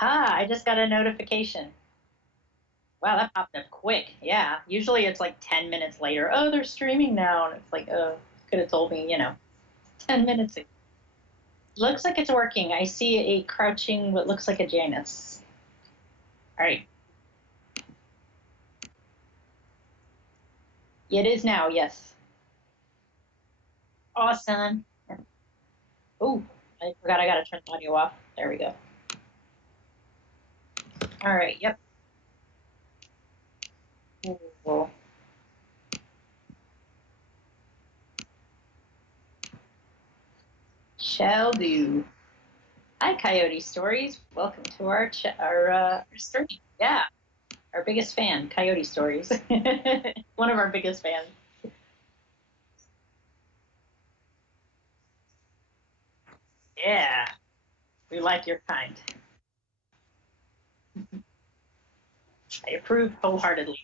Ah, I just got a notification. Wow, that popped up quick. Yeah. Usually it's like 10 minutes later. Oh, they're streaming now. And it's like, oh, could have told me, 10 minutes ago. Looks like it's working. I see a crouching, what looks like a Janus. All right. It is now, yes. Awesome. Oh, I forgot I got to turn the audio off. There we go. All right. Yep. Cool. Shall do. Hi, Coyote Stories. Welcome to our stream. Yeah, our biggest fan, Coyote Stories. One of our biggest fans. Yeah, we like your kind. I approve wholeheartedly.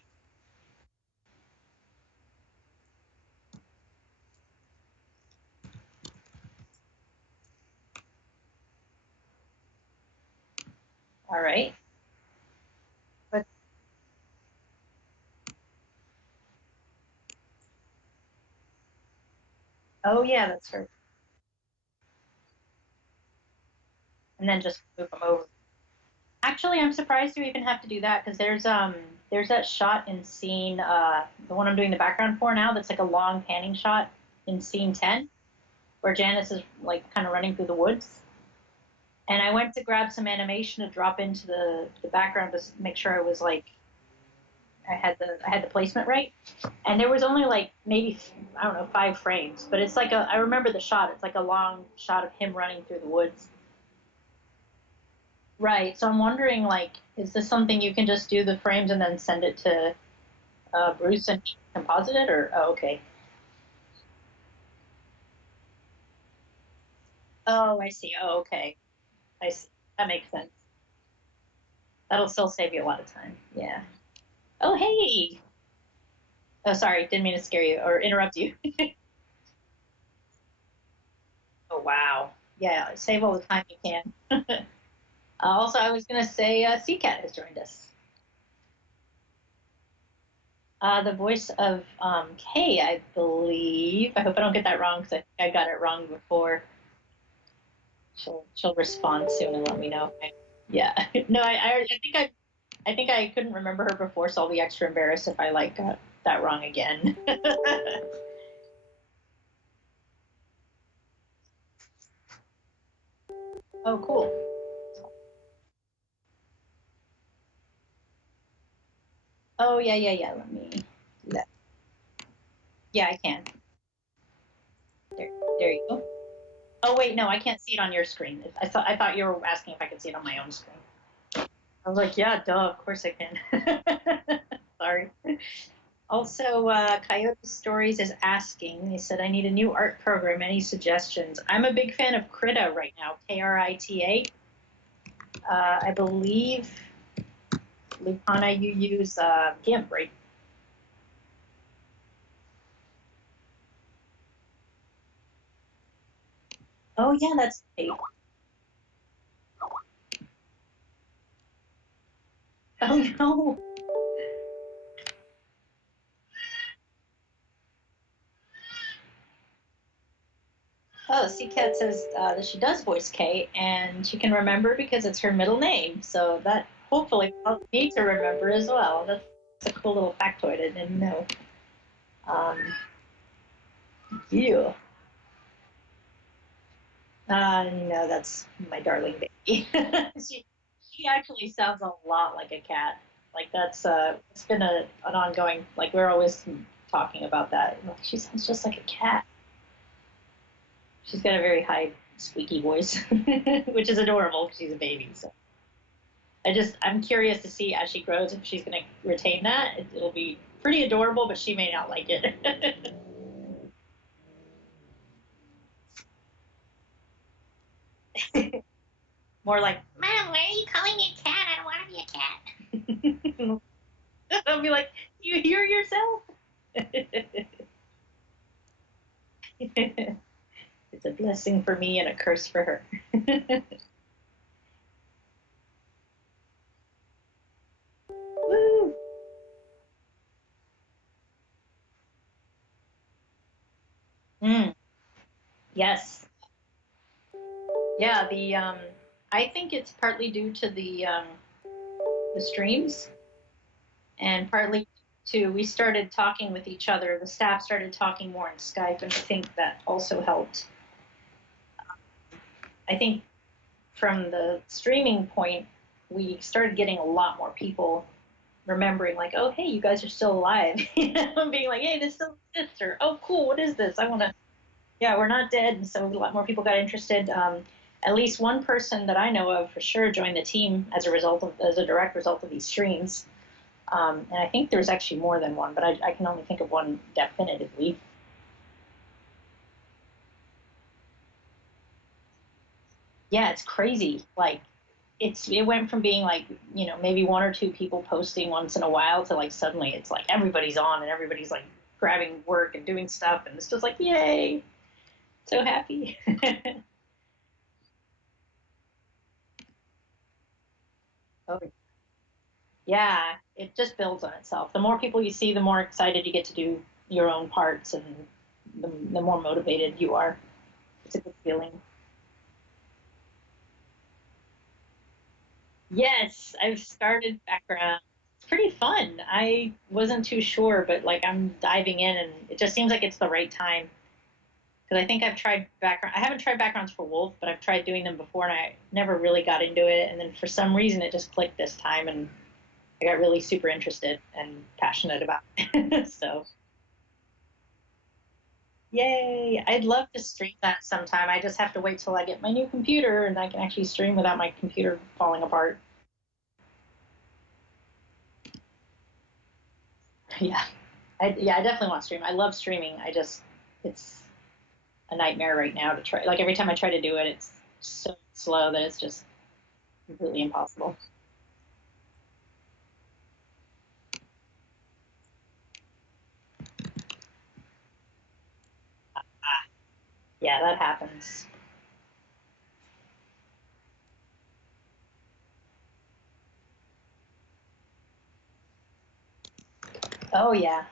All right. But oh yeah, that's her. And then just move them over. Actually, I'm surprised you even have to do that because there's that shot in scene the one I'm doing the background for now that's like a long panning shot in scene 10 where Janice is like kind of running through the woods. And I went to grab some animation to drop into the background to make sure I was like I had the placement right. And there was only like maybe I don't know 5 frames, but it's like I remember the shot. It's like a long shot of him running through the woods. Right. So I'm wondering like, is this something you can just do the frames and then send it to Bruce and composite it, or oh, okay. Oh, I see. Oh, okay. I see. That makes sense. That'll still save you a lot of time. Yeah. Oh, hey. Oh, sorry, didn't mean to scare you or interrupt you. Oh, wow. Yeah, save all the time you can. Also, I was going to say CCAT has joined us. The voice of Kay, I believe. I hope I don't get that wrong because I think I got it wrong before. She'll respond soon and let me know. Yeah. No, I think I couldn't remember her before, so I'll be extra embarrassed if I like got that wrong again. Oh, cool. Oh, yeah, yeah, yeah. Let me do that. Yeah, I can. There, there you go. Oh wait, no, I can't see it on your screen. I thought you were asking if I could see it on my own screen. I was like, yeah, duh, of course I can. Sorry. Also, Coyote Stories is asking. They said I need a new art program. Any suggestions? I'm a big fan of Krita right now. Krita. I believe Lupana, you use GIMP, right? Oh yeah, that's great. Oh no. Oh, CCAT says that she does voice K and she can remember because it's her middle name. So that hopefully helps me to remember as well. That's a cool little factoid I didn't know. Um, yeah. No, that's my darling baby. She actually sounds a lot like a cat. Like that's it's been an ongoing like we're always talking about that. Like, she sounds just like a cat. She's got a very high squeaky voice, which is adorable because she's a baby. So I'm curious to see as she grows if she's going to retain that. It'll be pretty adorable, but she may not like it. More like, Mom, why are you calling me a cat? I don't want to be a cat. I'll be like, you hear yourself? It's a blessing for me and a curse for her. Yes. Yeah, I think it's partly due to the streams, and partly to we started talking with each other. The staff started talking more in Skype, and I think that also helped. I think from the streaming point, we started getting a lot more people remembering, like, oh, hey, you guys are still alive. Being like, hey, this still exists, or oh, cool, what is this? I want to. Yeah, we're not dead, and so a lot more people got interested. At least one person that I know of for sure joined the team as a direct result of these streams. And I think there's actually more than one, but I can only think of one definitively. Yeah, it's crazy. Like, it went from being like, maybe one or two people posting once in a while to like suddenly it's like everybody's on and everybody's like grabbing work and doing stuff, and it's just like, yay, so happy. Oh, yeah, it just builds on itself. The more people you see, the more excited you get to do your own parts, and the more motivated you are. It's a good feeling. Yes, I've started background. It's pretty fun. I wasn't too sure, but like I'm diving in, and it just seems like it's the right time. Because I think I've tried background. I haven't tried backgrounds for Wolf, but I've tried doing them before, and I never really got into it. And then for some reason, it just clicked this time, and I got really super interested and passionate about it. So, yay! I'd love to stream that sometime. I just have to wait till I get my new computer, and I can actually stream without my computer falling apart. Yeah. I definitely want to stream. I love streaming. It's a nightmare right now to try. Like every time I try to do it, it's so slow that it's just completely impossible. Yeah, that happens. Oh yeah.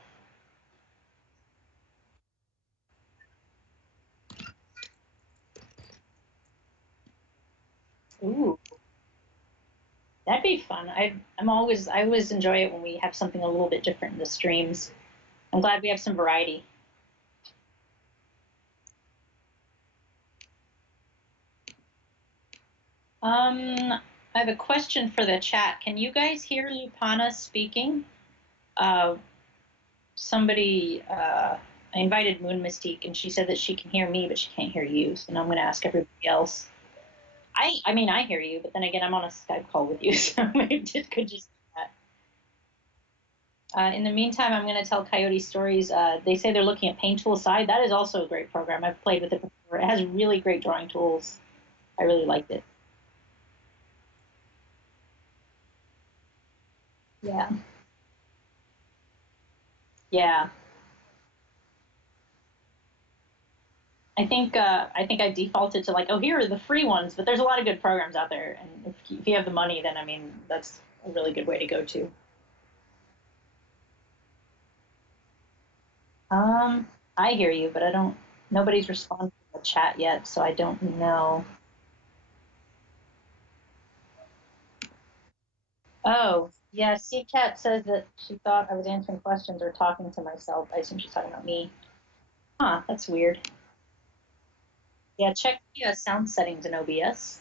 Ooh, that'd be fun. I always enjoy it when we have something a little bit different in the streams. I'm glad we have some variety. I have a question for the chat. Can you guys hear Lupana speaking? Uh, I invited Moon Mystique, and she said that she can hear me, but she can't hear you. So now I'm going to ask everybody else. I mean, I hear you, but then again, I'm on a Skype call with you, so maybe it could just be that. In the meantime, I'm going to tell Coyote stories. They say they're looking at Paint Tool Side. That is also a great program. I've played with it before. It has really great drawing tools. I really liked it. Yeah. Yeah. I think I defaulted to like, oh, here are the free ones, but there's a lot of good programs out there, and if you have the money, then I mean that's a really good way to go to. I hear you, but I don't. Nobody's responded to the chat yet, so I don't know. Oh, yeah. CCat says that she thought I was answering questions or talking to myself. I assume she's talking about me. Huh, that's weird. Yeah, check the sound settings in OBS.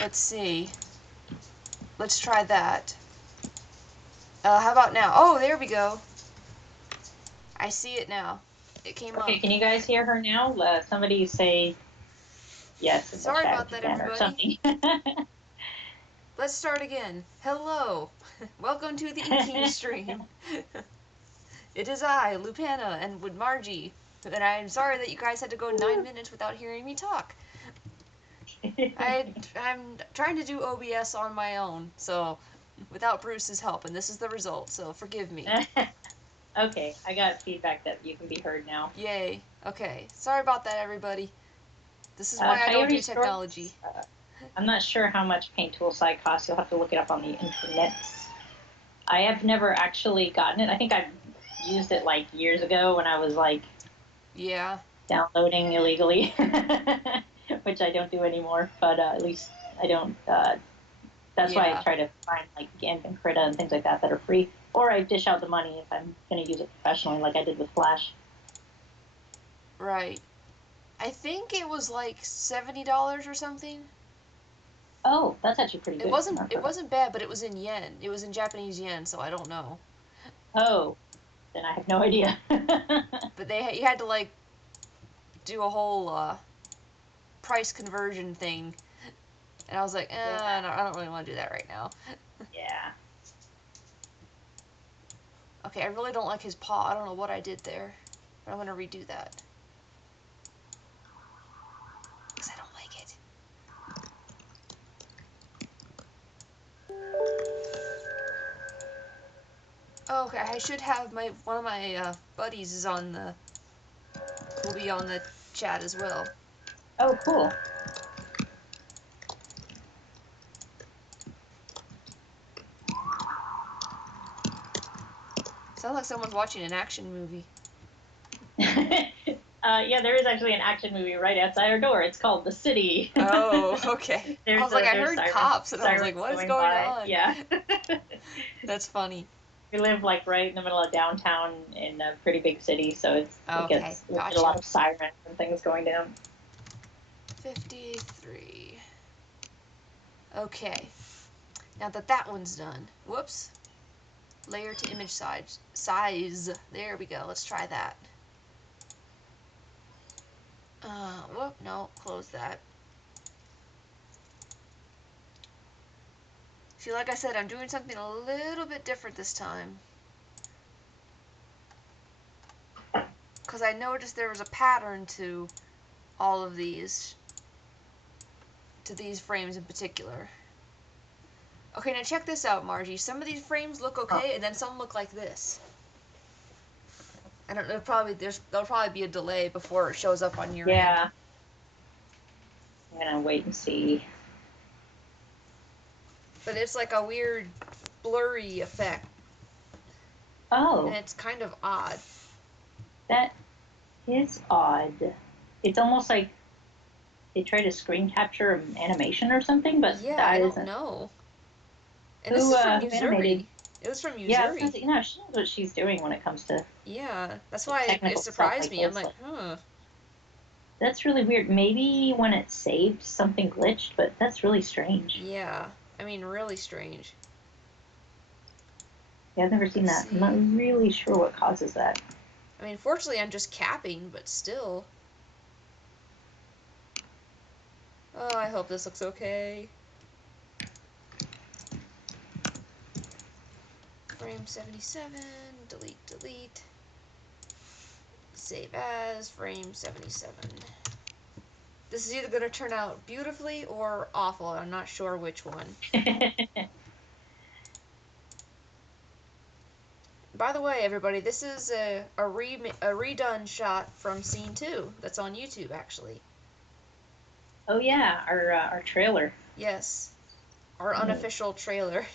Let's see. Let's try that. How about now? Oh, there we go. I see it now. It came up. Okay, can you guys hear her now? Somebody say yes in the Sorry chat about if you that, can, or everybody. something. Let's start again. Hello. Welcome to the inking stream. It is I, Lupana, and with Margie. And I'm sorry that you guys had to go 9 minutes without hearing me talk. I'm trying to do OBS on my own, so without Bruce's help, and this is the result, so forgive me. Okay, I got feedback that you can be heard now. Yay. Okay. Sorry about that, everybody. This is why I don't do technology. I'm not sure how much Paint Tool Site costs. You'll have to look it up on the internet. I have never actually gotten it. I think I used it like years ago when I was like, yeah, downloading illegally, which I don't do anymore. But at least I don't. That's why I try to find like GIMP and Krita and things like that are free, or I dish out the money if I'm going to use it professionally, like I did with Flash. Right. I think it was like $70 or something. Oh, that's actually pretty good. It wasn't bad, but it was in yen. It was in Japanese yen, so I don't know. Oh, then I have no idea. But you had to like do a whole price conversion thing, and I was like, yeah. No, I don't really want to do that right now. Yeah. Okay, I really don't like his paw. I don't know what I did there, but I'm gonna redo that because I don't like it. Oh, okay, I should have one of my buddies will be on the chat as well. Oh, cool. Sounds like someone's watching an action movie. Yeah, there is actually an action movie right outside our door. It's called The City. Oh, okay. I was like, I heard cops, and I was like, what is going on? Yeah. That's funny. We live like right in the middle of downtown in a pretty big city, so it gets a lot of sirens and things going down. 53. Okay. Now that one's done. Whoops. Layer to image size. There we go. Let's try that. Whoop, no, close that. See, like I said, I'm doing something a little bit different this time. Because I noticed there was a pattern to all of these. To these frames in particular. Okay, now check this out, Margie. Some of these frames look okay, and then some look like this. I don't know, there'll probably be a delay before it shows up on your end. Yeah. I'm gonna wait and see. But it's like a weird blurry effect. Oh. And it's kind of odd. That is odd. It's almost like they try to screen capture an animation or something, but yeah, I don't know. And this is from Missouri. It was from Missouri. Yeah, she knows what she's doing when it comes to. Yeah, that's why it surprised me. I'm like, huh. That's really weird. Maybe when it's saved, something glitched, but that's really strange. Yeah, I mean, really strange. Yeah, I've never seen that. I'm not really sure what causes that. I mean, fortunately, I'm just capping, but still. Oh, I hope this looks okay. Frame 77, delete. Save as, frame 77. This is either going to turn out beautifully or awful. I'm not sure which one. By the way, everybody, this is a redone shot from Scene 2 that's on YouTube, actually. Oh, yeah, our trailer. Yes, our unofficial trailer.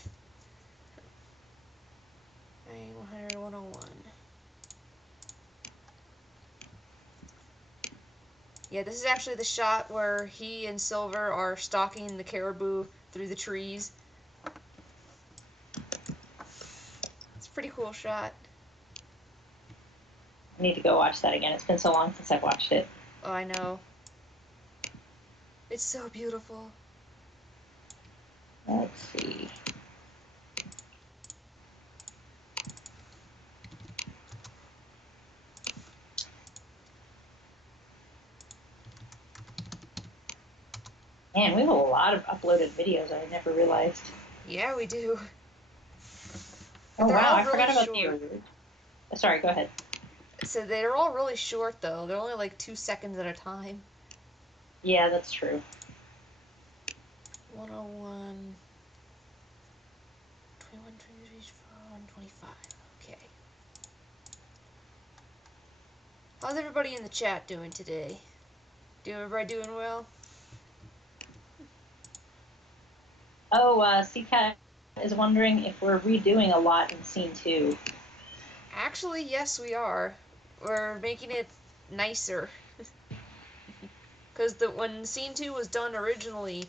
100, 101. Yeah, this is actually the shot where he and Silver are stalking the caribou through the trees. It's a pretty cool shot. I need to go watch that again. It's been so long since I've watched it. Oh, I know. It's so beautiful. Let's see. Man, we have a lot of uploaded videos I never realized. Yeah, we do. Oh, wow, I forgot about the... Sorry, go ahead. So they're all really short, though. They're only like 2 seconds at a time. Yeah, that's true. 101... 21, 23, 25. Okay. How's everybody in the chat doing today? Everybody doing well? Oh, CCAT is wondering if we're redoing a lot in Scene 2. Actually, yes, we are. We're making it nicer. Because when scene 2 was done originally,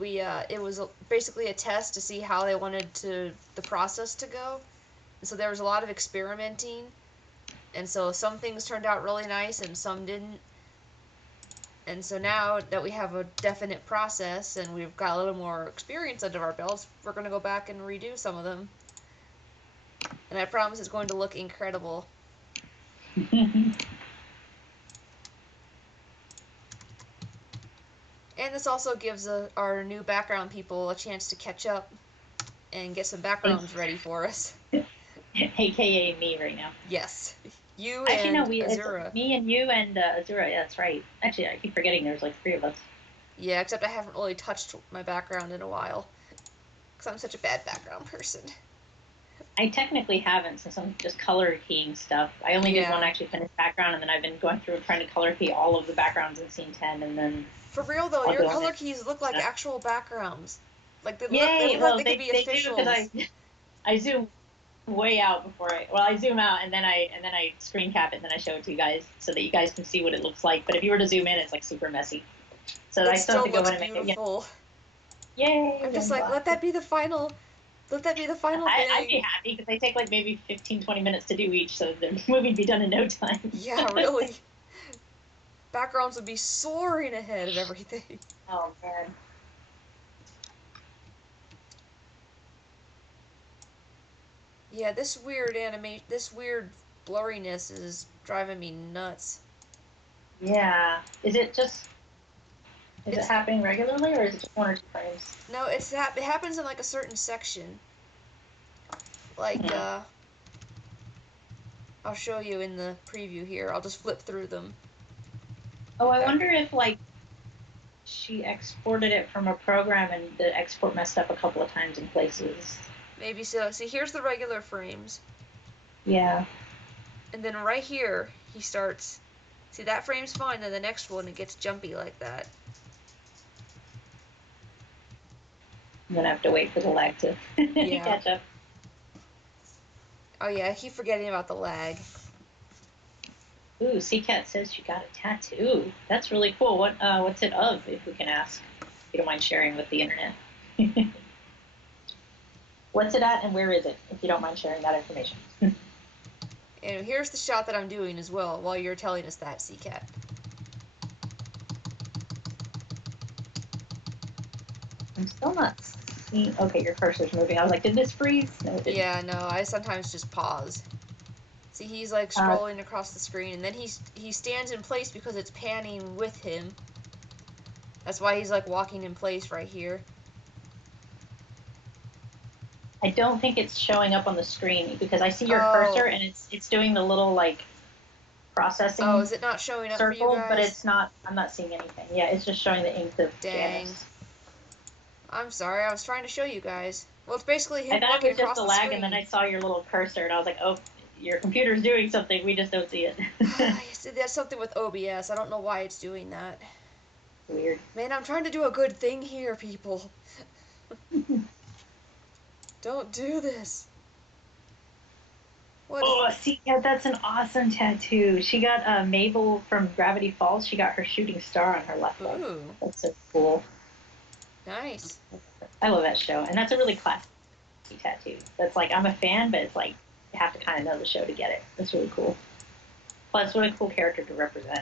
it was basically a test to see how they wanted the process to go. And so there was a lot of experimenting. And so some things turned out really nice and some didn't. And so now that we have a definite process and we've got a little more experience under our belts, we're going to go back and redo some of them. And I promise it's going to look incredible. And this also gives our new background people a chance to catch up and get some backgrounds ready for us. AKA me right now. Yes. You Actually, and no, Azura. me and you and Azura, yeah, that's right. Actually, I keep forgetting there's like 3 of us. Yeah, except I haven't really touched my background in a while. Because I'm such a bad background person. I technically haven't, since I'm just color keying stuff. I only did one actually finished background, and then I've been going through and trying to color key all of the backgrounds in scene 10, and then... For real, though, your color keys look like actual backgrounds. Like, they look like they could be officials. They do, because I zoom way out before I zoom out, and then I screen cap it, and then I show it to you guys, so that you guys can see what it looks like. But if you were to zoom in, it's, like, super messy. So I still have to go in and make it... Yeah. Yay! I'm just like, let that be the final... Let that be the final thing. I'd be happy, because they take like maybe 15-20 minutes to do each, so the movie'd be done in no time. Yeah, really. Backgrounds would be soaring ahead of everything. Oh, man. Yeah, this weird blurriness is driving me nuts. Yeah. Is it happening regularly, or is it just 1 or 2 frames? No, it happens in like a certain section. Like, I'll show you in the preview here. I'll just flip through them. Oh, I wonder if, like, she exported it from a program and the export messed up a couple of times in places. Maybe so. See, here's the regular frames. Yeah. And then right here, he starts... See, that frame's fine, then the next one, it gets jumpy like that. I'm gonna have to wait for the lag to catch up. Oh yeah, I keep forgetting about the lag. Ooh, Seacat says she got a tattoo. That's really cool. What's it of, if we can ask? If you don't mind sharing with the internet. What's it at and where is it, if you don't mind sharing that information? And here's the shot that I'm doing as well, while you're telling us that, Seacat. I'm still not seeing... Okay, your cursor's moving. I was like, did this freeze? No, it didn't. Yeah, no, I sometimes just pause. See, he's like scrolling across the screen, and then he stands in place because it's panning with him. That's why he's like walking in place right here. I don't think it's showing up on the screen, because I see your cursor and it's doing the little like processing. Oh, is it not showing up circle, for you guys? But it's not. I'm not seeing anything. Yeah, it's just showing the ink of Janice. I'm sorry, I was trying to show you guys. Well, it's basically him I thought walking it was just across a the lag, screen. and then I saw your little cursor, and I was like, oh, your computer's doing something. We just don't see it. See, that's something with OBS. I don't know why it's doing that. Weird. Man, I'm trying to do a good thing here, people. Don't do this. What? Oh, see, yeah, that's an awesome tattoo. She got Mabel from Gravity Falls. She got her shooting star on her left leg. Ooh. That's so cool. Nice. I love that show, and that's a really classic tattoo. That's like, I'm a fan, but it's like you have to kind of know the show to get it. That's really cool. Plus, what a cool character to represent.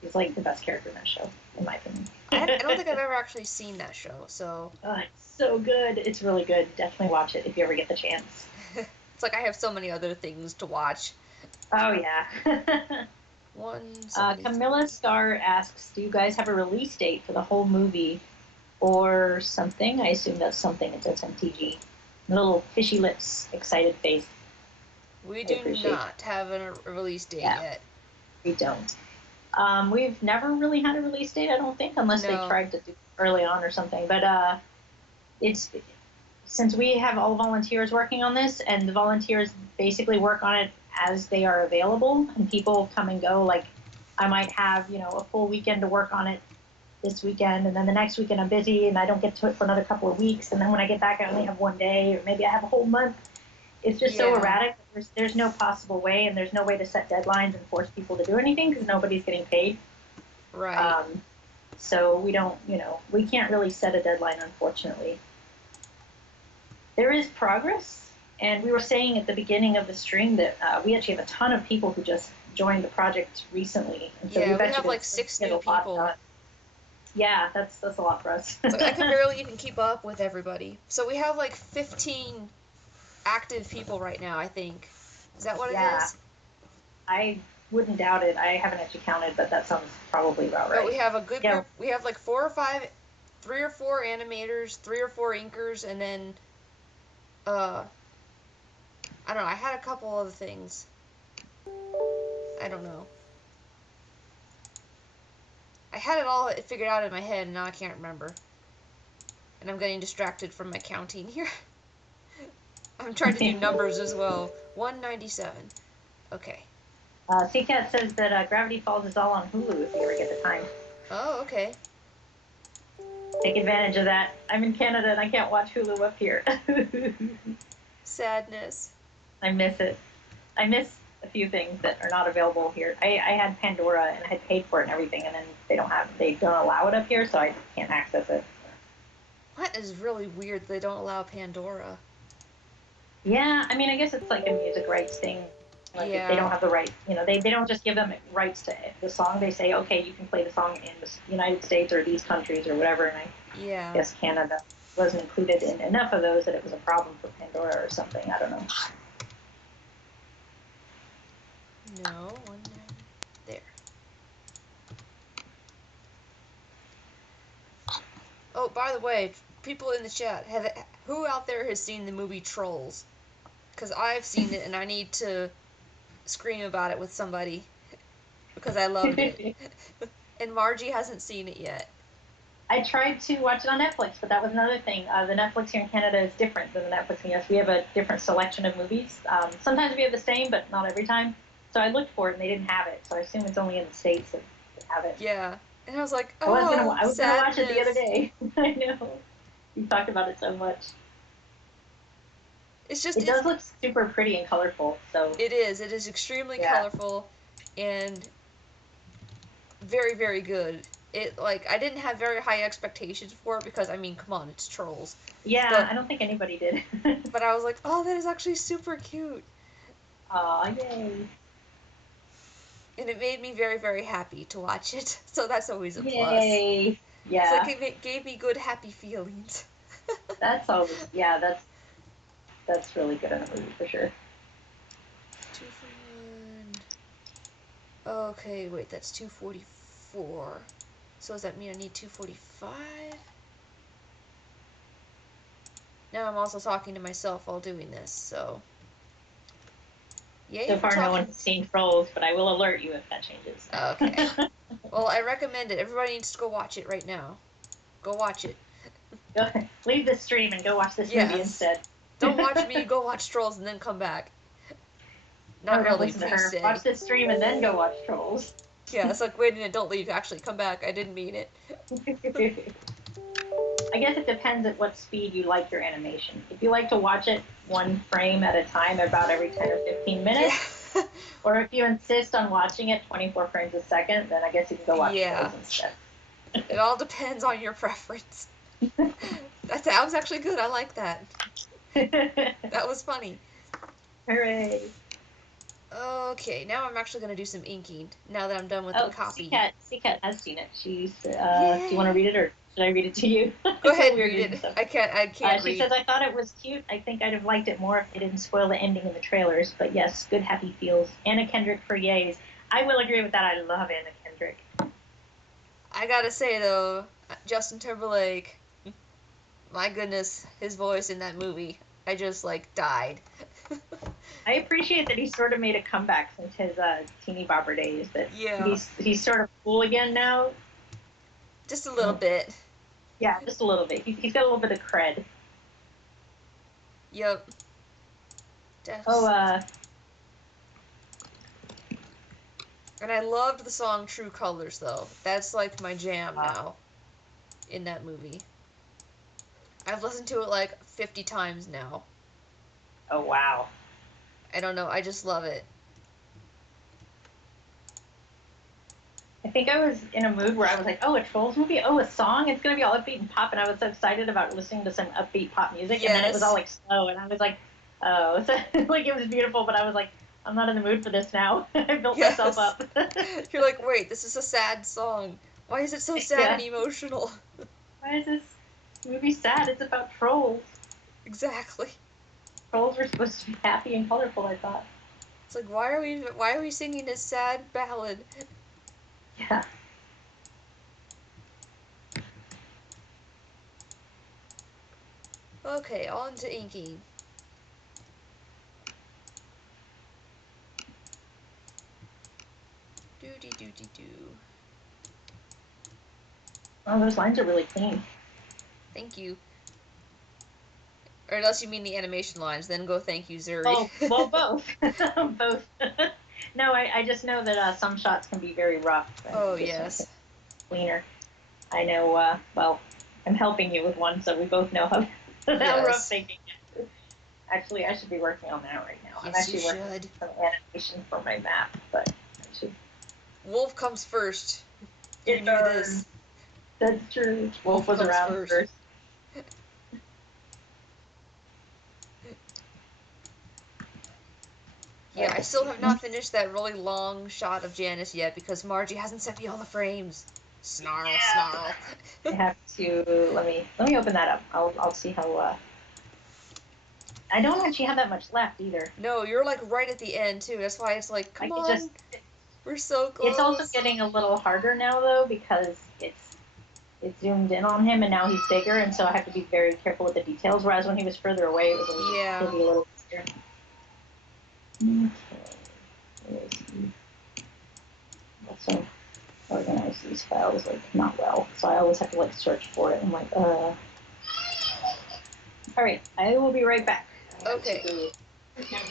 He's like the best character in that show, in my opinion. I don't think I've ever actually seen that show, so... Oh, it's so good. It's really good. Definitely watch it if you ever get the chance. It's like I have so many other things to watch. Oh, yeah. Camilla Star asks, do you guys have a release date for the whole movie or something? I assume that's something. It's SMTG. Little fishy lips, excited face. We do not have a release date yet. We don't. We've never really had a release date, I don't think, unless they tried to do it early on or something. But it's... Since we have all volunteers working on this, and the volunteers basically work on it as they are available, and people come and go, like, I might have, a full weekend to work on it this weekend, and then the next weekend I'm busy, and I don't get to it for another couple of weeks, and then when I get back, I only have 1 day, or maybe I have a whole month. It's just so erratic. There's no possible way, and there's no way to set deadlines and force people to do anything, because nobody's getting paid. Right. So we don't, we can't really set a deadline, unfortunately. There is progress, and we were saying at the beginning of the stream that we actually have a ton of people who just joined the project recently, and so Yeah, we've we actually have been like able to 6 get new a lot people. done. Yeah, that's a lot for us. It's like I can barely even keep up with everybody. So we have like 15 active people right now, I think. Is that what it Yeah, is? I wouldn't doubt it. I haven't actually counted, but that sounds probably about right. But we have a good Yeah. group. We have like 4 or 5, 3 or 4 animators, 3 or 4 inkers, and then I don't know. I had a couple other things. I don't know. I had it all figured out in my head, and now I can't remember. And I'm getting distracted from my counting here. I'm trying to do numbers as well. 197. Okay. CCAT says that Gravity Falls is all on Hulu if you ever get the time. Oh, okay. Take advantage of that. I'm in Canada and I can't watch Hulu up here. Sadness. I miss it. I miss a few things that are not available here. I had Pandora and I had paid for it and everything, and then they don't allow it up here, so I can't access it. That is really weird they don't allow Pandora. Yeah, I mean, I guess it's like a music rights thing. Like if they don't have the right, they don't just give them rights to the song. They say, okay, you can play the song in the United States or these countries or whatever. And I guess Canada wasn't included in enough of those that it was a problem for Pandora or something. I don't know. No, one there. Oh, by the way, people in the chat, who out there has seen the movie Trolls? Because I've seen it and I need to scream about it with somebody because I loved it. And Margie hasn't seen it yet. I tried to watch it on Netflix, but that was another thing. The Netflix here in Canada is different than the Netflix in the US. We have a different selection of movies. Sometimes we have the same, but not every time. So I looked for it and they didn't have it. So I assume it's only in the States that they have it. Yeah. And I was like, I was gonna sadness. watch it the other day. I know. You talked about it so much. It does look super pretty and colorful. So it is extremely colorful and very, very good. I didn't have very high expectations for it because, I mean, come on, it's Trolls. Yeah, I don't think anybody did. But I was like, oh, that is actually super cute. Aw, yay. And it made me very, very happy to watch it. So that's always a plus. Yay. Yeah. It's like it gave me good, happy feelings. That's always, that's really good in a movie for sure. 2 for 1. Okay, wait, that's 244. So does that mean I need 245? Now I'm also talking to myself while doing this, so. Yay, so far, no one's seen Trolls, but I will alert you if that changes. Okay. Well, I recommend it. Everybody needs to go watch it right now. Go watch it. Leave the stream and go watch this movie instead. Don't watch me, go watch Trolls and then come back. Not really, please say. Watch this stream and then go watch Trolls. Yeah, it's like, wait a minute, don't leave. Actually, come back. I didn't mean it. I guess it depends at what speed you like your animation. If you like to watch it one frame at a time about every 10 or 15 minutes, or if you insist on watching it 24 frames a second, then I guess you can go watch Trolls instead. It all depends on your preference. That was actually good. I like that. That was funny. Hooray. Okay, now I'm actually going to do some inking, now that I'm done with the copy. CCAT has seen it. She's, do you want to read it, or should I read it to you? Go ahead and read it. I can't read. She says, I thought it was cute. I think I'd have liked it more if they didn't spoil the ending in the trailers. But yes, good happy feels. Anna Kendrick for yays. I will agree with that. I love Anna Kendrick. I gotta say, though, Justin Timberlake, my goodness, his voice in that movie, I just, died. I appreciate that he sort of made a comeback since his teeny bopper days. That he's sort of cool again now. Just a little bit. Yeah, just a little bit. He's got a little bit of cred. Yep. And I loved the song True Colors, though. That's, my jam now in that movie. I've listened to it, 50 times now. Oh, wow. I don't know. I just love it. I think I was in a mood where I was like, oh, a Trolls movie? Oh, a song? It's going to be all upbeat and pop. And I was so excited about listening to some upbeat pop music. Yes. And then it was all like slow. And I was like, oh, so, like it was beautiful. But I was like, I'm not in the mood for this now. I built myself up. You're like, wait, this is a sad song. Why is it so sad and emotional? Why is this movie sad? It's about trolls. Exactly. Trolls are supposed to be happy and colorful, I thought. It's like, why are we singing a sad ballad? Yeah. Okay, on to inking. Do. Oh, those lines are really clean. Thank you. Or unless you mean the animation lines, then go thank you, Zuri. Oh, well, both. Both. No, I just know that some shots can be very rough. Oh, yes. Cleaner. I know, well, I'm helping you with one, so we both know how rough they can get. Actually, I should be working on that right now. Yes, I'm actually you working on some animation for my map, but I should... Wolf comes first. You It knew this. That's true. Wolf was around first. Yeah, I still have not finished that really long shot of Janice yet because Margie hasn't sent me all the frames. Snarl, snarl. I have to let me open that up. I'll see how. I don't actually have that much left either. No, you're like right at the end too. That's why it's like, come on, we're so close. It's also getting a little harder now though because it's zoomed in on him and now he's bigger, and so I have to be very careful with the details. Whereas when he was further away, it was a little easier. Okay. Also organize these files like not well, so I always have to like search for it. I'm like, All right, I will be right back. Okay.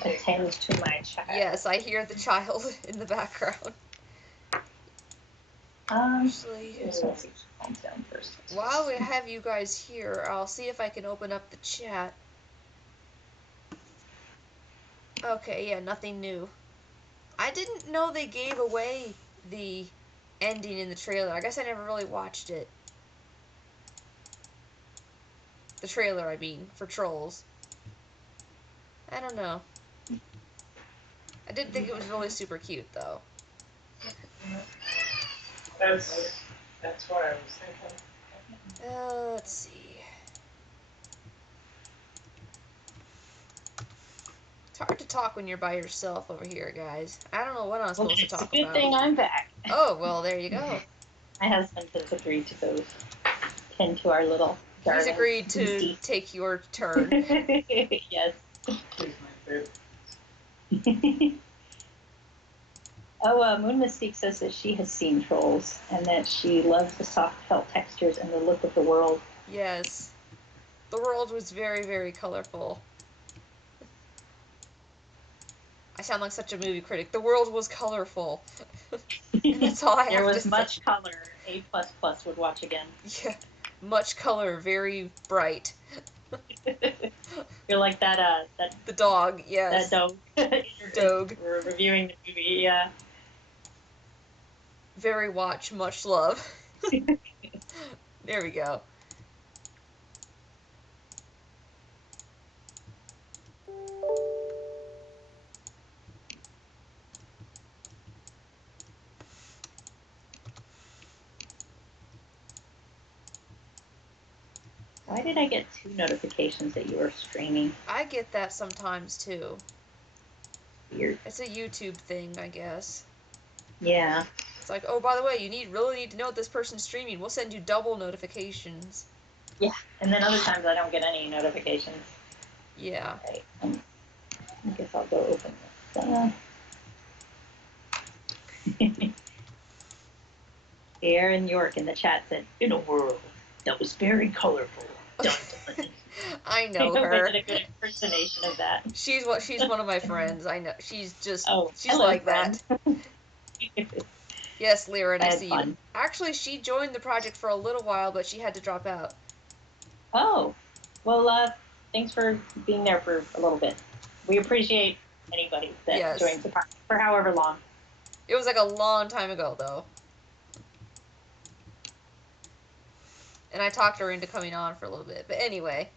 Attend to my child. Yes, I hear the child in the background. Actually, while we have you guys here, I'll see if I can open up the chat. Okay, yeah, nothing new. I didn't know they gave away the ending in the trailer. I guess I never really watched it. The trailer, I mean, for Trolls. I don't know. I did think it was really super cute, though. That's what I was thinking. Let's see. It's hard to talk when you're by yourself over here, guys. I don't know what I'm supposed to talk about. It's a good thing I'm back. Oh, well, there you go. My husband has agreed to go tend to our little garden. He's agreed to take your turn. Yes. He's my favorite. Moon Mystique says that she has seen Trolls and that she loves the soft felt textures and the look of the world. Yes. The world was very, very colorful. I sound like such a movie critic. The world was colorful. And that's all I have to say. There was much color. A++ would watch again. Yeah. Much color, very bright. You're like that, the dog, yes. That dog. Dog. We're reviewing the movie, yeah. Very watch, much love. There we go. Why did I get 2 notifications that you were streaming? I get that sometimes too. Weird. It's a YouTube thing, I guess. Yeah. It's like, oh, by the way, you really need to know this person's streaming. We'll send you double notifications. Yeah, and then other times I don't get any notifications. Yeah. Right. I guess I'll go open this. Aaron York in the chat said, "In a world that was very colorful." Dun, dun. I know her. I did a good impersonation of that. She's one of my friends. I know. She's just she's hello, like friend. that. Yes, Lyra, I see fun. you. Actually, she joined the project for a little while, but she had to drop out. Oh, well, thanks for being there for a little bit. We appreciate anybody that joins the project for however long. It was like a long time ago, though. And I talked her into coming on for a little bit. But anyway.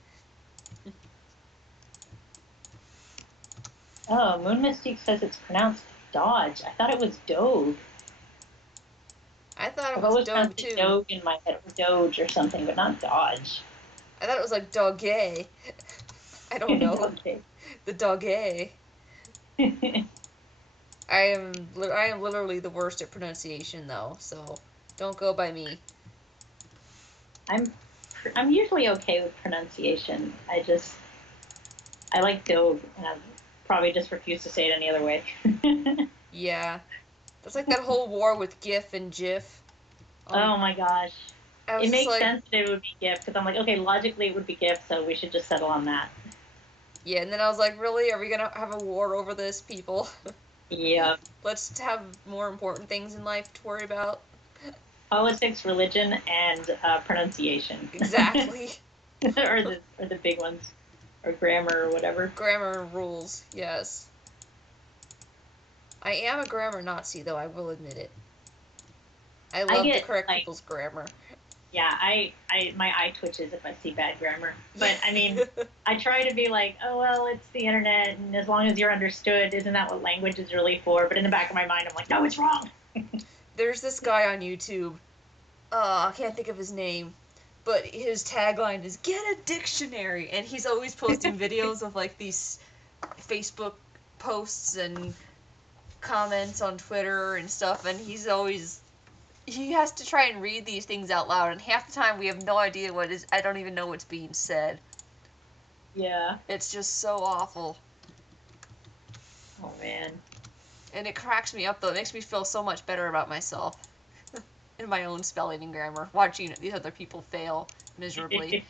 Oh, Moon Mystique says it's pronounced Dodge. I thought it was Doge. I thought it I've was always Doge, pronounced too. it Doge in my head, or Doge or something, but not Dodge. I thought it was like Doge. I don't know. Okay. The Doge. I am literally the worst at pronunciation, though, so don't go by me. I'm usually okay with pronunciation. I like Doge, and I probably just refuse to say it any other way. Yeah. That's like that whole war with GIF and GIF. Oh my gosh. It makes like, sense that it would be GIF, because I'm like, okay, logically it would be GIF, so we should just settle on that. Yeah, and then I was like, really? Are we gonna have a war over this, people? Yeah. Let's have more important things in life to worry about. Politics, religion, and pronunciation. Exactly. or the big ones. Or grammar or whatever. Grammar rules, yes. I am a grammar Nazi, though, I will admit it. I love to correct people's grammar. Yeah, my eye twitches if I see bad grammar. But, I mean, I try to be like, oh, well, it's the internet, and as long as you're understood, isn't that what language is really for? But in the back of my mind, I'm like, no, it's wrong! There's this guy on YouTube. I can't think of his name. But his tagline is, get a dictionary! And he's always posting videos of, like, these Facebook posts and comments on Twitter and stuff, and he has to try and read these things out loud, and half the time we have no idea I don't even know what's being said. Yeah. It's just so awful. Oh, man. And it cracks me up, though. It makes me feel so much better about myself. In my own spelling and grammar, watching these other people fail miserably.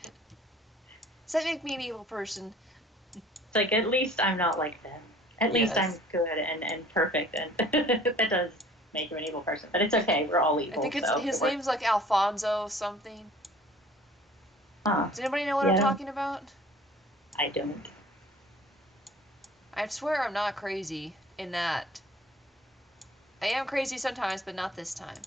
Does that make me an evil person? It's like, at least I'm not like them. At least I'm good and perfect, and that does make you an evil person. But it's okay, we're all evil. I think so his name's like Alfonso something. Huh. Does anybody know what I'm talking about? I don't. I swear I'm not crazy in that. I am crazy sometimes, but not this time.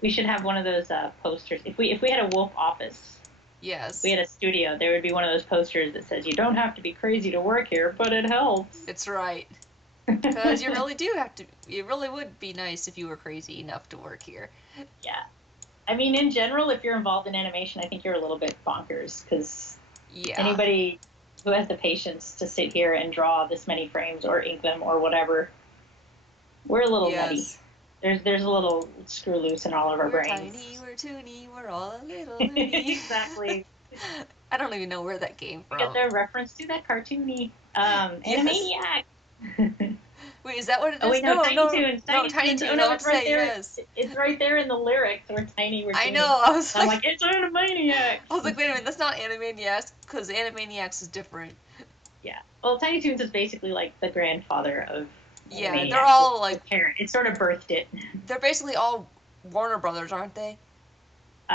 We should have one of those posters. If we had a wolf office, yes, if we had a studio, there would be one of those posters that says, you don't have to be crazy to work here, but it helps. It's right. Because you really do have to, it really would be nice if you were crazy enough to work here. Yeah. I mean, in general, if you're involved in animation, I think you're a little bit bonkers, because anybody who has the patience to sit here and draw this many frames or ink them or whatever, we're a little nutty. There's a little screw loose in all of our brains. We're tiny, we're toony, we're all a little loony. Exactly. I don't even know where that came from. Get the reference to that cartoony Animaniac. Wait, is that what it is? Oh, wait, no, Tiny Toons. Tiny Toons. Oh, no, it's right there. Yes. It's right there in the lyrics. We're tiny, we're toony. I know. I'm like, it's Animaniacs. I was like, wait a minute, that's not Animaniacs, because Animaniacs is different. Yeah. Well, Tiny Toons is basically like the grandfather of Animaniacs. They're all like parent. It sort of birthed it. They're basically all Warner Brothers, aren't they?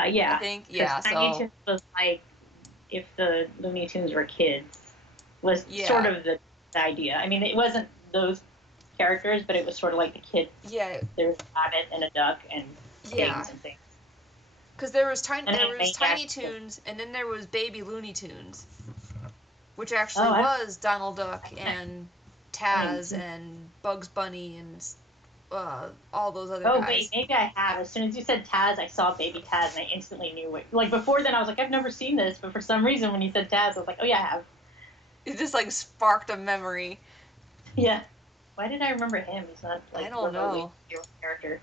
Yeah. I think. Yeah. Tiny Toons was like if the Looney Tunes were kids. Was sort of the idea. I mean, it wasn't those characters, but it was sort of like the kid. Yeah. There was a rabbit and a duck and pigs and things. Because there was Tiny Toons, and then there was Baby Looney Tunes, which actually was Donald Duck and Taz and Bugs Bunny and all those other guys. Oh, wait, maybe I have. As soon as you said Taz, I saw Baby Taz, and I instantly knew it. Like, before then, I was like, I've never seen this, but for some reason, when you said Taz, I was like, oh, yeah, I have. It just, like, sparked a memory. Yeah. Why did I remember him? He's not, like, I don't know. Your character.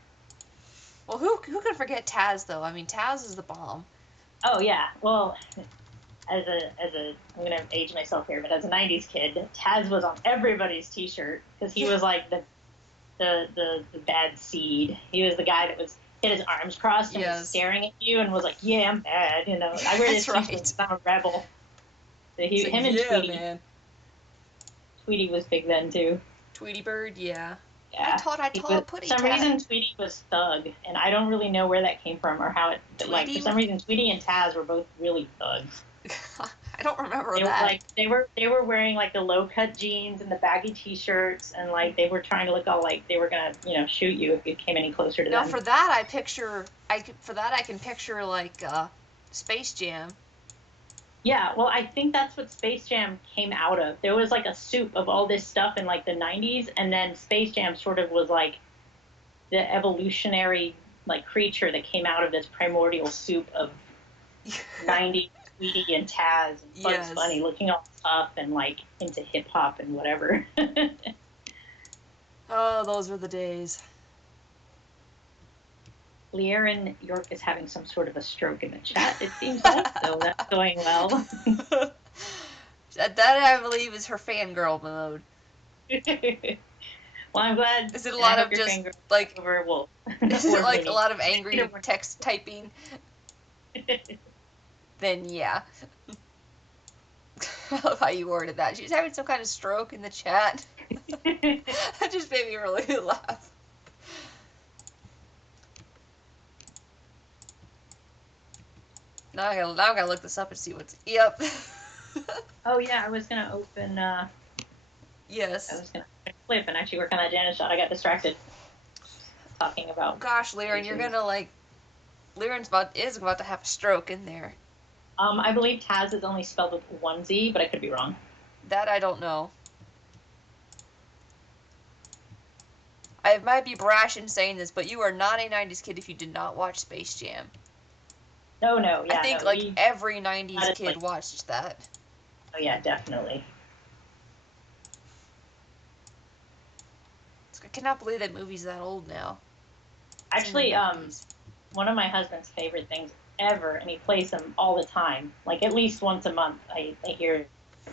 Well, who can forget Taz, though? I mean, Taz is the bomb. Oh, yeah. Well, as a I'm going to age myself here, but as a 90s kid, Taz was on everybody's t-shirt, because he was, like, the bad seed. He was the guy that had his arms crossed and was staring at you and was like, yeah, I'm bad, you know. I wear this because I'm a rebel. So him and Tweety. Man. Tweety was big then, too. Tweety Bird, yeah. Yeah. I told Putty. For some reason, Tweety was thug, and I don't really know where that came from or how it, like, for some reason, Tweety and Taz were both really thugs. I don't remember They were that. like they were wearing like the low cut jeans and the baggy t-shirts, and like they were trying to look all like they were gonna shoot you if you came any closer to Now them. for that I can picture like Space Jam. Yeah, well, I think that's what Space Jam came out of. There was like a soup of all this stuff in like the 90s, and then Space Jam sort of was like the evolutionary like creature that came out of this primordial soup of 90s Tweety and Taz and Bugs Bunny looking all tough and like into hip hop and whatever. Oh, those were the days. Leanne York is having some sort of a stroke in the chat, it seems like, so that's going well. That I believe is her fangirl mode. Well, I'm glad. Is it a lot of just like over Wolf? Is it like a lot of angry text typing? Then yeah. I love how you worded that. She's having some kind of stroke in the chat. That just made me really laugh. Now I gotta look this up and see what's. Yep. Oh yeah, I was gonna open. Yes. I was gonna flip and actually work on that Janice shot. I got distracted talking about. Gosh, Liren, you're gonna like. Liren's is about to have a stroke in there. I believe Taz is only spelled with one Z, but I could be wrong. That I don't know. I might be brash in saying this, but you are not a 90s kid if you did not watch Space Jam. No, yeah, I think every 90s kid watched that. Oh yeah, definitely. I cannot believe that movie's that old now. Actually, one of my husband's favorite things ever, and he plays them all the time, like at least once a month, I hear,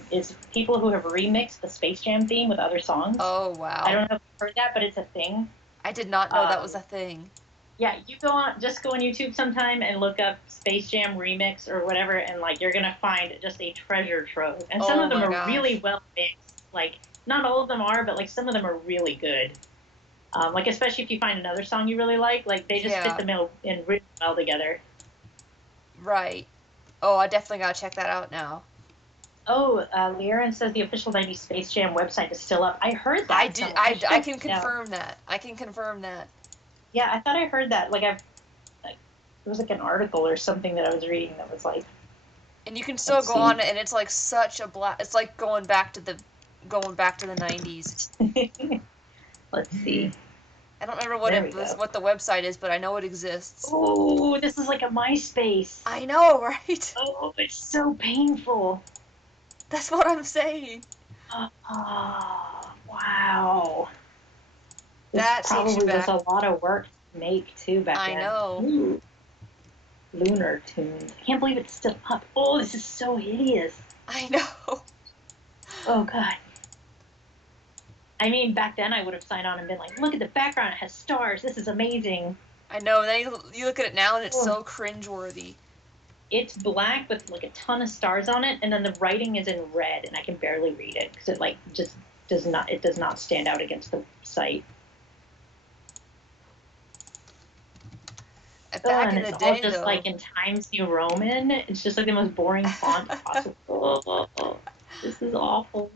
is people who have remixed the Space Jam theme with other songs. Oh, wow. I don't know if you've heard that, but it's a thing. I did not know that was a thing. Yeah, you go on YouTube sometime and look up Space Jam remix or whatever, and like you're gonna find just a treasure trove. And some of them are really well mixed. Like not all of them are, but like some of them are really good. Like especially if you find another song you really like they just fit them in really well together. Right. Oh, I definitely gotta check that out now. Oh, Liren says the official 90s Space Jam website is still up. I heard that. I can confirm that. I can confirm that. Yeah, I thought I heard that. Like it was like an article or something that I was reading that was like. And you can still go on it, and it's like such a It's like going back to the 90s. Let's see. I don't remember what the website is, but I know it exists. Oh, this is like a MySpace. I know, right? Oh, it's so painful. That's what I'm saying. Wow. That probably was a lot of work to make too back then. I know. Ooh. Lunar Tunes. I can't believe it's still up. Oh, this is so hideous. I know. Oh god. I mean, back then I would have signed on and been like, look at the background, it has stars, this is amazing. I know, and then you look at it now and it's so cringeworthy. It's black with like a ton of stars on it, and then the writing is in red, and I can barely read it because it like just does not stand out against the site. Back in the day, all just like in Times New Roman. It's just like the most boring font possible. This is awful.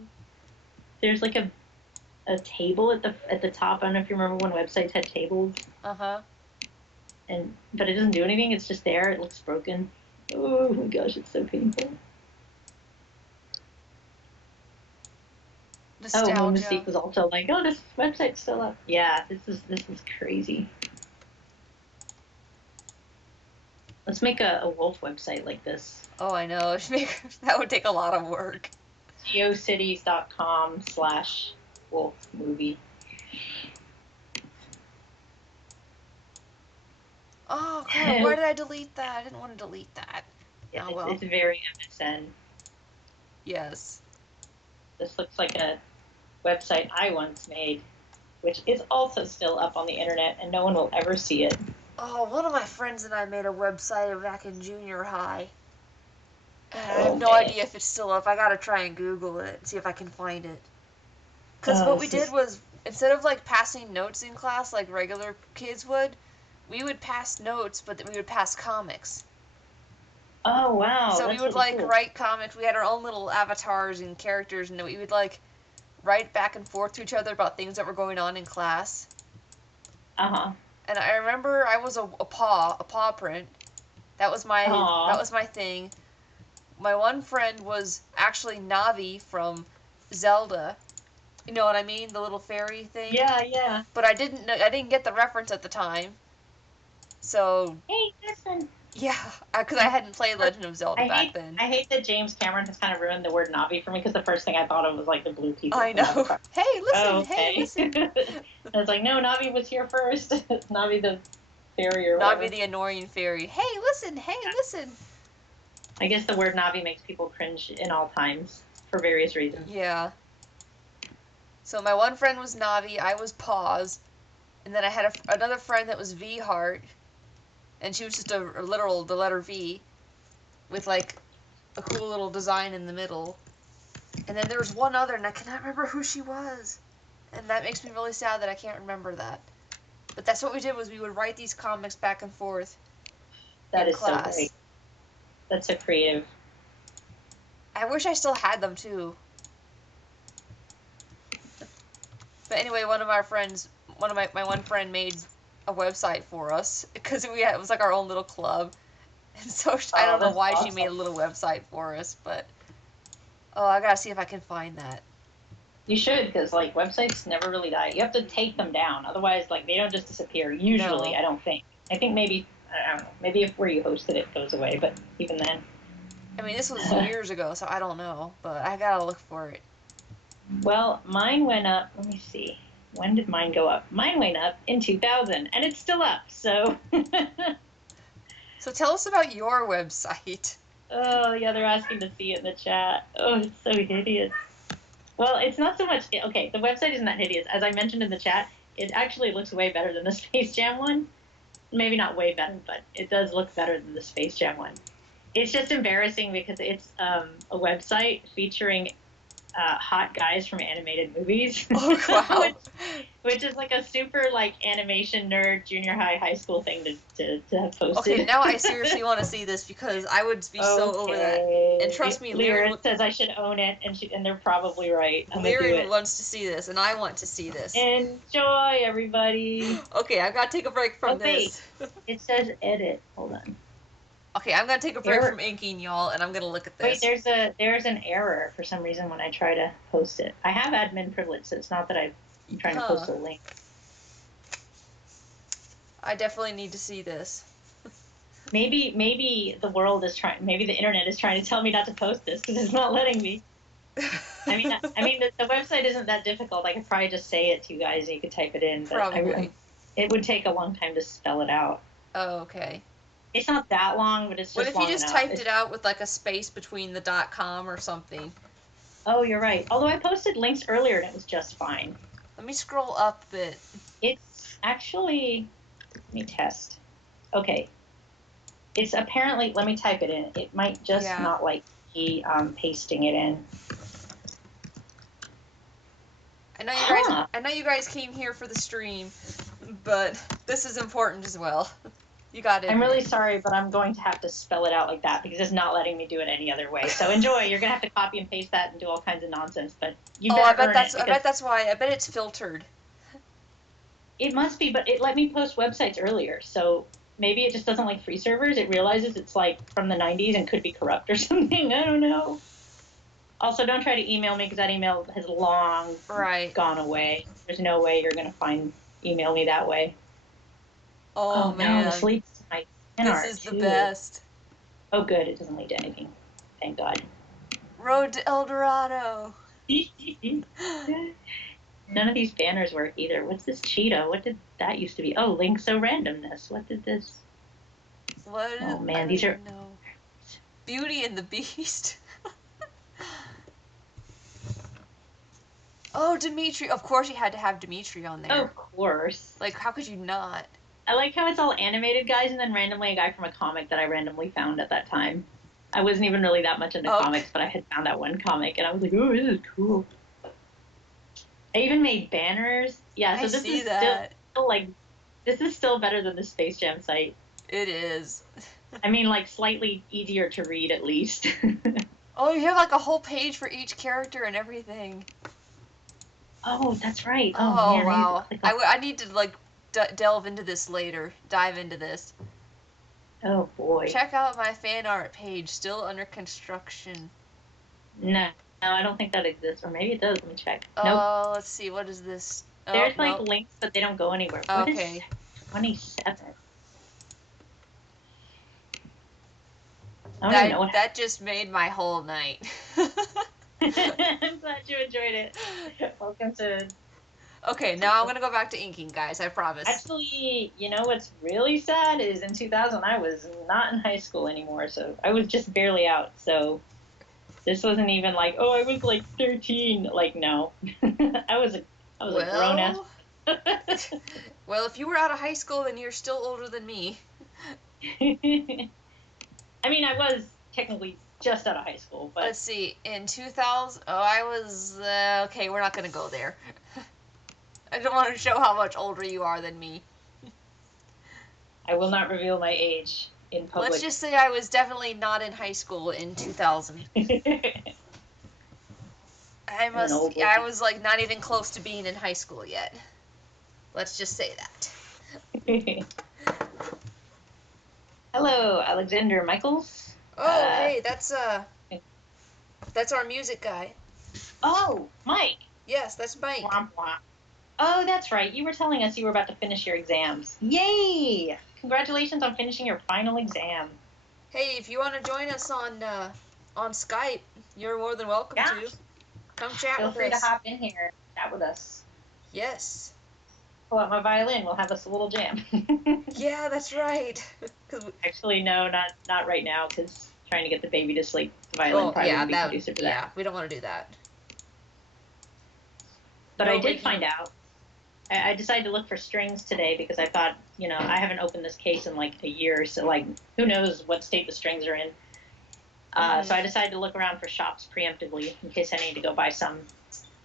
There's like a table at the top. I don't know if you remember when websites had tables. Uh-huh. But it doesn't do anything. It's just there. It looks broken. Oh my gosh, it's so painful. Nostalgia. Oh, Mystique was also like, oh, this website's still up. Yeah, this is crazy. Let's make a Wolf website like this. Oh, I know. That would take a lot of work. geocities.com/Wolf movie. Oh, God, why did I delete that? I didn't want to delete that. Yeah, oh, well. It's very MSN. Yes. This looks like a website I once made, which is also still up on the internet, and no one will ever see it. Oh, one of my friends and I made a website back in junior high. And I have no idea if it's still up. I gotta try and Google it and see if I can find it. Because what we did was, instead of like passing notes in class like regular kids would, we would pass notes, but we would pass comics. Oh, wow. So we that's would really like cool. write comics. We had our own little avatars and characters, and we would like write back and forth to each other about things that were going on in class. Uh-huh. And I remember I was a paw print. That was my thing. My one friend was actually Navi from Zelda. You know what I mean? The little fairy thing. Yeah, yeah. But I didn't get the reference at the time. So Hey, listen. yeah, because I hadn't played Legend of Zelda back then. I hate that James Cameron has kind of ruined the word Navi for me, because the first thing I thought of was like the blue people. I know. Hey, listen. Oh, okay. Hey, listen. I was like, no, Navi was here first. Navi the fairy or whatever. Navi the annoying fairy. Hey, listen. Hey, listen. I guess the word Navi makes people cringe in all times for various reasons. Yeah. So my one friend was Navi, I was Paws, and then I had another friend that was V Heart, and she was just the letter V, with like a cool little design in the middle. And then there was one other, and I cannot remember who she was, and that makes me really sad that I can't remember that. But that's what we did, was we would write these comics back and forth. That in is class. so great. That's so creative. I wish I still had them too. But anyway, my one friend made a website for us, because it was like our own little club. And so I don't know why she made a little website for us, but I gotta see if I can find that. You should, because like websites never really die. You have to take them down, otherwise like they don't just disappear. Usually, No. I don't think. I think maybe, I don't know, maybe if where you hosted it goes away, but even then. I mean, this was years ago, so I don't know, but I gotta look for it. Well, mine went up. Let me see. When did mine go up? Mine went up in 2000, and it's still up. So. So tell us about your website. Oh yeah, they're asking to see it in the chat. Oh, it's so hideous. Well, it's not so much. Okay, the website isn't that hideous. As I mentioned in the chat, it actually looks way better than the Space Jam one. Maybe not way better, but it does look better than the Space Jam one. It's just embarrassing because it's a website featuring hot guys from animated movies. Oh, wow. which is like a super like animation nerd junior high school thing to have posted. Okay, now I seriously want to see this, because I would be so over that. And trust me, Lyra says I should own it, and they're probably right. Lyra wants to see this, and I want to see this. Enjoy, everybody. Okay, I've got to take a break from this. It says edit. Hold on. Okay, I'm gonna take a break from inking, y'all, and I'm gonna look at this. Wait, there's an error for some reason when I try to post it. I have admin privilege, so it's not that I'm trying to post a link. I definitely need to see this. Maybe the world is trying. Maybe the internet is trying to tell me not to post this because it's not letting me. I mean, the website isn't that difficult. I could probably just say it to you guys, and you could type it in. But Probably. It would take a long time to spell it out. Oh, okay. It's not that long, but it's just. What if you just typed it out with like a space between the .com or something? Oh, you're right. Although I posted links earlier and it was just fine. Let me scroll up a bit. It's actually. Let me test. Okay. It's apparently. Let me type it in. It might just not like me pasting it in. I know you guys came here for the stream, but this is important as well. You got it. I'm really sorry, but I'm going to have to spell it out like that because it's not letting me do it any other way. So enjoy. You're gonna have to copy and paste that and do all kinds of nonsense. But you better I bet that's why. I bet it's filtered. It must be, but it let me post websites earlier, so maybe it just doesn't like free servers. It realizes it's like from the 90s and could be corrupt or something. I don't know. Also, don't try to email me because that email has long gone away. There's no way you're gonna email me that way. Oh man, no, sleep tonight. This is the best. Oh good, it doesn't lead to anything. Thank God. Road to El Dorado. None of these banners work either. What's this Cheetah? What did that used to be? Oh, Link So Randomness. What did this? What? Oh man, these are. Beauty and the Beast. Oh, Dimitri. Of course you had to have Dimitri on there. Of course. Like, how could you not? I like how it's all animated guys and then randomly a guy from a comic that I randomly found at that time. I wasn't even really that much into comics, but I had found that one comic and I was like, oh, this is cool. I even made banners. Yeah, so this is still like, this is still better than the Space Jam site. It is. I mean, like, slightly easier to read, at least. Oh, you have like a whole page for each character and everything. Oh, that's right. Oh, Oh, man. wow. I need to click on... I need to, like, delve into this later. Dive into this. Oh, boy. Check out my fan art page, still under construction. No, I don't think that exists. Or maybe it does. Let me check. Nope. Let's see. What is this? Oh, There's, like, nope. links, but they don't go anywhere. What Okay. is 27? I don't even know what That just made my whole night. I'm glad you enjoyed it. Welcome to... Okay, now I'm gonna go back to inking, guys. I promise. Actually, you know what's really sad is in 2000 I was not in high school anymore, so I was just barely out. So this wasn't even like, oh, I was like 13. Like, no, I was a grown ass. Well, if you were out of high school, then you're still older than me. I mean, I was technically just out of high school, but let's see. In 2000, I was okay. We're not gonna go there. I don't want to show how much older you are than me. I will not reveal my age in public. Let's just say I was definitely not in high school in 2000. I was like not even close to being in high school yet. Let's just say that. Hello, Alexander Michaels. Oh, hey, that's our music guy. Oh, Mike. Yes, that's Mike. Womp womp. Oh, that's right. You were telling us you were about to finish your exams. Yay! Congratulations on finishing your final exam. Hey, if you want to join us on Skype, you're more than welcome to. Come chat with us. Feel free to hop in here, chat with us. Yes. Pull out my violin. We'll have us a little jam. Yeah, that's right. Actually, no, not right now, because trying to get the baby to sleep, the violin probably wouldn't be conducive to that. Yeah, we don't want to do that. But I did find out. I decided to look for strings today because I thought, you know, I haven't opened this case in like a year, so like who knows what state the strings are in. So I decided to look around for shops preemptively in case I need to go buy some.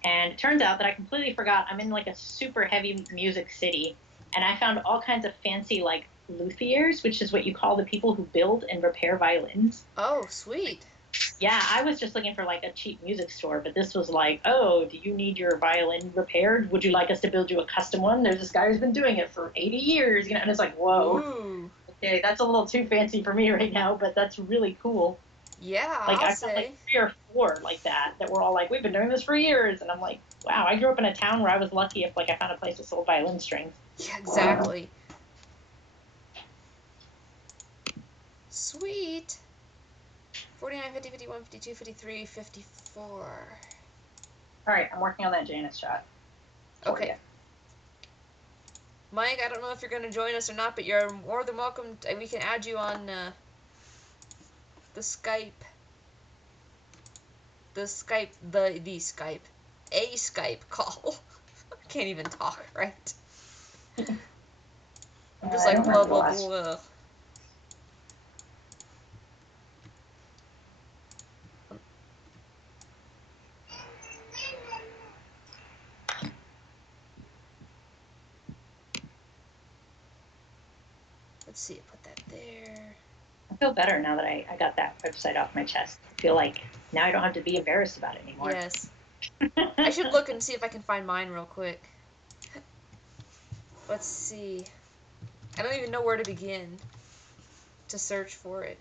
And it turns out that I completely forgot I'm in like a super heavy music city, and I found all kinds of fancy like luthiers, which is what you call the people who build and repair violins. Oh, sweet. Yeah, I was just looking for like a cheap music store, but this was like, oh, do you need your violin repaired? Would you like us to build you a custom one? There's this guy who's been doing it for 80 years, you know, and it's like, whoa. Ooh. Okay, that's a little too fancy for me right now, but that's really cool. Yeah, like, I found like 3 or 4 like that were all like, we've been doing this for years, and I'm like, wow, I grew up in a town where I was lucky if like I found a place that sold violin strings. Yeah, exactly. Sweet. 49, 50, 51, 52, 53, 54. All right, I'm working on that Janice shot. Okay. Mike, I don't know if you're going to join us or not, but you're more than welcome. We can add you on the Skype. The Skype. A Skype call. I can't even talk, right? I'm just like blah, blah, blah. Let's see, put that there. I feel better now that I got that website off my chest. I feel like now I don't have to be embarrassed about it anymore. Yes. I should look and see if I can find mine real quick. Let's see. I don't even know where to begin to search for it.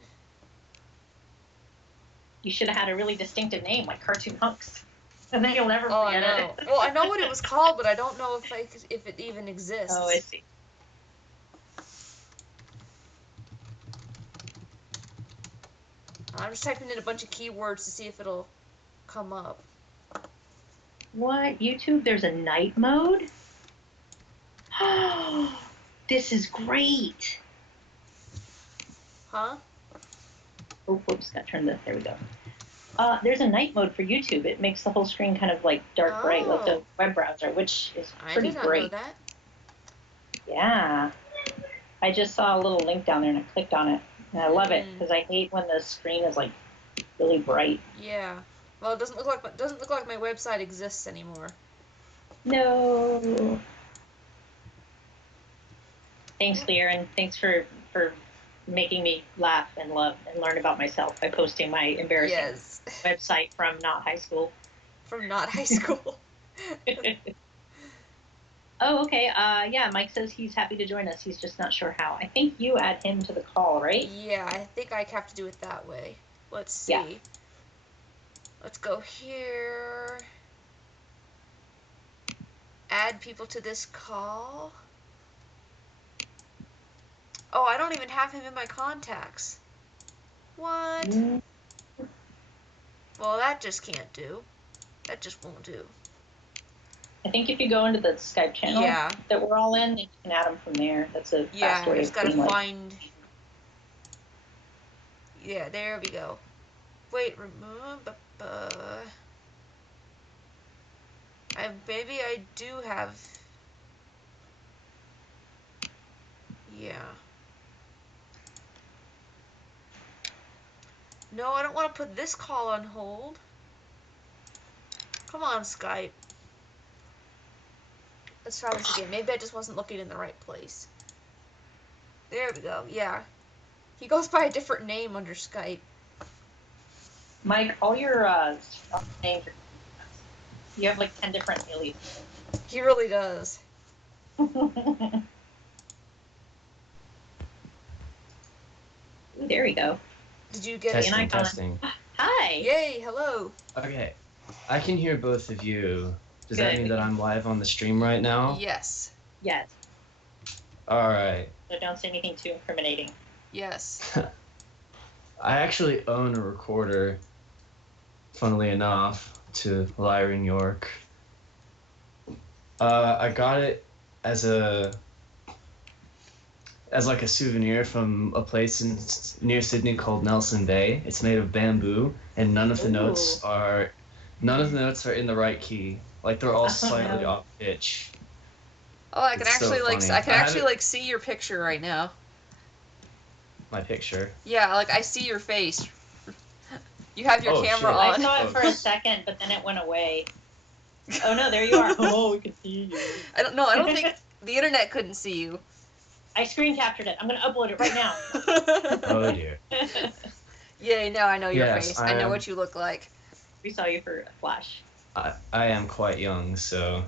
You should have had a really distinctive name, like Cartoon Hunks. And then you'll never forget it. Well, I know what it was called, but I don't know if it even exists. Oh, I see. I'm just typing in a bunch of keywords to see if it'll come up. What? YouTube? There's a night mode? This is great. Huh? Oh, whoops, got turned the... There we go. There's a night mode for YouTube. It makes the whole screen kind of like dark bright, like the web browser, which is pretty I did not great. know that. Yeah. I just saw a little link down there and I clicked on it. And I love it because I hate when the screen is like really bright. Yeah. Well, it doesn't look like my website exists anymore. No. Thanks, Lear, and thanks for making me laugh and love and learn about myself by posting my embarrassing website from not high school. From not high school. Oh, okay. Yeah, Mike says he's happy to join us. He's just not sure how. I think you add him to the call, right? Yeah, I think I have to do it that way. Let's see. Yeah. Let's go here. Add people to this call. Oh, I don't even have him in my contacts. What? Well, that just can't do. That just won't do. I think if you go into the Skype channel that we're all in, you can add them from there. That's a fast way. I just gotta find. Yeah, there we go. Wait, remove. Maybe I do have. Yeah. No, I don't want to put this call on hold. Come on, Skype. Let's try this again. Maybe I just wasn't looking in the right place. There we go. Yeah. He goes by a different name under Skype. Mike, all your names are... You have like 10 different aliases. He really does. There we go. Did you get testing, an icon? testing. Hi. Yay, hello. Okay. I can hear both of you. Does that mean that I'm live on the stream right now? Yes. Yes. Alright. So don't say anything too incriminating. Yes. I actually own a recorder, funnily enough, to Lyron York. I got it as like a souvenir from a place near Sydney called Nelson Bay. It's made of bamboo, and none of the notes are in the right key. Like they're all slightly off pitch. Oh, I can It's so actually funny. see your picture right now. My picture. Yeah, like I see your face. You have your camera shit. I on. saw it for a second, but then it went away. Oh no, there you are. Oh, we can see you. I don't think the internet couldn't see you. I screen captured it. I'm gonna upload it right now. Oh dear. Yay, now I know your Yes, face. I know what you look like. We saw you for a flash. I am quite young, so.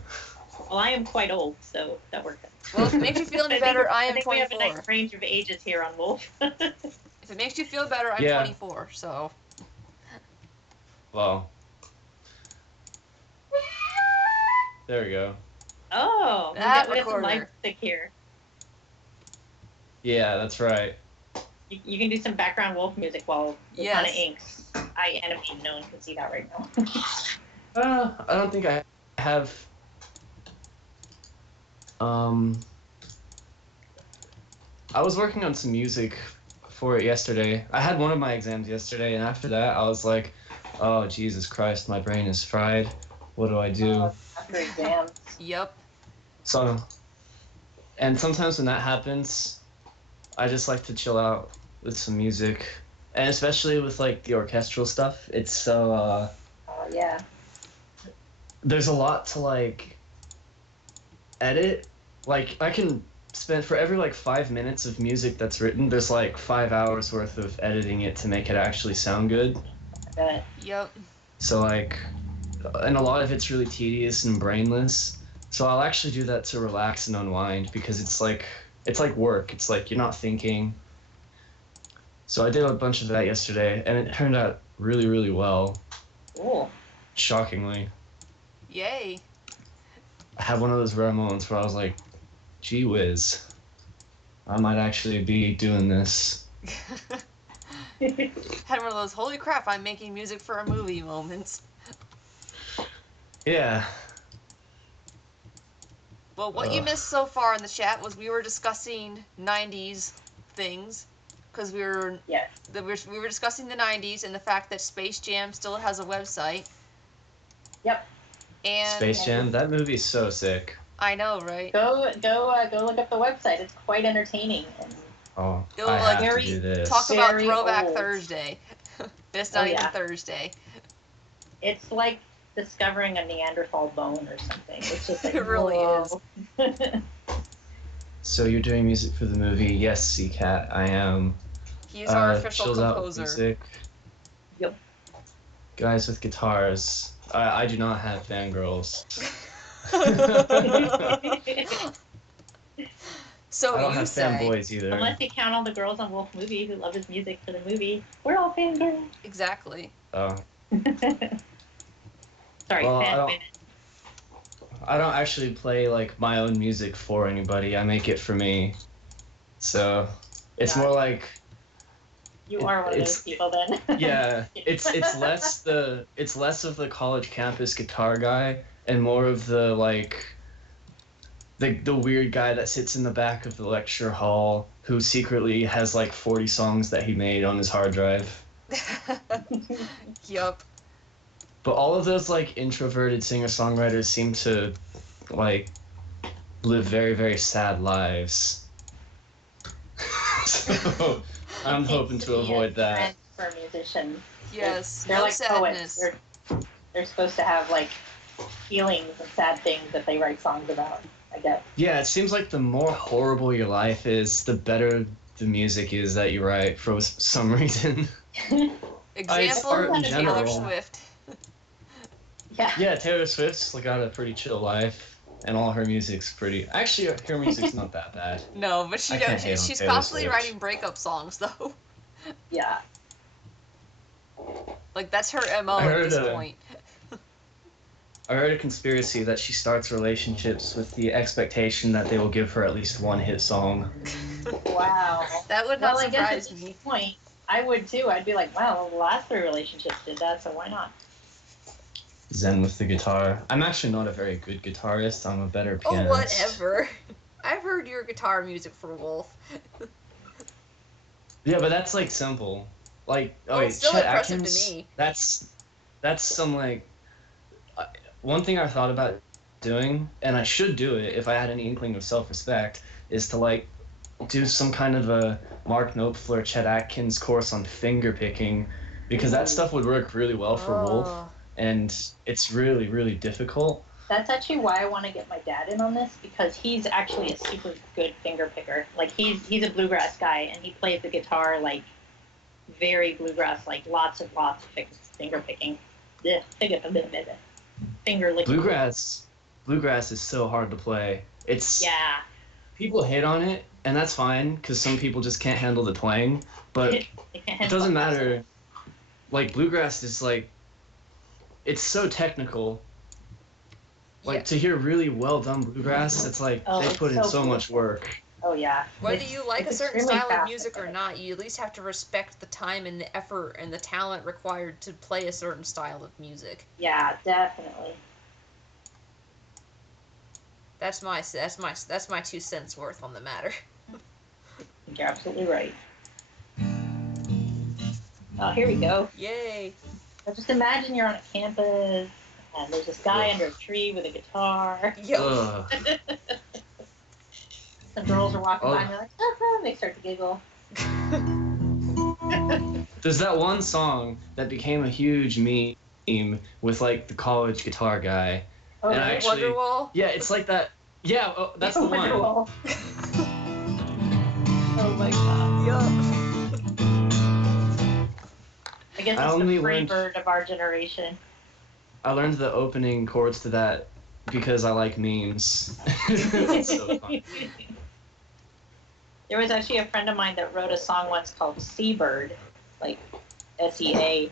Well, I am quite old, so that worked. Well, if it makes you feel any better, I am 24. We have a nice range of ages here on Wolf. If it makes you feel better, I'm 24, so. Well. There we go. Oh, we That got some recorder. light stick here. Yeah, that's right. You can do some background Wolf music while Lupana Yes. inks. I animate. No one can see that right now. I don't think I have. I was working on some music for it yesterday. I had one of my exams yesterday, and after that, I was like, "Oh Jesus Christ, my brain is fried. What do I do?" After exams. Yep. So, and sometimes when that happens, I just like to chill out with some music, and especially with like the orchestral stuff. It's so. Oh yeah. There's a lot to like edit. Like I can spend for every like 5 minutes of music that's written, there's like 5 hours worth of editing it to make it actually sound good. I bet. Yep. So like, and a lot of it's really tedious and brainless. So I'll actually do that to relax and unwind because it's like work. It's like you're not thinking. So I did a bunch of that yesterday, and it turned out really, really well. Cool. Shockingly. Yay. I had one of those rare moments where I was like, gee whiz, I might actually be doing this. Had one of those holy crap, I'm making music for a movie moments. Yeah. Well, what you missed so far in the chat was we were discussing 90s things. Because we were discussing the 90s and the fact that Space Jam still has a website. Yep. And Space Jam, that movie's so sick. I know, right? Go look up the website. It's quite entertaining. And Oh, Go, I like, have to do this. talk about Very Throwback old. Thursday. It's not Oh, even yeah. Thursday. it's like discovering a Neanderthal bone or something. It's just like It really whoa. So you're doing music for the movie? Yes, C-Cat, I am. He's our official chills out composer. music. Yep. Guys with guitars. I do not have fangirls. So I don't you have say. fanboys either. Unless you count all the girls on Wolf movie who love his music for the movie. We're all fangirls. Exactly. Oh. Sorry, Well, fan I don't actually play like my own music for anybody. I make it for me. So it's more like You are one of those people then. yeah, it's less of the college campus guitar guy and more of the like the weird guy that sits in the back of the lecture hall who secretly has like 40 songs that he made on his hard drive. Yup. But all of those like introverted singer-songwriters seem to like live very, very sad lives. So I'm hoping to avoid that. For musicians. Yes. They're No like sadness. poets. They're supposed to have like feelings and sad things that they write songs about, I guess. Yeah, it seems like the more horrible your life is, the better the music is that you write for some reason. Example, art in Taylor general. Swift. Yeah. Yeah, Taylor Swift's got a pretty chill life, and all her music's pretty. Actually, her music's not that bad. No, but I can't hate on she's Taylor constantly Swift. writing breakup songs though. Yeah. Like that's her MO I at heard, this point. I heard a conspiracy that she starts relationships with the expectation that they will give her at least one hit song. Wow. That would not Well, I guess surprise at me. this point, I would too. I'd be like, wow, well, the last 3 relationships did that, so why not? Zen with the guitar. I'm actually not a very good guitarist. I'm a better Oh, pianist. whatever. I've heard your guitar music for Wolf. Yeah, but that's like simple. Like, Well, wait, it's still Chet impressive to Atkins. me. That's some like. One thing I thought about doing, and I should do it if I had any inkling of self-respect, is to like do some kind of a Mark Knopfler, Chet Atkins course on finger picking, because that stuff would work really well for Wolf, Oh. and it's really, really difficult. That's actually why I want to get my dad in on this, because he's actually a super good finger picker. Like he's a bluegrass guy, and he plays the guitar like very bluegrass, like lots of finger picking. Yeah, finger licking. Bluegrass is so hard to play. It's Yeah. people hate on it, and that's fine because some people just can't handle the twang. But it doesn't matter. Like bluegrass is like, it's so technical. Like Yeah. to hear really well done bluegrass, it's like Oh, they it's put in so so cool. much work. Oh yeah. Whether It's- you like a it's certain extremely style of fast. music or not, you at least have to respect the time and the effort and the talent required to play a certain style of music. Yeah, definitely. That's my 2 cents worth on the matter. I think you're absolutely right. Oh, here we go. Yay! So just imagine you're on a campus, and there's this guy under a tree with a guitar. Yo. Ugh. Some girls are walking by, Oh. and they're like, oh, and they start to giggle. There's that one song that became a huge meme with like the college guitar guy. Oh, And I really? actually- Wonderwall. Yeah, it's like that. Yeah, oh, that's the one. Wonderwall. Oh my god. Yup. I guess I it's only the free learned- bird of our generation. I learned the opening chords to that because I like memes. It's so fun. There was actually a friend of mine that wrote a song once called Seabird, like SEA,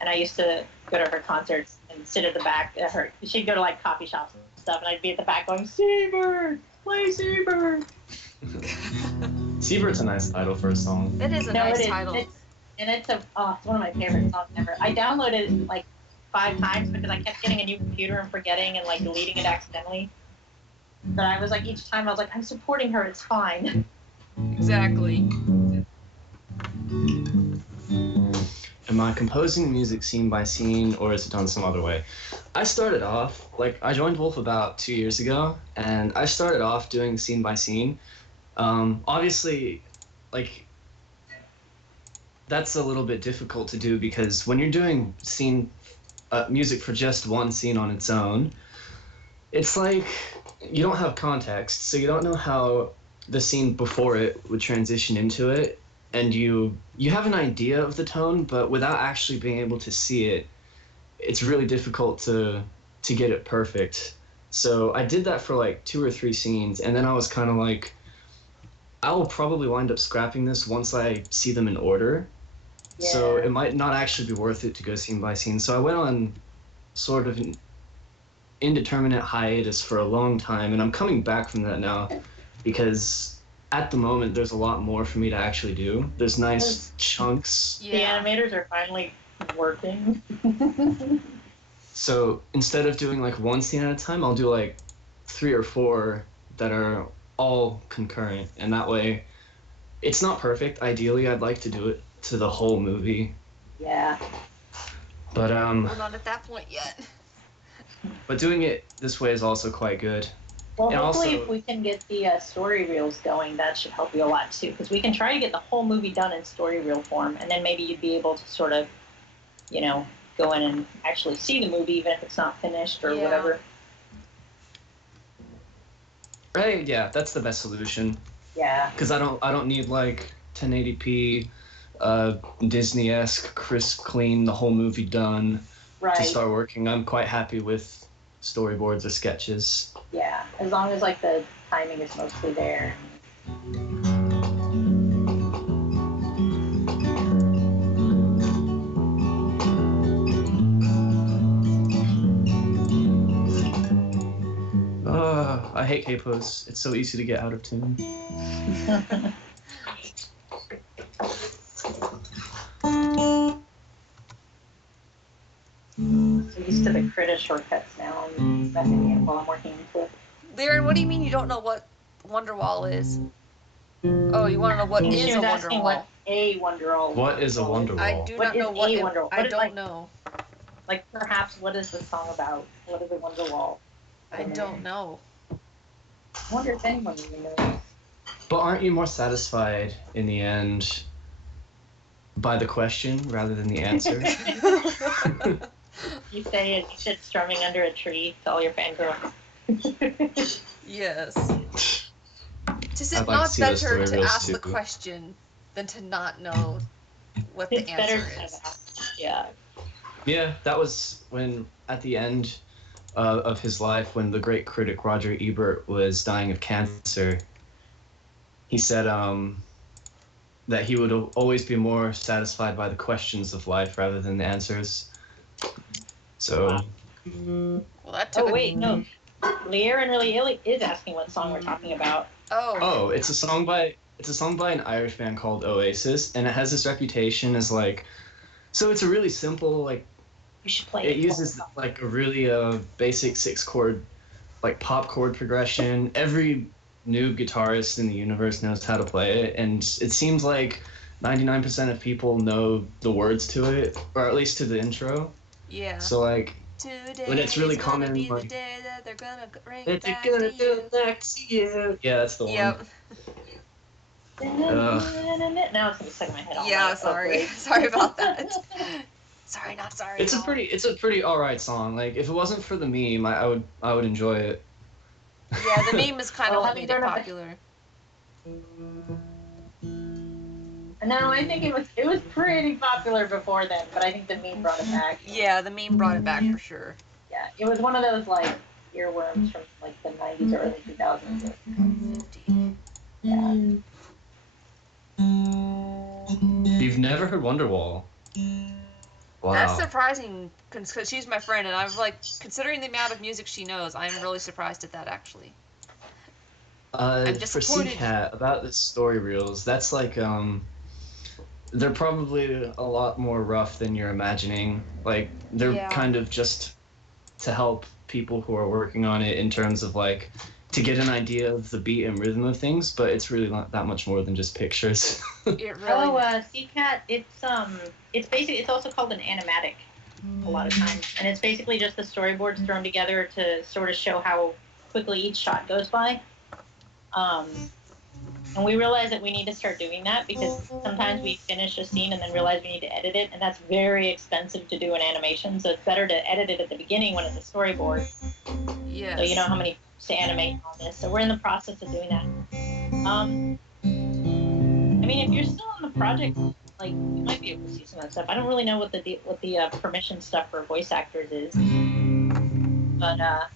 and I used to go to her concerts and sit at the back at her. She'd go to like coffee shops and stuff, and I'd be at the back going, Seabird, play Seabird. Seabird's a nice title for a song. That is a No, nice it is. title. It's one of my favorite songs ever. I downloaded it like 5 times because I kept getting a new computer and forgetting and like deleting it accidentally. But I was like, each time I was like, I'm supporting her, it's fine. Exactly. Am I composing music scene by scene, or is it done some other way? I started off, like, I joined Wolf about 2 years ago, and I started off doing scene by scene. Obviously, like, that's a little bit difficult to do because when you're doing music for just one scene on its own, it's like you don't have context, so you don't know how the scene before it would transition into it, and you have an idea of the tone, but without actually being able to see it, it's really difficult to get it perfect. So I did that for like 2 or 3 scenes, and then I was kind of like, I will probably wind up scrapping this once I see them in order. Yeah. So it might not actually be worth it to go scene by scene. So I went on sort of an indeterminate hiatus for a long time, and I'm coming back from that now because at the moment there's a lot more for me to actually do. There's nice chunks. The animators are finally working. So instead of doing like 1 scene at a time, I'll do like 3 or 4 that are all concurrent, and that way it's not perfect. Ideally, I'd like to do it to the whole movie. Yeah. But We're not at that point yet. But doing it this way is also quite good. Well, And hopefully also- if we can get the story reels going, that should help you a lot too, because we can try to get the whole movie done in story reel form, and then maybe you'd be able to sort of, you know, go in and actually see the movie even if it's not finished or whatever. Right? Yeah, that's the best solution. Yeah. Because I don't need like 1080p, Disney-esque, crisp, clean, the whole movie done Right. to start working. I'm quite happy with storyboards or sketches. Yeah. As long as like the timing is mostly there. I hate capos. It's so easy to get out of tune. So used to the critter shortcuts now. I'm messing me up while I'm working into it. Lyran, what do you mean you don't know what Wonderwall is? Oh, you want to know what She is a was asking Wonderwall? what a Wonderwall. What is a Wonderwall? I do What not know is what a it- Wonderwall? I What is, don't like- know. Like perhaps what is the song about? What is a Wonderwall? I don't know. I wonder if anyone even knows. But aren't you more satisfied in the end by the question rather than the answer? You say it, you sit strumming under a tree to all your fangirls. Yes. Is it I'd like to not see those better story to reels ask the too. question than to not know what It's the better answer to is? have, yeah. Yeah, that was when, at the end of his life, when the great critic Roger Ebert was dying of cancer, he said that he would always be more satisfied by the questions of life rather than the answers. So, Well, that took Oh wait, no. Lyran really is asking what song we're talking about. Oh. it's a song by an Irish band called Oasis, and it has this reputation as like, so it's a really simple, like, You should play it uses like a really basic 6-chord like pop chord progression. Every new guitarist in the universe knows how to play it, and it seems like 99% of people know the words to it, or at least to the intro. Yeah. So like Today when it's really is gonna common, be the like, day that they're gonna bring "They're it back gonna to do you. it back to you." Yeah, that's the one. Yep. Now it's stuck in my head all Yeah, night. sorry. Sorry about that. Sorry, not sorry. It's at a all. pretty alright song. Like if it wasn't for the meme, I would enjoy it. Yeah, the meme is kind of Oh, what have you made it done a- popular. No, I think it was pretty popular before then, but I think the meme brought it back. Yeah, the meme brought it back for sure. Yeah, it was one of those like earworms from like the 90s or early 2000s. Yeah. You've never heard Wonderwall? Wow. That's surprising because she's my friend, and I'm like, considering the amount of music she knows, I'm really surprised at that actually. I'm For disappointed. CCAT, about the story reels, that's like, they're probably a lot more rough than you're imagining. Like, they're Yeah. kind of just to help people who are working on it in terms of, like, to get an idea of the beat and rhythm of things, but it's really not that much more than just pictures. It really. Oh, CCAT, it's basically, it's also called an animatic a lot of times. And it's basically just the storyboards thrown together to sort of show how quickly each shot goes by. And we realize that we need to start doing that because sometimes we finish a scene and then realize we need to edit it, and that's very expensive to do in animation. So it's better to edit it at the beginning when it's a storyboard, Yes. so you know how many to animate on this. So we're in the process of doing that. I mean, if you're still on the project, like you might be able to see some of that stuff. I don't really know what the permission stuff for voice actors is, but I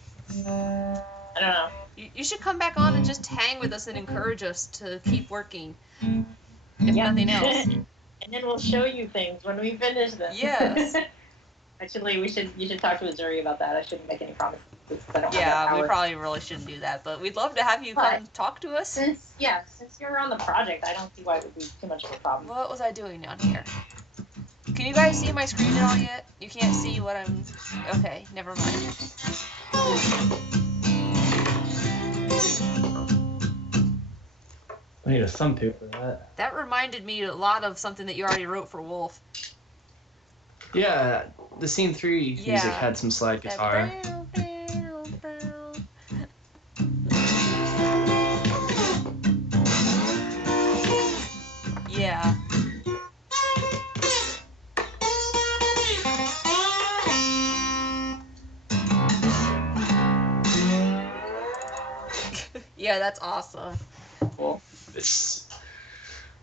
don't know. You should come back on and just hang with us and encourage us to keep working, if nothing else. And then we'll show you things when we finish them. Yes. Actually, you should talk to Azuri about that. I shouldn't make any promises. I don't have that Yeah, we power. probably really shouldn't do that, but we'd love to have you come talk to us. Since you're on the project, I don't see why it would be too much of a problem. What was I doing down here? Can you guys see my screen at all yet? You can't see what I'm... Okay, never mind. I need a thumb pick for that. That reminded me a lot of something that you already wrote for Wolf. Yeah, the Scene 3 music had some slide guitar. Yeah. Yeah, that's awesome. Cool. It's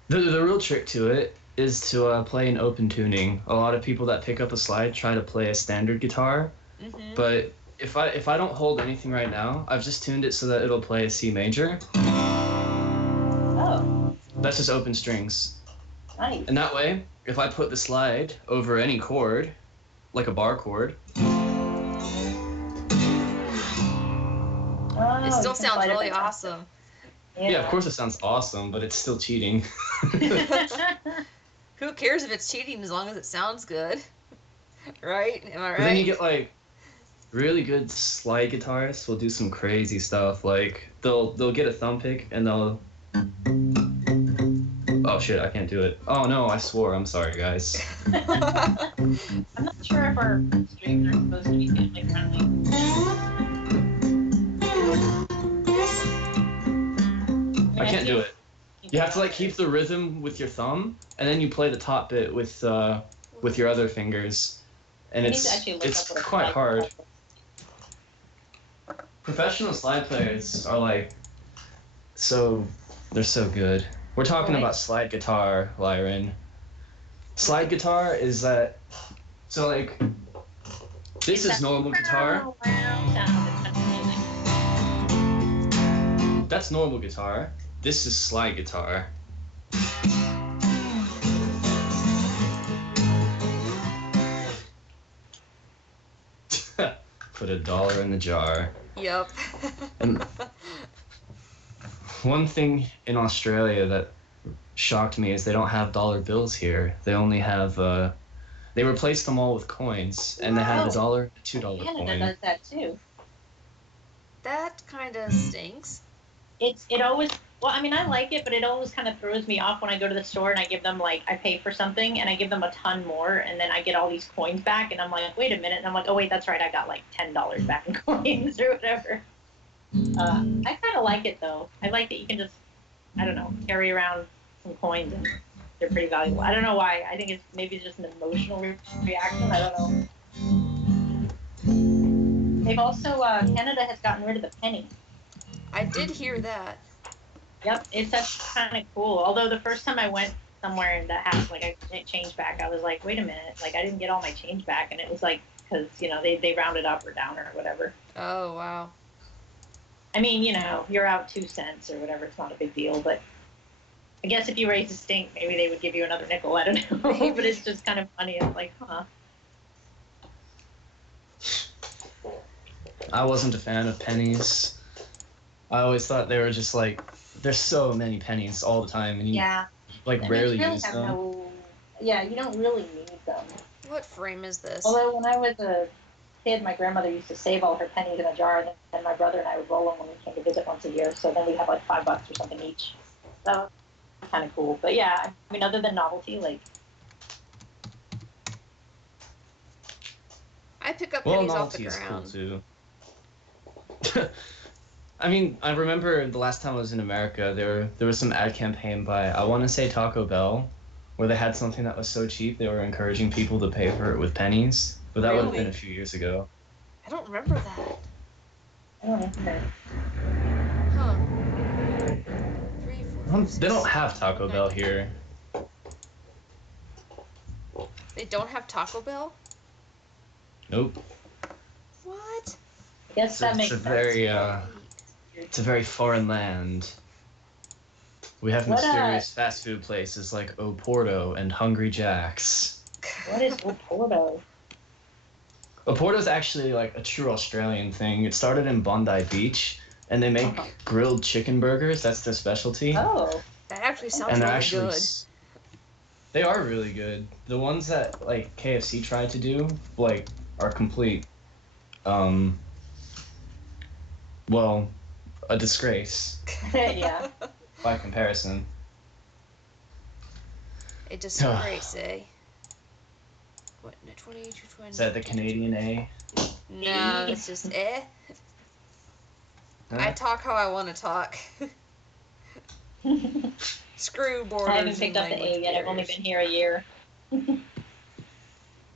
the real trick to it is to play in open tuning. A lot of people that pick up a slide try to play a standard guitar, but if I don't hold anything right now, I've just tuned it so that it'll play a C major. Oh. That's just open strings. Nice. And that way, if I put the slide over any chord, like a bar chord, It still sounds really awesome. yeah, of course it sounds awesome, but it's still cheating. Who cares if it's cheating as long as it sounds good? Right? Am I right? But then you get like really good slide guitarists will do some crazy stuff. Like they'll get a thumb pick and they'll... Oh shit, I can't do it. Oh no, I swore. I'm sorry, guys. I'm not sure if our streams are supposed to be family friendly. I can't do it. You have to like keep the rhythm with your thumb, and then you play the top bit with your other fingers, and it's quite hard. Professional slide players are like they're so good. We're talking about slide guitar, Lyron. Slide guitar is that so like this is normal guitar. That's normal guitar. This is slide guitar. Put $1 in the jar. Yep. And one thing in Australia that shocked me is they don't have dollar bills here. They only have they replaced them all with coins, and they have the $1, $2 Canada coin. does that too. That kind of stinks. It always, well, I mean, I like it, but it always kind of throws me off when I go to the store and I give them, like, I pay for something and I give them a ton more, and then I get all these coins back, and I'm like, wait a minute, and I'm like, oh wait, that's right, I got like $10 back in coins or whatever. I kind of like it though. I like that you can just, I don't know, carry around some coins and they're pretty valuable. I don't know why. I think it's maybe just an emotional reaction. I don't know. They've also, Canada has gotten rid of the penny. I did hear that. Yep, it's kind of cool. Although the first time I went somewhere and that had like a change back, I was like, wait a minute, like I didn't get all my change back, and it was like because they rounded up or down or whatever. Oh wow. I mean, you're out 2 cents or whatever. It's not a big deal, but I guess if you raise a stink, maybe they would give you another nickel. I don't know, but it's just kind of funny. I'm like, huh. I wasn't a fan of pennies. I always thought they were just like, there's so many pennies all the time, and you rarely use them. You don't really need them. What frame is this? Although when I was a kid, my grandmother used to save all her pennies in a jar, and then my brother and I would roll them when we came to visit once a year. So then we'd have like $5 or something each. That was kind of cool. But yeah, I mean, other than novelty, like. I pick up pennies off the novelty is ground. cool too. I mean, I remember the last time I was in America, there was some ad campaign by, I want to say Taco Bell, where they had something that was so cheap they were encouraging people to pay for it with pennies. But that would have been a few years ago. I don't remember that. I don't know. Huh. 3 They don't have Taco Bell here. They don't have Taco Bell? Nope. What? I guess that makes It's a sense. very it's a very foreign land. We have mysterious fast food places like Oporto and Hungry Jack's. What is Oporto? Oporto's actually like a true Australian thing. It started in Bondi Beach, and they make grilled chicken burgers. That's their specialty. Oh. That actually sounds And they're really actually good. they are really good. The ones that like KFC tried to do like are complete well, a disgrace Yeah. by comparison. A disgrace, eh? What, 20 to 20? Is that the Canadian A? No, it's just eh. Huh? I talk how I want to talk. Screw borders. I haven't picked and up the A language yet. I've only barriers. been here a year.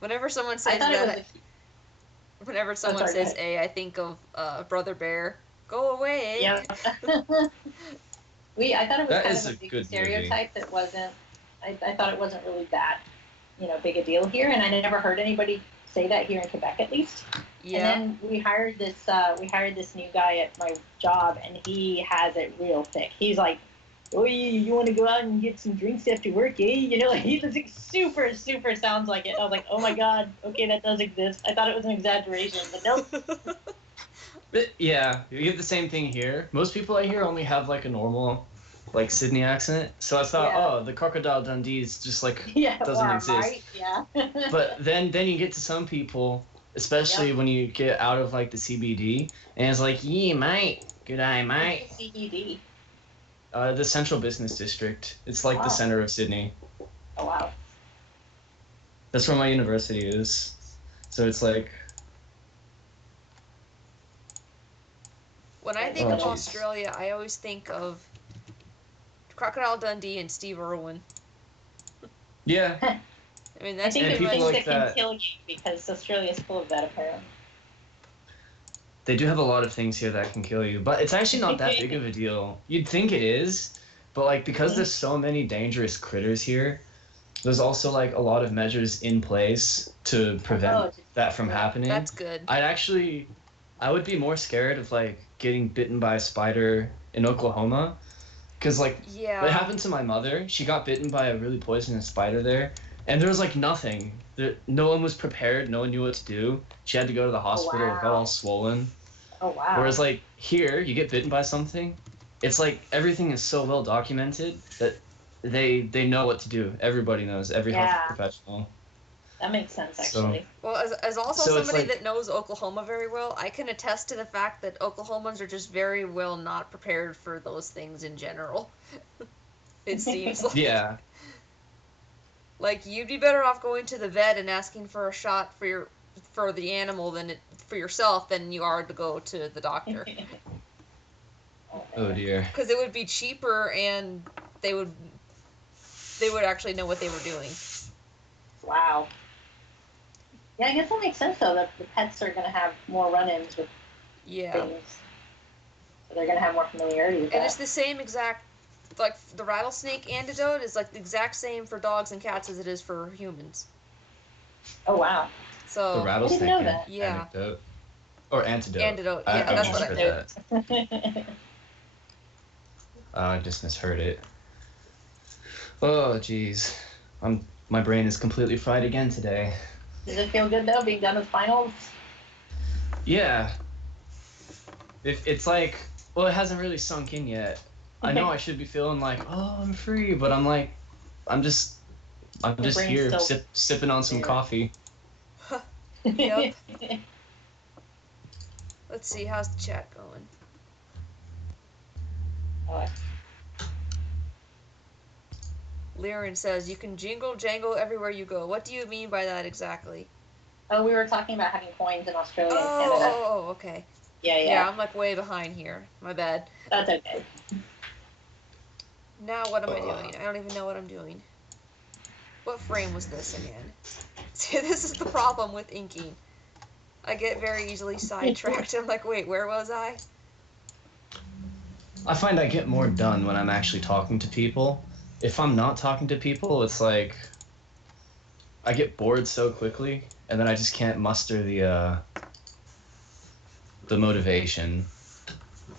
Whenever someone I says thought it that, was. whenever someone sorry, go says A, I think of Brother Bear. Go away. Yeah. I thought it was That kind is of a a big good stereotype that wasn't. I thought it wasn't really that, big a deal here, and I never heard anybody say that here in Quebec, at least. Yeah. And then we hired this new guy at my job, and he has it real thick. He's like, "Oh, you want to go out and get some drinks after work, eh?" He just like super sounds like it. I was like, "Oh my god, okay, that does exist." I thought it was an exaggeration, but nope. But yeah, you get the same thing here. Most people I hear only have like a normal, like Sydney accent. So I thought, Yeah. oh, the Crocodile Dundee is just like Yeah, doesn't or exist. right? Yeah. But then you get to some people, especially Yep. when you get out of like the CBD, and it's like, yeah, mate, good day, mate. CBD. The Central Business District. It's like Wow. the center of Sydney. Oh wow. That's where my university is. So it's like, When I think Oh, of jeez. Australia, I always think of Crocodile Dundee and Steve Irwin. yeah, I mean, I that's think And the pretty people things much. that like can that- kill you because Australia's full of that apparently. they do have a lot of things here that can kill you, but it's actually not that big of a deal. You'd think it is, but like because there's so many dangerous critters here, there's also like a lot of measures in place to prevent that from happening. That's good. I would be more scared of like getting bitten by a spider in Oklahoma, because like Yeah. it happened to my mother. She got bitten by a really poisonous spider there, and there was like nothing. No one was prepared. No one knew what to do. She had to go to the hospital. It got wow. all swollen. Oh wow. Whereas like here, you get bitten by something, it's like everything is so well documented that they know what to do. Everybody knows. Every health Yeah. professional. That makes sense So- actually. Well, as also So it's somebody like- that knows Oklahoma very well, I can attest to the fact that Oklahomans are just very well not prepared for those things in general. It seems like. Yeah. Like, you'd be better off going to the vet and asking for a shot for the animal for yourself than you are to go to the doctor. Oh man. dear. Because it would be cheaper and they would actually know what they were doing. Wow. Yeah, I guess that makes sense though. That the pets are going to have more run-ins with Yeah. things, so they're going to have more familiarity with And that. it's the same exact, like, the rattlesnake antidote is like the exact same for dogs and cats as it is for humans. Oh wow. The So, rattlesnake know that. Yeah. anecdote. Or antidote. Antidote, I yeah, that's almost what I heard that. I just misheard it. Oh jeez. My brain is completely fried again today. Does it feel good though, being done with finals? Yeah. It's like, well, it hasn't really sunk in yet. I know I should be feeling like, oh, I'm free, but I'm like, I'm just brain's here still- sipping on some Yeah. coffee. Yep. Let's see, how's the chat going? Oh, Liren says, you can jingle jangle everywhere you go. What do you mean by that exactly? oh, we were talking about having coins in Australia and Canada. Oh, okay. Yeah, Yeah, I'm like way behind here. My bad. That's okay. Now what am I doing? I don't even know what I'm doing. What frame was this again? See, this is the problem with inking. I get very easily sidetracked. I'm like, wait, where was I? I find I get more done when I'm actually talking to people. If I'm not talking to people, it's like I get bored so quickly, and then I just can't muster the motivation.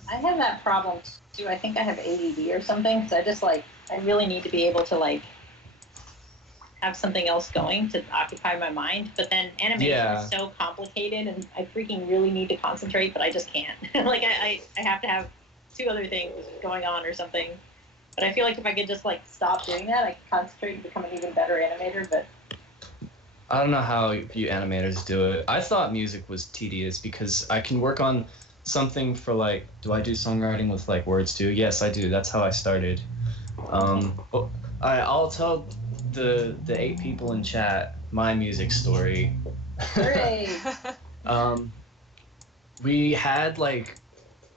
I have that problem too. I think I have ADD or something. So I just like, I really need to be able to like have something else going to occupy my mind. But then animation is so complicated, and I freaking really need to concentrate, but I just can't. Like I have to have 2 other things going on or something. But I feel like if I could just like stop doing that, I could concentrate and become an even better animator. But I don't know how you animators do it. I thought music was tedious because I can work on something for like, do I do songwriting with like words too? Yes, I do. That's how I started. I'll tell the 8 people in chat my music story. hooray! We had like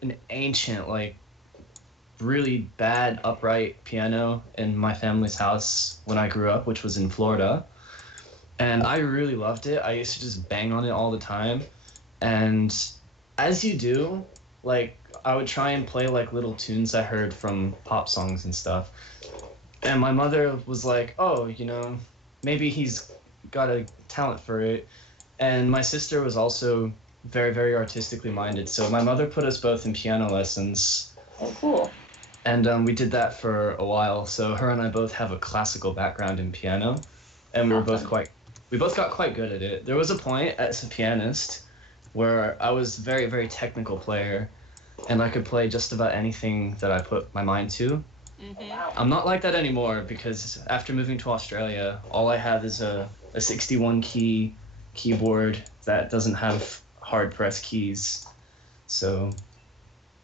an ancient, like really bad upright piano in my family's house when I grew up, which was in Florida. And I really loved it. I used to just bang on it all the time. And as you do, like I would try and play like little tunes I heard from pop songs and stuff. And my mother was like, oh, you know, maybe he's got a talent for it. And my sister was also very, very artistically minded. So my mother put us both in piano lessons. Oh, cool. And we did that for a while. So her and I both have a classical background in piano. And we both got quite good at it. There was a point as a pianist where I was very, very technical player, and I could play just about anything that I put my mind to. Mm-hmm. Wow. I'm not like that anymore because after moving to Australia, all I have is a 61 key keyboard that doesn't have hard press keys. So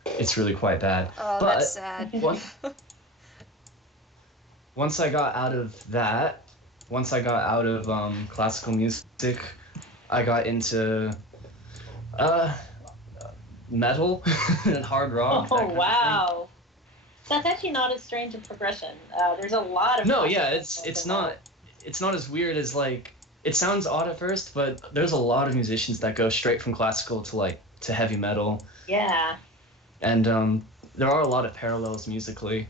it's really quite bad. Oh, but that's sad. Once I got out of that, once I got out of classical music, I got into metal and hard rock. Oh, wow. That's actually not as strange a progression. There's a lot of... No, yeah, it's not as weird as like, it sounds odd at first, but there's a lot of musicians that go straight from classical to heavy metal. Yeah. And there are a lot of parallels musically.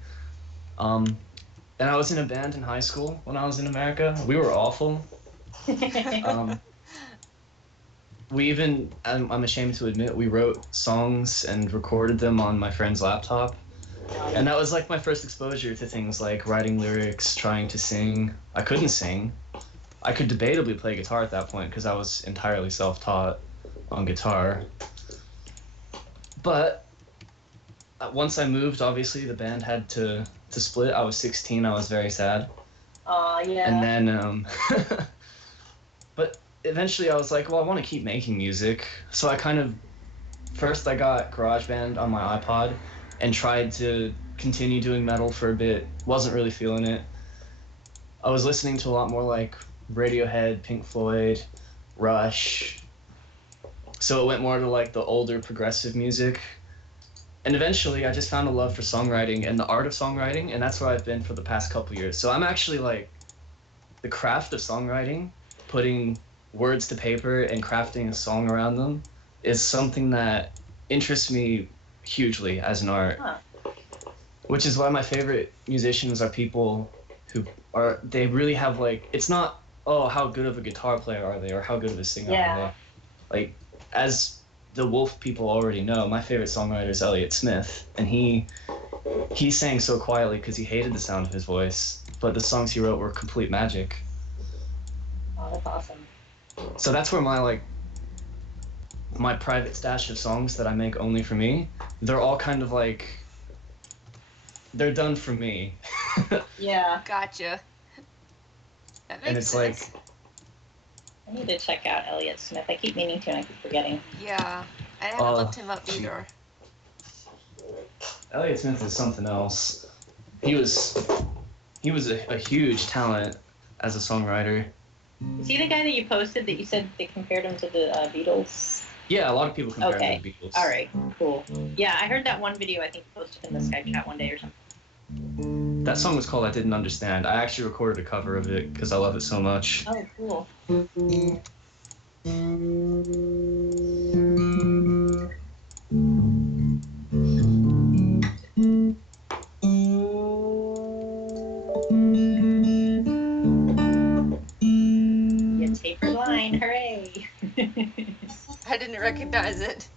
And I was in a band in high school when I was in America. We were awful. We even, I'm ashamed to admit, we wrote songs and recorded them on my friend's laptop. And that was like my first exposure to things like writing lyrics, trying to sing. I couldn't sing. I could debatably play guitar at that point because I was entirely self-taught on guitar. But once I moved, obviously the band had to split. I was 16. I was very sad. Yeah. And then, but eventually I was like, well, I want to keep making music. So I first I got GarageBand on my iPod and tried to continue doing metal for a bit. Wasn't really feeling it. I was listening to a lot more like Radiohead, Pink Floyd, Rush. So it went more to like the older progressive music. And eventually I just found a love for songwriting and the art of songwriting, and that's where I've been for the past couple years. So I'm actually like, the craft of songwriting, putting words to paper and crafting a song around them, is something that interests me hugely as an art. Huh. Which is why my favorite musicians are people who they really have like, it's not, oh, how good of a guitar player are they or how good of a singer are they. Like, as the Wolf people already know, my favorite songwriter is Elliot Smith, and he sang so quietly because he hated the sound of his voice, but the songs he wrote were complete magic. Oh, that's awesome. So that's where my private stash of songs that I make only for me, they're all kind of like, they're done for me. Yeah. Gotcha. That makes And it's sense. like, I need to check out Elliot Smith. I keep meaning to and I keep forgetting. Yeah, I haven't looked him up either. Elliot Smith is something else. He was a huge talent as a songwriter. Is he the guy that you posted that you said they compared him to the Beatles? Yeah, a lot of people compare him to the Beatles. All right, cool. Yeah, I heard that one video I think posted in the Skype chat one day or something. That song was called I Didn't Understand. I actually recorded a cover of it because I love it so much. Oh, cool. I didn't recognize it.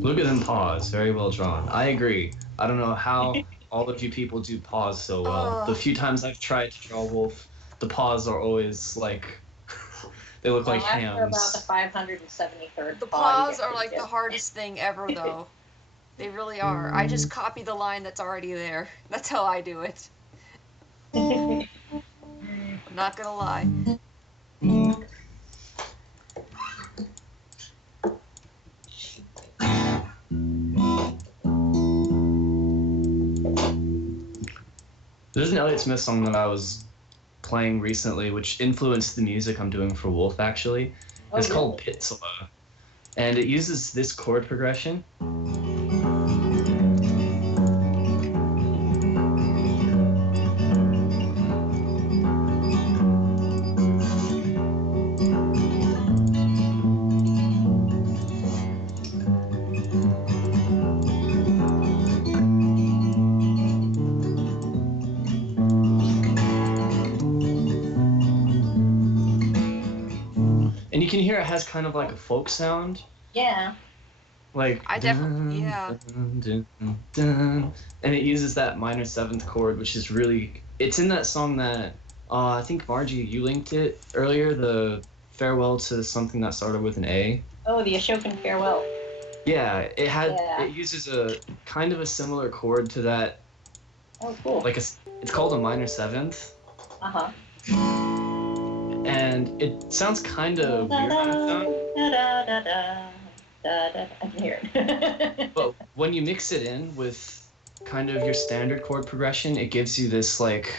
Look at them pause. Very well drawn. I agree. I don't know how all of you people do pause so well. The few times I've tried to draw wolf, the pause are always like they look like after hams. about the 573rd The pause, pause are like the hardest thing ever, though. They really are. I just copy the line that's already there. That's how I do it. I'm not gonna lie. There's an Elliot Smith song that I was playing recently, which influenced the music I'm doing for Wolf, actually. It's called Pitsala, and it uses this chord progression. And you can hear it has kind of like a folk sound. Yeah. Like I definitely, yeah. Dun, dun, dun, and it uses that minor seventh chord, which is really. It's in that song that I think Margie, you linked it earlier. The farewell to something that started with an A. Oh, the Ashokan farewell. Yeah, it had. Yeah. It uses a kind of a similar chord to that. Oh, cool. Like it's called a minor seventh. Uh-huh. And it sounds kind of weird on its own. I can hear it. But when you mix it in with kind of your standard chord progression, it gives you this like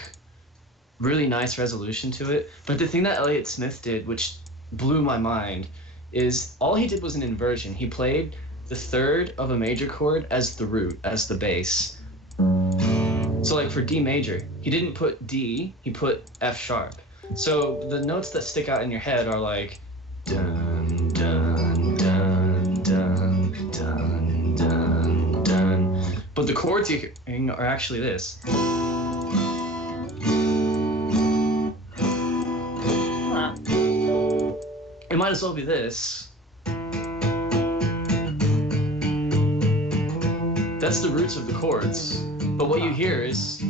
really nice resolution to it. But the thing that Elliot Smith did, which blew my mind, is all he did was an inversion. He played the third of a major chord as the root, as the bass. So like for D major, he didn't put D, he put F sharp. So the notes that stick out in your head are like dun dun dun dun dun dun dun. But the chords you're hearing are actually this. Huh. It might as well be this. That's the roots of the chords. But what you hear is.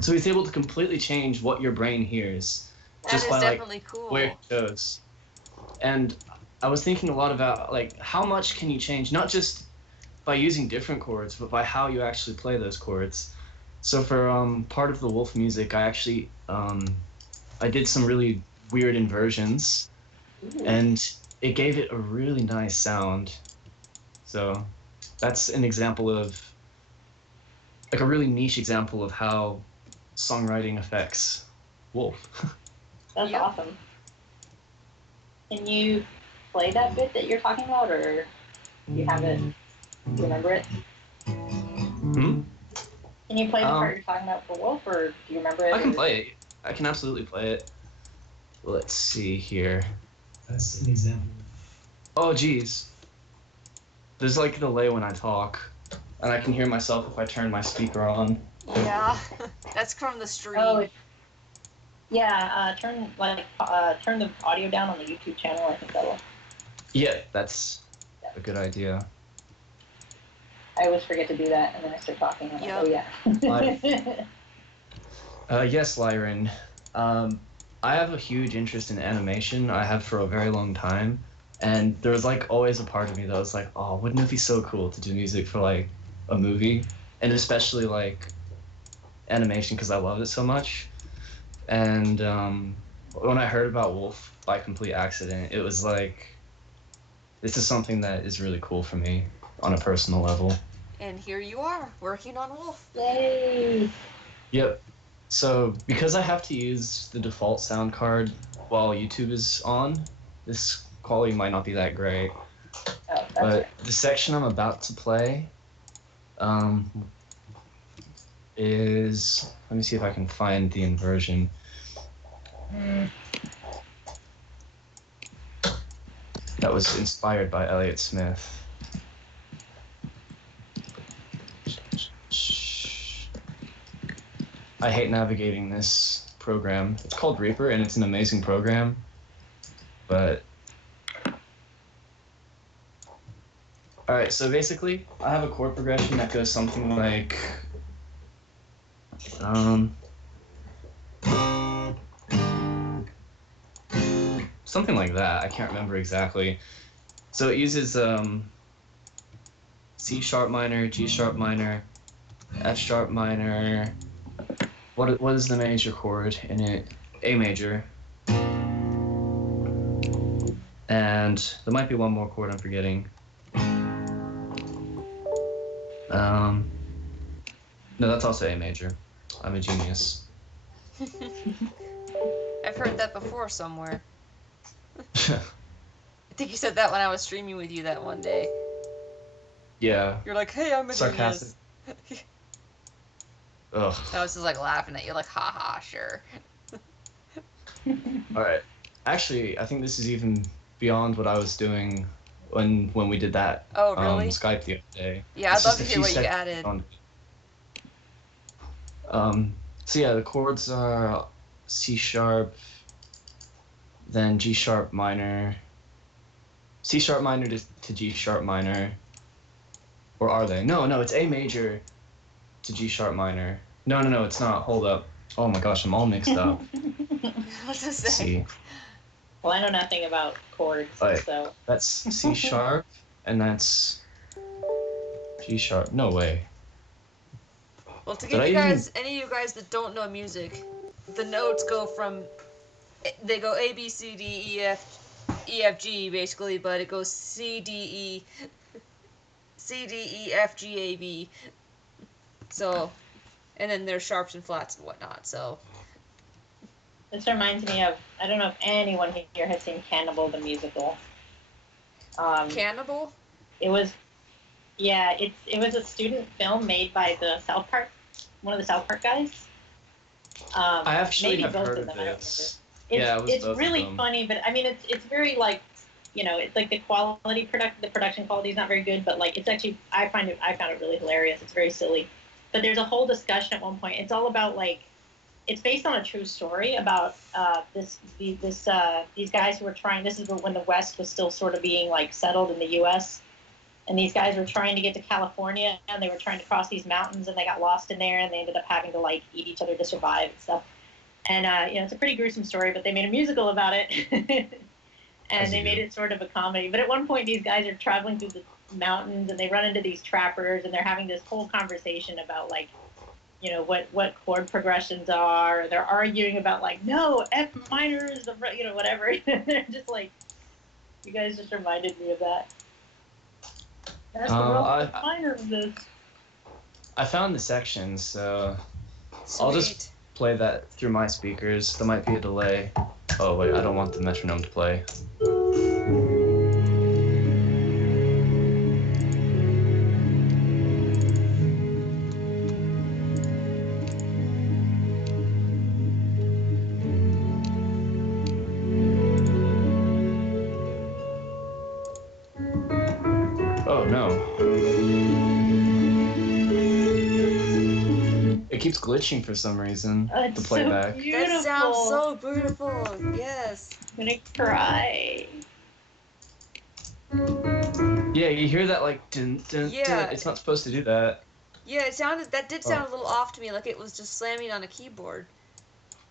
So he's able to completely change what your brain hears just by like cool. where it goes. And I was thinking a lot about like how much can you change, not just by using different chords, but by how you actually play those chords. So for part of the Wolf music, I actually I did some really weird inversions, and it gave it a really nice sound. So that's an example of like a really niche example of how songwriting affects Wolf. That's awesome. Can you play that bit that you're talking about, or you have it? Do you remember it? Hmm? Can you play the part you're talking about for Wolf, or do you remember it? I can play it. I can absolutely play it. Let's see here. That's an example. Oh, geez. There's like a delay when I talk, and I can hear myself if I turn my speaker on. Yeah, that's from the stream. Oh, yeah. Turn the audio down on the YouTube channel. I think that'll. Yeah, that's a good idea. I always forget to do that, and then I start talking. And I'm like, oh yeah. Yes, Lyron. I have a huge interest in animation. I have for a very long time, and there was like always a part of me that was like, oh, wouldn't it be so cool to do music for like a movie, and especially like animation because I love it so much. And when I heard about Wolf by complete accident, it was like, this is something that is really cool for me on a personal level. And here you are, working on Wolf. Yay! Yep. So because I have to use the default sound card while YouTube is on, this quality might not be that great. Oh, that's But right. the section I'm about to play is, let me see if I can find the inversion. That was inspired by Elliot Smith. I hate navigating this program. It's called Reaper, and it's an amazing program, but... Alright, so basically, I have a chord progression that goes something like... something like that. I can't remember exactly. So it uses C sharp minor, G sharp minor, F sharp minor. What is the major chord in it? A major. And there might be one more chord I'm forgetting. No, that's also A major. I'm a genius. I've heard that before somewhere. I think you said that when I was streaming with you that one day. Yeah. You're like, hey, I'm a Sarcastic. genius. Ugh. I was just like laughing at you, like, haha, sure. Alright. Actually, I think this is even beyond what I was doing when we did that Oh, really? Skype the other day. Yeah, It's I'd love just to a hear few what you seconds added. So yeah, the chords are C sharp, then G sharp minor, C sharp minor to G sharp minor, or are they? No, it's A major to G sharp minor. No, it's not. Hold up. Oh my gosh, I'm all mixed up. What to Let's say? see. Well, I know nothing about chords, Alright. so. That's C sharp, and that's G sharp. No way. Well, to Did give I you even- guys, any of you guys that don't know music, the notes go from, they go A, B, C, D, E, F, G, basically, but it goes C, D, E, F, G, A, B. So, and then there's sharps and flats and whatnot, so. This reminds me of, I don't know if anyone here has seen Cannibal the Musical. Cannibal? It was, yeah, it was a student film made by the South Park, one of the South Park guys. I actually maybe have both heard of of them, I don't this. remember. Yeah, it was It's both of really them. funny, but I mean, it's very like, you know, it's like the production quality is not very good, but like it's actually, I found it really hilarious. It's very silly, but there's a whole discussion at one point. It's all about like, it's based on a true story about these guys who were trying. This is when the West was still sort of being like settled in the U.S. And these guys were trying to get to California, and they were trying to cross these mountains, and they got lost in there, and they ended up having to like eat each other to survive and stuff. And you know, it's a pretty gruesome story, but they made a musical about it. And they made it sort of a comedy. But at one point, these guys are traveling through the mountains, and they run into these trappers, and they're having this whole conversation about like, you know, what chord progressions are. They're arguing about like, no, F minor is the, you know, whatever. They're just like, you guys just reminded me of that. That's the F minor of this. I found the section, so Sweet. I'll just play that through my speakers. There might be a delay. Oh wait, I don't want the metronome to play. Oh no. It keeps glitching for some reason, It's the playback. so beautiful. That sounds so beautiful. Yes. I'm gonna cry. Yeah, you hear that like dun dun Yeah. dun. It's not supposed to do that. Yeah, that did sound a little off to me, like it was just slamming on a keyboard.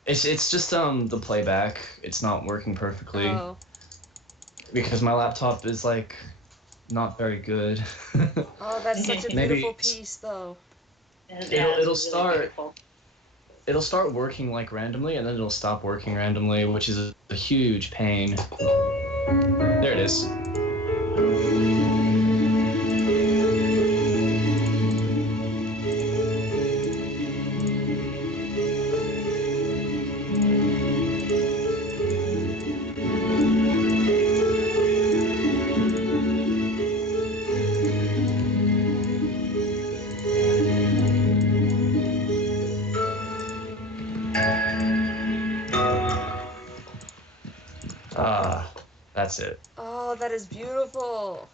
It's just the playback. It's not working perfectly Oh. because my laptop is like not very good. Oh, that's such a Maybe- beautiful piece, though. It'll start- It'll start working like randomly and then it'll stop working randomly, which is a huge pain. There it is. That's it. Oh, that is beautiful.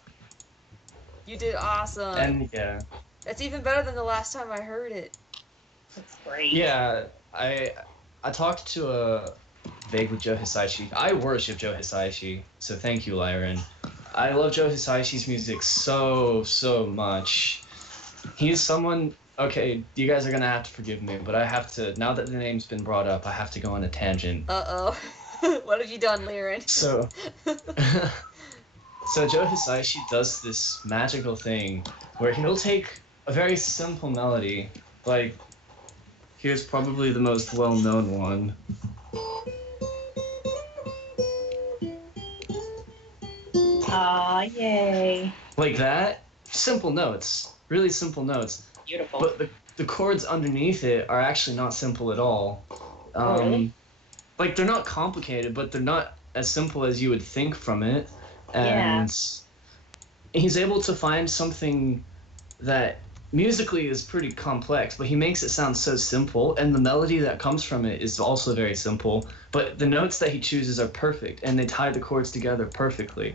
You did awesome. And yeah, That's even better than the last time I heard it. That's great. Yeah, I talked to vaguely Joe Hisaishi. I worship Joe Hisaishi, so thank you, Lyron. I love Joe Hisaishi's music so much. He's someone. Okay, you guys are gonna have to forgive me, but I have to. Now that the name's been brought up, I have to go on a tangent. Uh-oh. What have you done, Lyron? So, so Joe Hisaishi does this magical thing where he'll take a very simple melody, like here's probably the most well-known one. Aw, yay. Like that, simple notes, really simple notes. Beautiful. But the chords underneath it are actually not simple at all. Really? Like they're not complicated, but they're not as simple as you would think from it. And he's able to find something that musically is pretty complex, but he makes it sound so simple, and the melody that comes from it is also very simple, but the notes that he chooses are perfect, and they tie the chords together perfectly.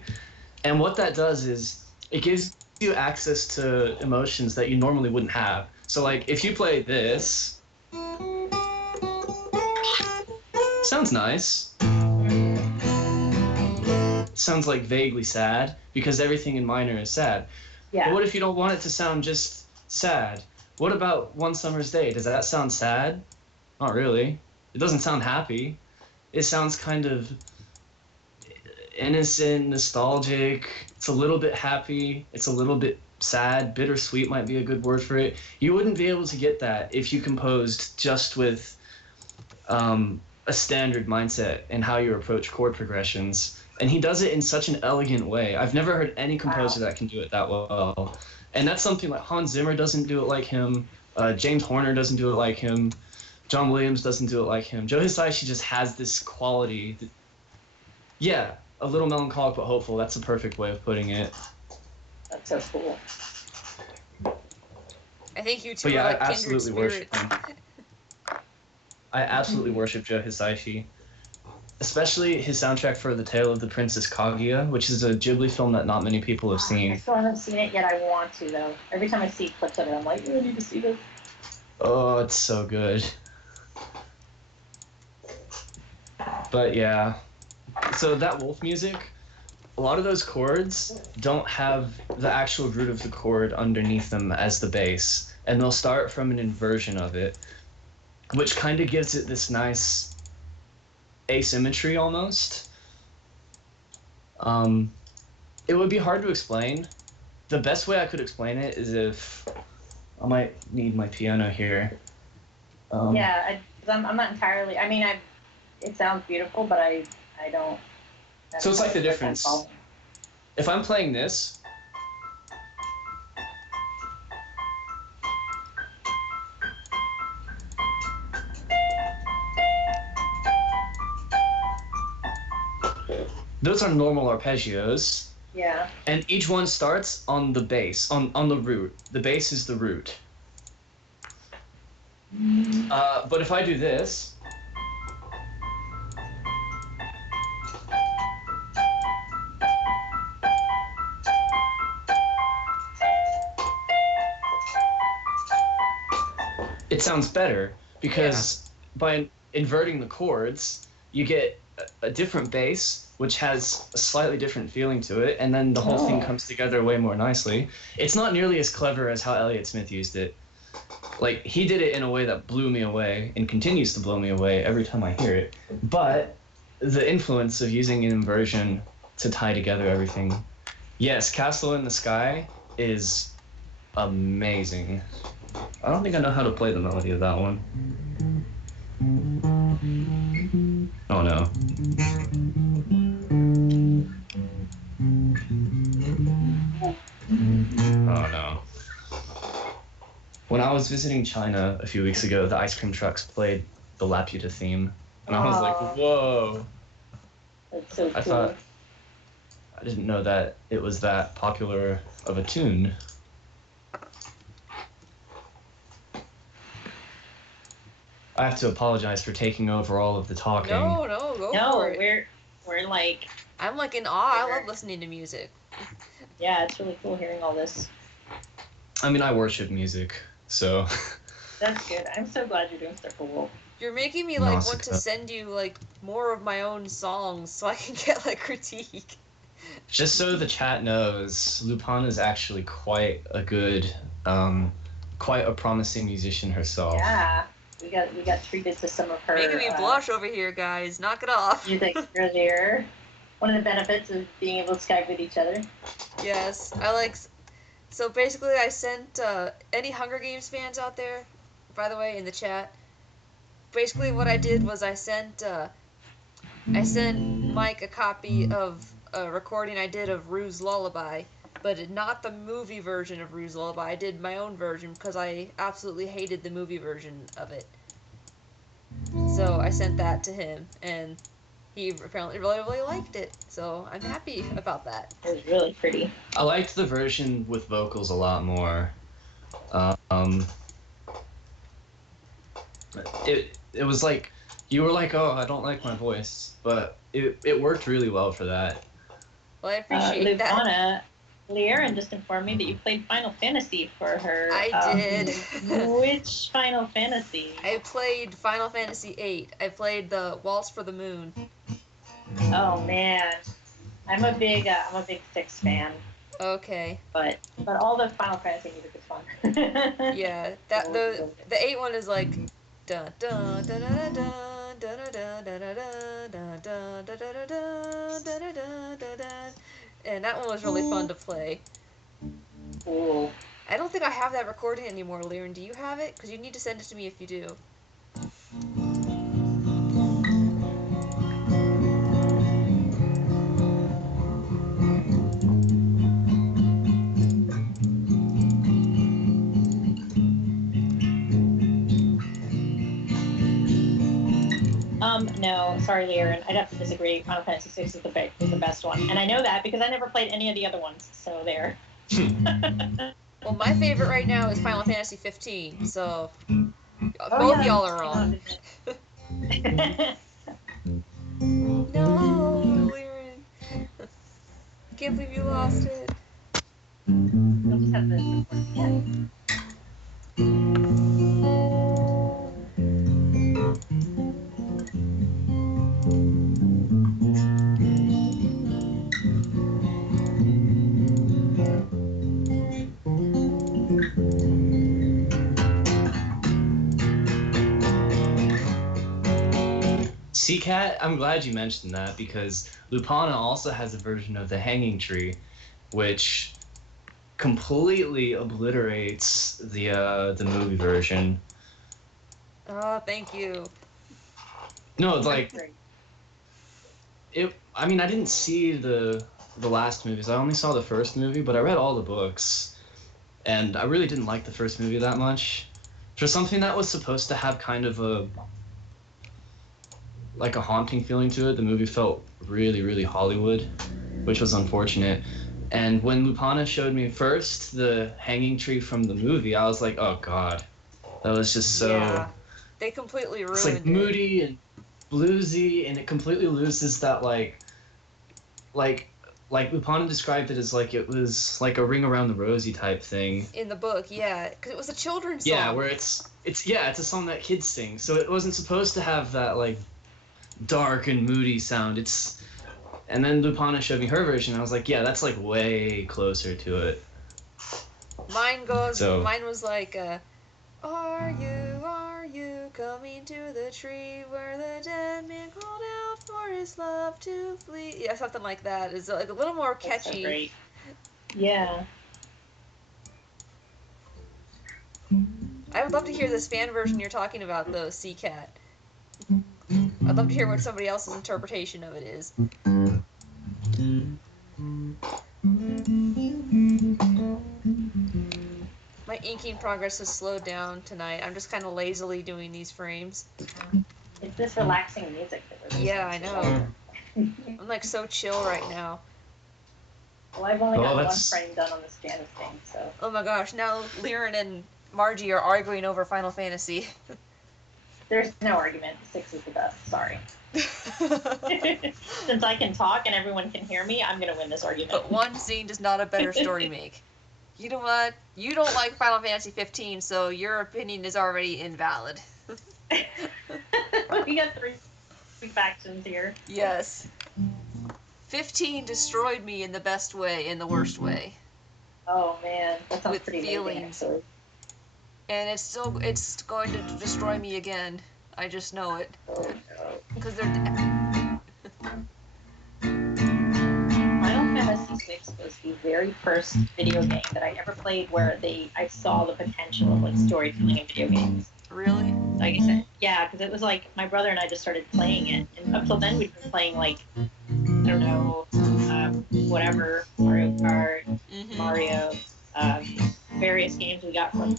And what that does is it gives you access to emotions that you normally wouldn't have. So like if you play this, sounds nice. Sounds like vaguely sad because everything in minor is sad. Yeah. But what if you don't want it to sound just sad? What about One Summer's Day? Does that sound sad? Not really. It doesn't sound happy. It sounds kind of innocent, nostalgic. It's a little bit happy. It's a little bit sad. Bittersweet might be a good word for it. You wouldn't be able to get that if you composed just with a standard mindset and how you approach chord progressions. And he does it in such an elegant way. I've never heard any composer that can do it that well. And that's something like Hans Zimmer doesn't do it like him. James Horner doesn't do it like him. John Williams doesn't do it like him. Joe Hisaishi just has this quality. Yeah, a little melancholic but hopeful. That's the perfect way of putting it. That's so cool. I think you two But yeah, are like I kindred absolutely worship spirits. him. I absolutely worship Joe Hisaishi. Especially his soundtrack for The Tale of the Princess Kaguya, which is a Ghibli film that not many people have I seen. still haven't seen it yet. I want to, though. Every time I see clips of it, I'm like, I need to see this. Oh, it's so good. But yeah, so that wolf music, a lot of those chords don't have the actual root of the chord underneath them as the bass, and they'll start from an inversion of it, which kind of gives it this nice asymmetry almost. It would be hard to explain. The best way I could explain it is if I might need my piano here. Yeah, I'm not entirely. I mean, it sounds beautiful, but I don't. So it's like the difference. If I'm playing this, those are normal arpeggios. Yeah. And each one starts on the bass, on the root. The bass is the root. But if I do this, it sounds better because by inverting the chords, you get a different bass, which has a slightly different feeling to it, and then the whole thing comes together way more nicely. It's not nearly as clever as how Elliot Smith used it. Like, he did it in a way that blew me away and continues to blow me away every time I hear it. But the influence of using an inversion to tie together everything. Yes, Castle in the Sky is amazing. I don't think I know how to play the melody of that one. Oh no. Oh no. When I was visiting China a few weeks ago, the ice cream trucks played the Laputa theme, and I was like, whoa. That's so cool. I didn't know that it was that popular of a tune. I have to apologize for taking over all of the talking. No, go for it. we're like. I'm like in awe. I love listening to music. Yeah, it's really cool hearing all this. I mean, I worship music, so. That's good. I'm so glad you're doing stuff for Wolf. You're making me want to send you more of my own songs so I can get critique. Just so the chat knows, Lupana is actually quite a good, quite a promising musician herself. Yeah, we got treated to some of her. Making me blush over here, guys. Knock it off. Music earlier. One of the benefits of being able to Skype with each other. Yes, So basically, I sent any Hunger Games fans out there, by the way, in the chat. Basically, what I did was I sent Mike a copy of a recording I did of Rue's Lullaby, but not the movie version of Rue's Lullaby. I did my own version because I absolutely hated the movie version of it. So I sent that to him, and he apparently really, really liked it. So I'm happy about that. It was really pretty. I liked the version with vocals a lot more. It was like, you were like, oh, I don't like my voice, but it worked really well for that. Well, I appreciate that. Lupana, Leerin just informed me that you played Final Fantasy for her. I did. Which Final Fantasy? I played Final Fantasy VIII. I played the Waltz for the Moon. Oh man, I'm a big 6 fan. Okay. But all the Final Fantasy music is fun. Yeah, the 8 one is like dun dun dun dun dun dun dun dun dun dun dun dun dun dun dun, and that one was really fun to play. Cool. I don't think I have that recording anymore, Liren. Do you have it? Because you need to send it to me if you do. No, sorry, Leerin. I'd have to disagree. Final Fantasy VI is the best one, and I know that because I never played any of the other ones. So there. Well, my favorite right now is Final Fantasy 15. So both y'all are wrong. No, Liren. Can't believe you lost it. We'll just have this. Yeah. Seacat, I'm glad you mentioned that because Lupana also has a version of the Hanging Tree, which completely obliterates the movie version. Oh, thank you. No, it's like it. I mean, I didn't see the last movies. I only saw the first movie, but I read all the books, and I really didn't like the first movie that much. For something that was supposed to have kind of a haunting feeling to it, the movie felt really, really Hollywood, which was unfortunate. And when Lupana showed me first the Hanging Tree from the movie, I was like, oh god, that was just so. Yeah, they completely ruined it. It's like moody and bluesy, and it completely loses that like Lupana described it as like it was like a Ring Around the Rosie type thing. In the book, yeah, because it was a children's song. Yeah, where it's a song that kids sing, so it wasn't supposed to have that like dark and moody sound. And then Lupana showed me her version, and I was like, yeah, that's like way closer to it. Mine was like, are you coming to the tree where the dead man called out for his love to flee? Yeah, something like that. It's like a little more catchy. That's so great. Yeah. I would love to hear this fan version you're talking about, though, Seacat. I'd love to hear what somebody else's interpretation of it is. My inking progress has slowed down tonight. I'm just kind of lazily doing these frames. It's this relaxing music that we're listening Yeah, I know. I'm like so chill right now. Well, I've only got one frame done on this Janice thing, so. Oh my gosh, now Liren and Margie are arguing over Final Fantasy. There's no argument. 6 is the best. Sorry. Since I can talk and everyone can hear me, I'm going to win this argument. But one scene does not a better story make. You know what? You don't like Final Fantasy 15, so your opinion is already invalid. We got three factions here. Yes. 15 destroyed me in the best way, in the worst way. Oh man, that sounds With pretty feelings. amazing, actually. And it's going to destroy me again. I just know it. Oh no. Because they're... Final Fantasy VI was the very first video game that I ever played where I saw the potential of like storytelling in video games. Really? Like I said, yeah, because it was like my brother and I just started playing it, and up till then we'd been playing like I don't know, whatever, Mario Kart, Mm-hmm. Mario, various games we got from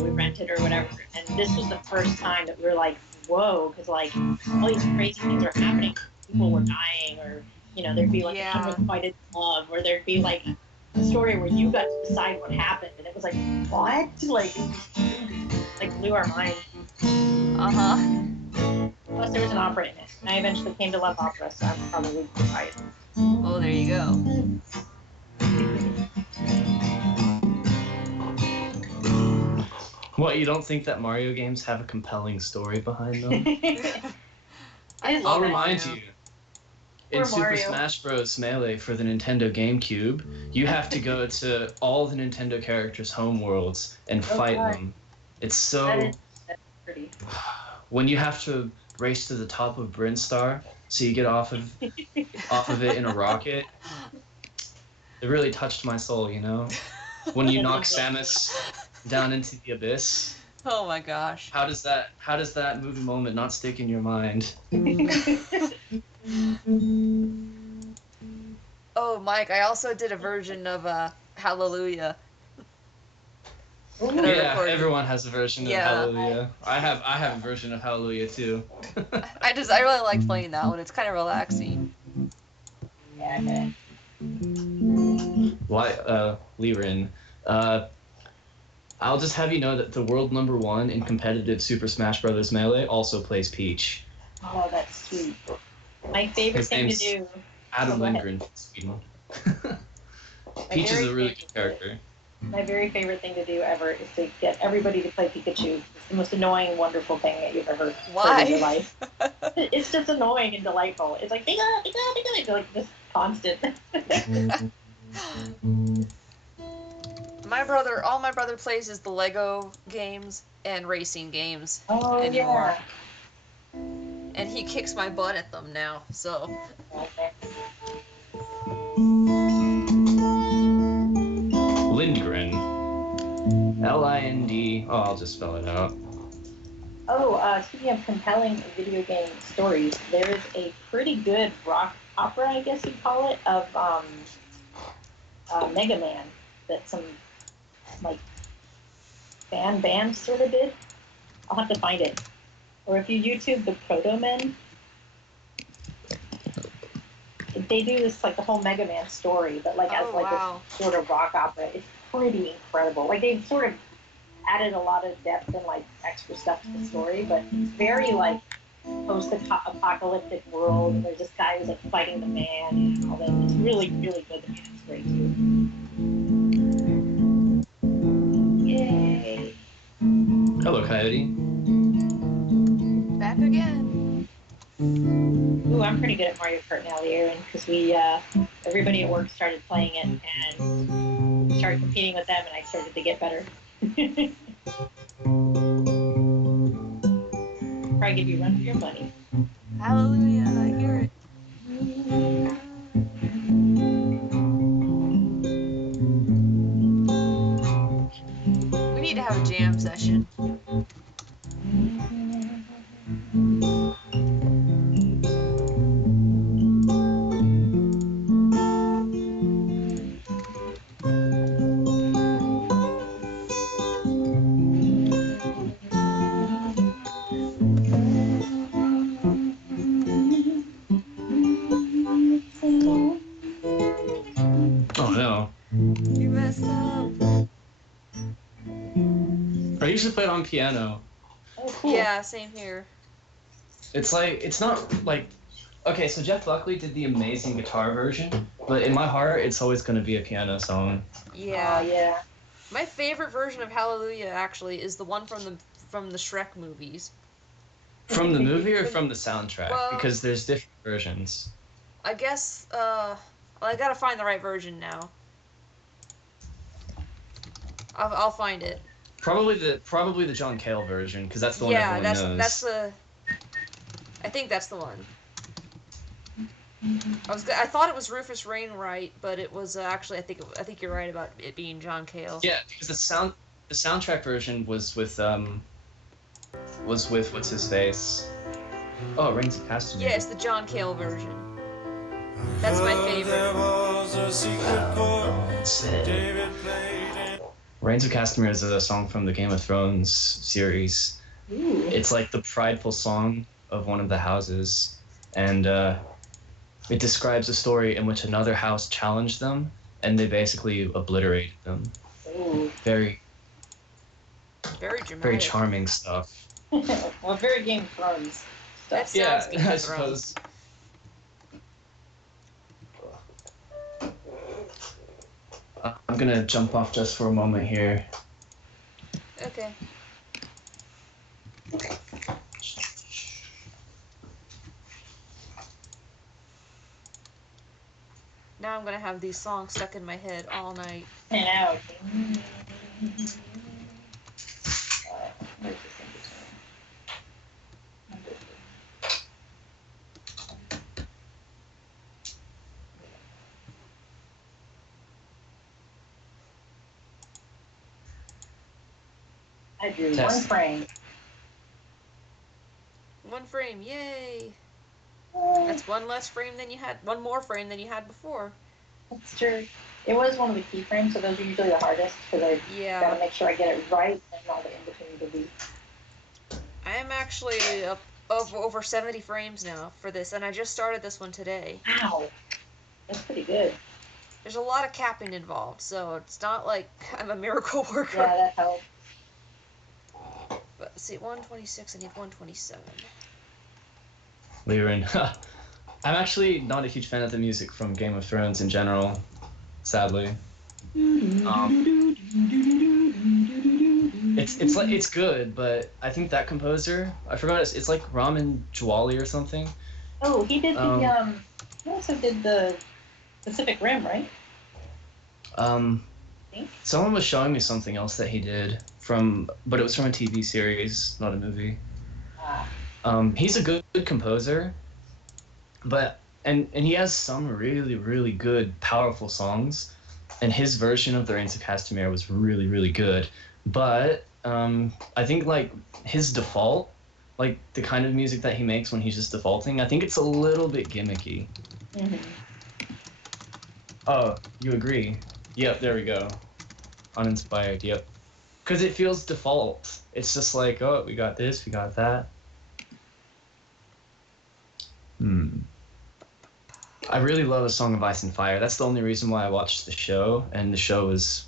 we rented or whatever, and this was the first time that we were like, whoa, because like all these crazy things are happening, people were dying, or there'd be like Yeah. unrequited love, or there'd be like a story where you got to decide what happened, and it was like, what? Like blew our mind. Uh-huh. Plus there was an opera in it, and I eventually came to love opera, so I'm probably right. Oh, there you go. What, you don't think that Mario games have a compelling story behind them? I I'll love remind Mario. you. In Or Super Mario. Smash Bros. Melee for the Nintendo GameCube, you have to go to all the Nintendo characters' home worlds and fight God. them. It's That's so... pretty. When you have to race to the top of Brinstar, so you get off of it in a rocket, it really touched my soul, When you knock Samus down into the abyss. Oh my gosh. How does that movie moment not stick in your mind? Oh, Mike, I also did a version of Hallelujah. Ooh. They're Yeah, recording. everyone has a version of Yeah. Hallelujah. I have a version of Hallelujah too. I really like playing that one. It's kind of relaxing. Yeah, okay. Why, Liren, I'll just have you know that the world #1 in competitive Super Smash Bros. Melee also plays Peach. Oh, that's sweet. My favorite His thing to name's do. Adam Go ahead. Lindgren. Peach is a really good character. My very favorite thing to do ever is to get everybody to play Pikachu. It's the most annoying, wonderful thing that you've ever heard in your Why? life. It's just annoying and delightful. It's like, Pika, Pika, Pika. It's like just constant. All my brother plays is the Lego games and racing games Oh, anymore. yeah. And he kicks my butt at them now, so. Okay. Lindgren. L-I-N-D. Oh, I'll just spell it out. Oh, speaking of compelling video game stories, there is a pretty good rock opera, I guess you'd call it, of Mega Man that some like band sort of did. I'll have to find it. Or if you YouTube the Proto Men, they do this like the whole Mega Man story, but like as Oh, like wow. a sort of rock opera. It's pretty incredible. Like they've sort of added a lot of depth and like extra stuff to the story, but it's very like post-apocalyptic world. And there's this guy who's like fighting the man and all that. It's really, really good. The music's great too. Yay! Hello, Coyote. Back again. Ooh, I'm pretty good at Mario Kart now, Aaron, because we everybody at work started playing it and started competing with them, and I started to get better. Probably give you a run for your money. Hallelujah, I hear it. We need to have a jam session. Oh no. You messed up. I usually play it on piano. Oh, cool. Yeah, same here. It's not like... Okay, so Jeff Buckley did the amazing guitar version, But in my heart, it's always going to be a piano song. Yeah. Yeah. My favorite version of Hallelujah actually is the one from the Shrek movies. From the movie or from the soundtrack? Well, because there's different versions. I guess, well, I gotta find the right version now. I'll find it. Probably the John Cale version, because that's the one everyone knows. Yeah, that's the... I think that's the one. I thought it was Rufus Wainwright, but it was actually I think you're right about it being John Cale. Yeah, because the soundtrack version was with what's his face? Oh, Reigns of Castamere. Yeah, it's the John Cale version. That's my favorite. Reigns of Castamere is a song from the Game of Thrones series. Ooh. It's like the prideful song of one of the houses, and it describes a story in which another house challenged them, and they basically obliterated them. Ooh. Very dramatic. very charming stuff. Well, very Game of Thrones That stuff. sounds Game I of Thrones. suppose. I'm gonna jump off just for a moment here. Okay. Now I'm gonna have these songs stuck in my head all night. And out. Where's this in between? I drew one Test. frame. One frame, yay! Oh, That's one less frame than you had. One more frame than you had before. that's true. It was one of the key frames, so those are usually the hardest because I Yeah. gotta make sure I get it right and all the in between deletes. I am actually up of over 70 frames now for this, and I just started this one today. Ow, that's pretty good. There's a lot of capping involved, so it's not like I'm a miracle worker. Yeah, that helps. But see, 126, I need 127. Lyrin. I'm actually not a huge fan of the music from Game of Thrones in general, sadly. It's good, but I think that composer, I forgot, it's like Ramin Djawali or something. Oh, he did the he also did the Pacific Rim, right? Someone was showing me something else that he did but it was from a TV series, not a movie. He's a good composer, but and he has some really, really good, powerful songs, and his version of the Reigns of Castamere was really, really good. But I think like his default, like the kind of music that he makes when he's just defaulting, I think it's a little bit gimmicky. Mm-hmm. Oh, you agree? Yep, there we go. Uninspired, yep. Because it feels default. It's just like, oh, we got this, we got that. I really love A Song of Ice and Fire. That's the only reason why I watched the show, and the show was...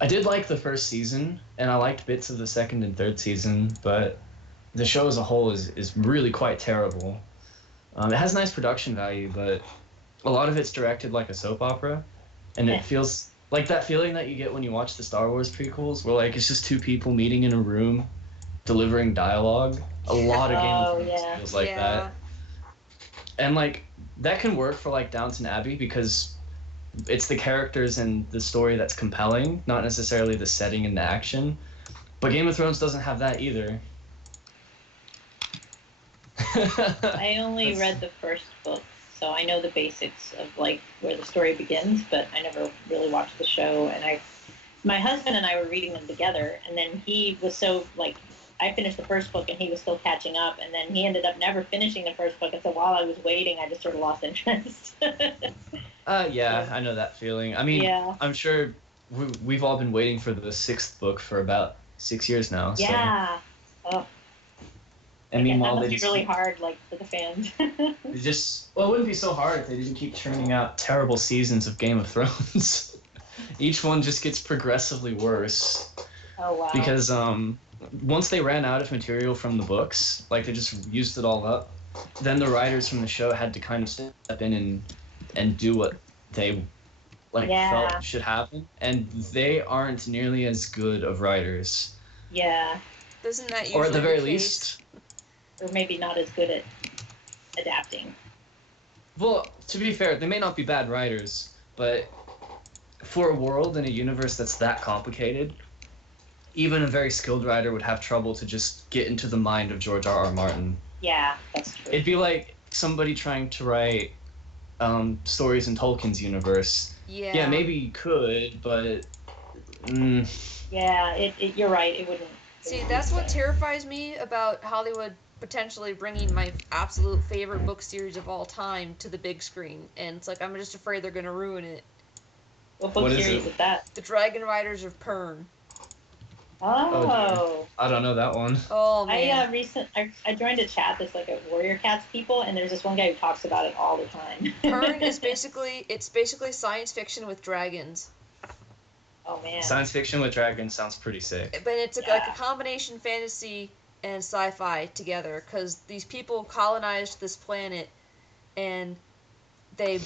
I did like the first season, and I liked bits of the second and third season, but the show as a whole is really quite terrible. It has nice production value, but a lot of it's directed like a soap opera, and it feels like that feeling that you get when you watch the Star Wars prequels, where like it's just two people meeting in a room, delivering dialogue. A lot of Game of Thrones feels like that. And like that can work for like Downton Abbey because it's the characters and the story that's compelling, not necessarily the setting and the action. But Game of Thrones doesn't have that either. I only read the first book, so I know the basics of like where the story begins, but I never really watched the show. And my husband and I were reading them together, and then he was so like, I finished the first book and he was still catching up, and then he ended up never finishing the first book, and so while I was waiting, I just sort of lost interest. Yeah, I know that feeling. I mean, I'm sure we've all been waiting for the sixth book for about 6 years now. So. Yeah. Oh. And meanwhile, that they must be really hard, like for the fans. They just it wouldn't be so hard if they didn't keep churning out terrible seasons of Game of Thrones. Each one just gets progressively worse. Oh wow. Because once they ran out of material from the books, like they just used it all up, then the writers from the show had to kind of step in and and do what they Yeah. felt should happen, and they aren't nearly as good of writers. Yeah. Isn't that usually Or at the very case? least, Or maybe not as good at adapting. well, to be fair, they may not be bad writers, but for a world and a universe that's that complicated, even a very skilled writer would have trouble to just get into the mind of George R.R. Martin. Yeah, that's true. It'd be like somebody trying to write stories in Tolkien's universe. Yeah. Yeah, maybe you could, but... Yeah, you're right. It wouldn't. See, that's what terrifies me about Hollywood potentially bringing my absolute favorite book series of all time to the big screen. And it's like, I'm just afraid they're going to ruin it. What book What is series it? is that? The Dragonriders of Pern. Oh. I don't know that one. Oh, man. I joined a chat that's like a Warrior Cats people, and there's this one guy who talks about it all the time. Pern is basically science fiction with dragons. Oh man. Science fiction with dragons sounds pretty sick. But it's like a combination fantasy and sci-fi together, because these people colonized this planet, and they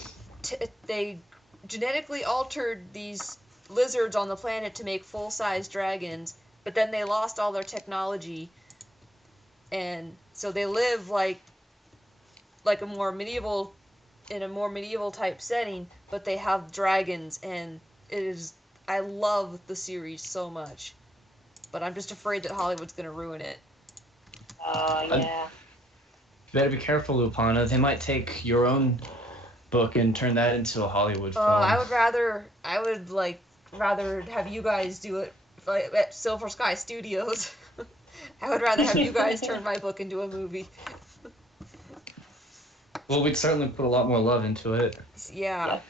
genetically altered these lizards on the planet to make full-size dragons, but then they lost all their technology, and so they live like in a more medieval type setting, but they have dragons, and I love the series so much, but I'm just afraid that Hollywood's gonna ruin it. Oh yeah. You better be careful, Lupana. They might take your own book and turn that into a Hollywood film. I would rather have you guys do it at Silver Sky Studios. I would rather have you guys turn my book into a movie. Well, we'd certainly put a lot more love into it. Yeah.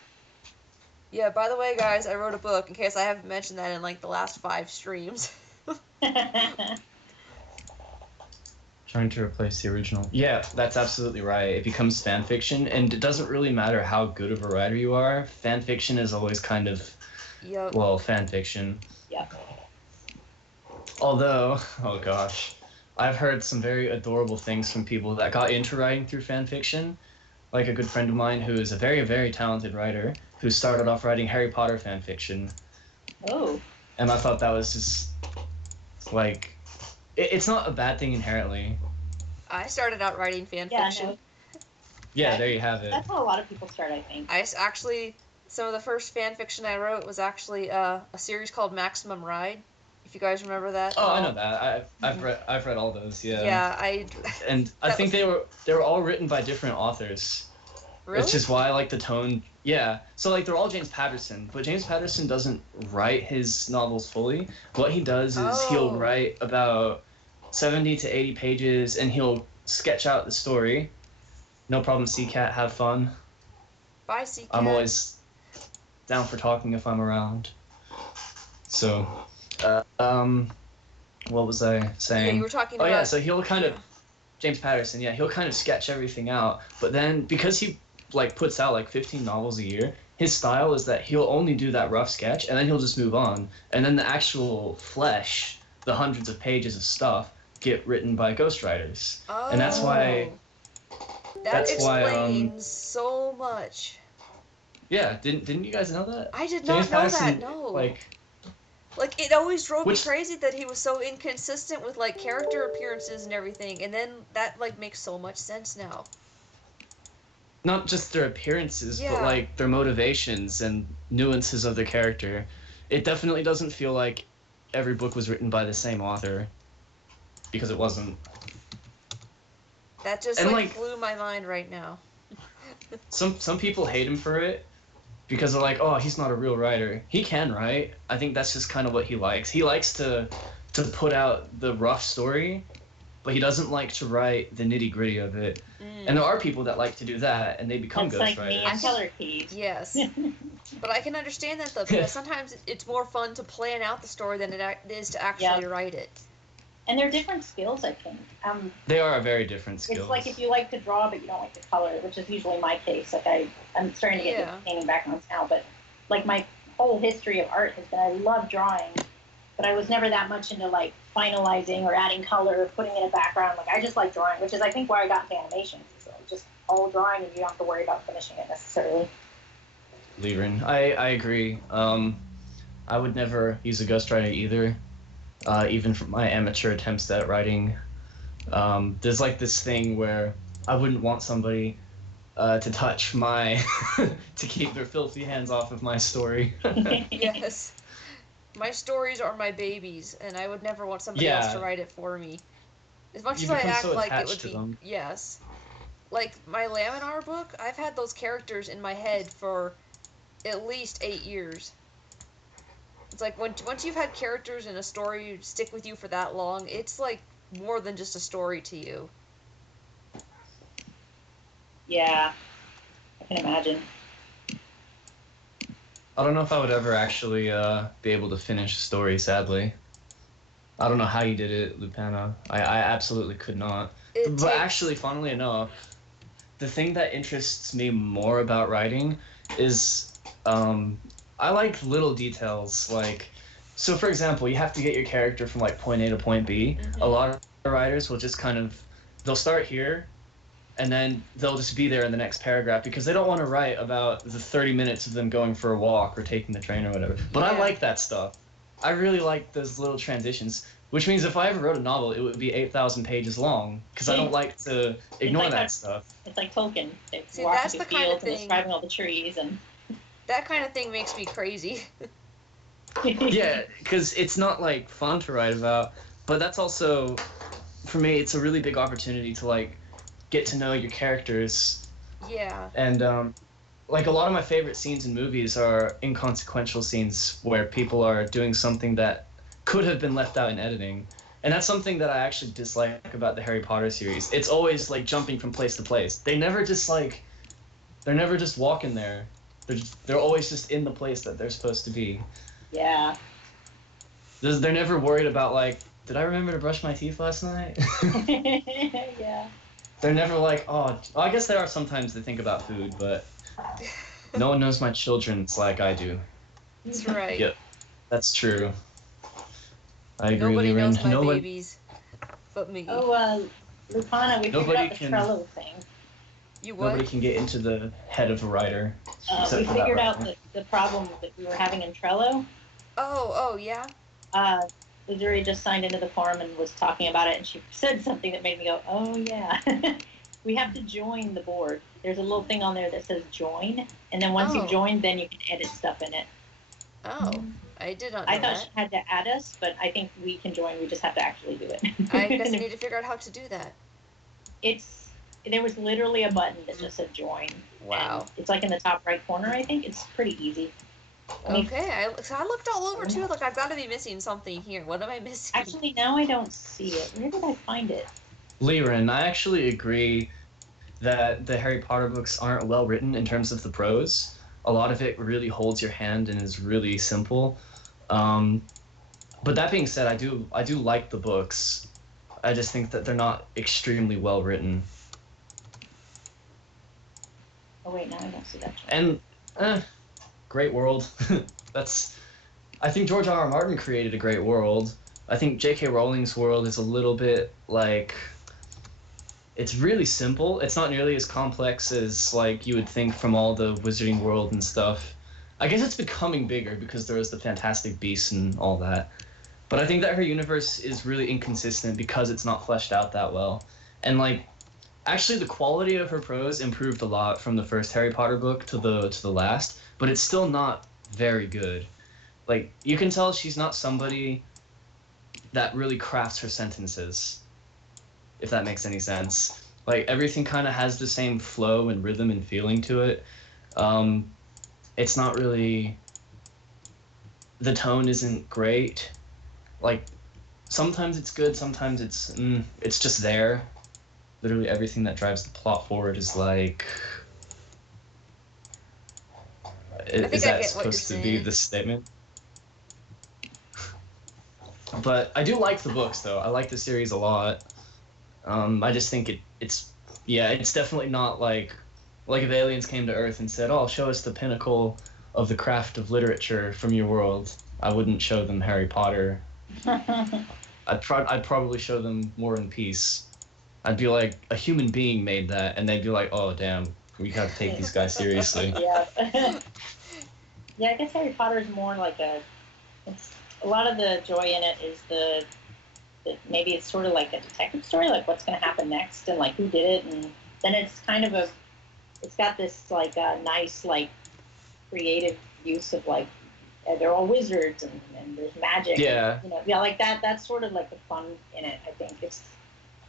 Yeah, by the way, guys, I wrote a book, in case I haven't mentioned that in, like, the last 5 streams. Trying to replace the original. Yeah, that's absolutely right. It becomes fan fiction, and it doesn't really matter how good of a writer you are. Fan fiction is always kind of, Yep. well, fan fiction. Yep. Although, oh gosh, I've heard some very adorable things from people that got into writing through fan fiction. Like a good friend of mine who is a very, very talented writer who started off writing Harry Potter fan fiction. Oh. And I thought that was just, like, it's not a bad thing inherently. I started out writing fan Yeah, fiction. no. Yeah, there you have it. That's how a lot of people start, I think. Some of the first fan fiction I wrote was actually a series called Maximum Ride. If you guys remember that. Oh, I know that. I've read all those. Yeah. Yeah, And I think they were all written by different authors. Really? Which is why I like the tone. Yeah. So like they're all James Patterson, but James Patterson doesn't write his novels fully. What he does is he'll write about 70 to 80 pages, and he'll sketch out the story. No problem, C-Cat. Have fun. Bye, C-Cat. I'm always down for talking if I'm around. So, what was I saying? Yeah, you were talking about... Oh yeah, so he'll kind of, James Patterson, yeah, he'll kind of sketch everything out, but then because he like puts out like 15 novels a year, his style is that he'll only do that rough sketch and then he'll just move on, and then the actual flesh, the hundreds of pages of stuff, get written by ghostwriters. Oh. And that's why That explains so much. Yeah, didn't you guys know that? I did James not know Patterson, that, no. Like, it always drove me crazy that he was so inconsistent with, like, character appearances and everything, and then that, like, makes so much sense now. not just their appearances, Yeah. but like their motivations and nuances of their character. It definitely doesn't feel like every book was written by the same author, because it wasn't. That just And, like like, blew my mind right now. Some people hate him for it because they're like, oh, he's not a real writer. He can write. I think that's just kind of what he likes. He likes to put out the rough story, but he doesn't like to write the nitty gritty of it. And there are people that like to do that, and they become That's ghostwriters. like me and Color Keys. Yes. But I can understand that, though, because sometimes it's more fun to plan out the story than it is to actually write it. And they're different skills, I think. They are very different skills. It's like if you like to draw but you don't like to color, which is usually my case. Like I'm starting to get Yeah. into painting backgrounds now, but like my whole history of art has been I love drawing, but I was never that much into like finalizing or adding color or putting in a background. Like I just like drawing, which is I think why I got into animation. So just all drawing and you don't have to worry about finishing it necessarily. Liren. I agree. I would never use a ghostwriter either, even from my amateur attempts at writing. There's like this thing where I wouldn't want somebody to touch my, to keep their filthy hands off of my story. Yes. My stories are my babies, and I would never want somebody else to write it for me. As much as I act so like it would attached to be, them. yes. Like my Laminar book, I've had those characters in my head for at least 8 years. It's like once you've had characters in a story stick with you for that long, it's like more than just a story to you. Yeah, I can imagine. I don't know if I would ever actually be able to finish a story, sadly. I don't know how you did it, Lupana. I absolutely could not. But actually, funnily enough, the thing that interests me more about writing is I like little details. Like, so for example, you have to get your character from like point A to point B. Mm-hmm. A lot of writers will just kind of, they'll start here, and then they'll just be there in the next paragraph because they don't want to write about the 30 minutes of them going for a walk or taking the train or whatever. But I like that stuff. I really like those little transitions, which means if I ever wrote a novel, it would be 8,000 pages long because I don't like to ignore that stuff. It's like Tolkien. They're See, walking that's through the kind fields of and thing. describing all the trees and. That kind of thing makes me crazy. Yeah, because it's not like fun to write about, but that's also, for me, it's a really big opportunity to like get to know your characters. Yeah. And like a lot of my favorite scenes in movies are inconsequential scenes where people are doing something that could have been left out in editing. And that's something that I actually dislike about the Harry Potter series. It's always like jumping from place to place. They're never just walking there. They're always just in the place that they're supposed to be. Yeah. They're never worried about like, did I remember to brush my teeth last night? Yeah. They're never like, oh, I guess there are sometimes they think about food, but no one knows my children's like I do. That's right. Yep, that's true. I agree, Nobody Liren. knows my babies but me. Oh, Lupana, we figured out the Trello thing. You what? Nobody can get into the head of a writer. We figured out the problem that we were having in Trello. Oh, yeah? Missouri just signed into the forum and was talking about it, and she said something that made me go, oh, yeah. We have to join the board. There's a little thing on there that says join, and then once you join, then you can edit stuff in it. Oh, I did not know I thought that. she had to add us, but I think we can join. We just have to actually do it. I guess I need to figure out how to do that. There was literally a button that just said join. Wow. It's like in the top right corner, I think. It's pretty easy. Okay, I looked all over too. Like, I've got to be missing something here. What am I missing? Actually, now I don't see it. Where did I find it? Liren, I actually agree that the Harry Potter books aren't well written in terms of the prose. A lot of it really holds your hand and is really simple. But that being said, I do like the books. I just think that they're not extremely well written. Oh wait, now I don't see that. And great world. I think George R.R. Martin created a great world. I think J.K. Rowling's world is a little bit like, it's really simple. It's not nearly as complex as like you would think from all the Wizarding World and stuff. I guess it's becoming bigger because there was the Fantastic Beasts and all that. But I think that her universe is really inconsistent because it's not fleshed out that well. And like, actually the quality of her prose improved a lot from the first Harry Potter book to the last, but it's still not very good. Like, you can tell she's not somebody that really crafts her sentences, if that makes any sense. Like, everything kind of has the same flow and rhythm and feeling to it. It's not really... The tone isn't great. Like, sometimes it's good, sometimes it's just there. Literally everything that drives the plot forward is like... Is that supposed to be the statement? But I do like the books, though. I like the series a lot. I just think it's definitely not like if aliens came to Earth and said, "Oh, show us the pinnacle of the craft of literature from your world." I wouldn't show them Harry Potter. I'd probably show them War and Peace. I'd be like, a human being made that, and they'd be like, "Oh, damn, we gotta take these guys seriously." Yeah. I guess Harry Potter is more like it's a lot of the joy in it is the maybe it's sort of like a detective story, like what's going to happen next and like who did it, and then it's kind of it's got this like nice like creative use of like they're all wizards and there's magic. Yeah. And, like that's sort of like the fun in it. I think it's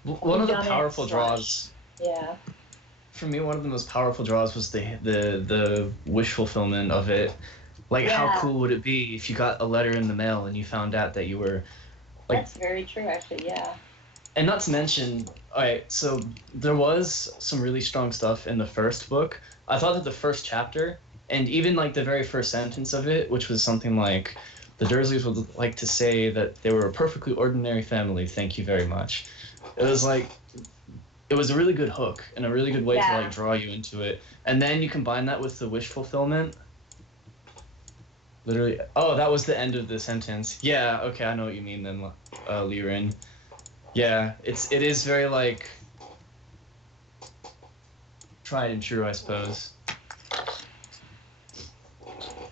one of the powerful draws. Yeah. For me, one of the most powerful draws was the wish fulfillment of it. Like, how cool would it be if you got a letter in the mail and you found out that you were, like... That's very true, actually, yeah. And not to mention, alright, so there was some really strong stuff in the first book. I thought that the first chapter, and even, like, the very first sentence of it, which was something like, the Dursleys would like to say that they were a perfectly ordinary family, thank you very much. It was like... It was a really good hook and a really good way to like draw you into it. And then you combine that with the wish fulfillment. Literally, oh, that was the end of the sentence. Yeah, okay, I know what you mean then, Liren. Yeah, it is very like tried and true, I suppose.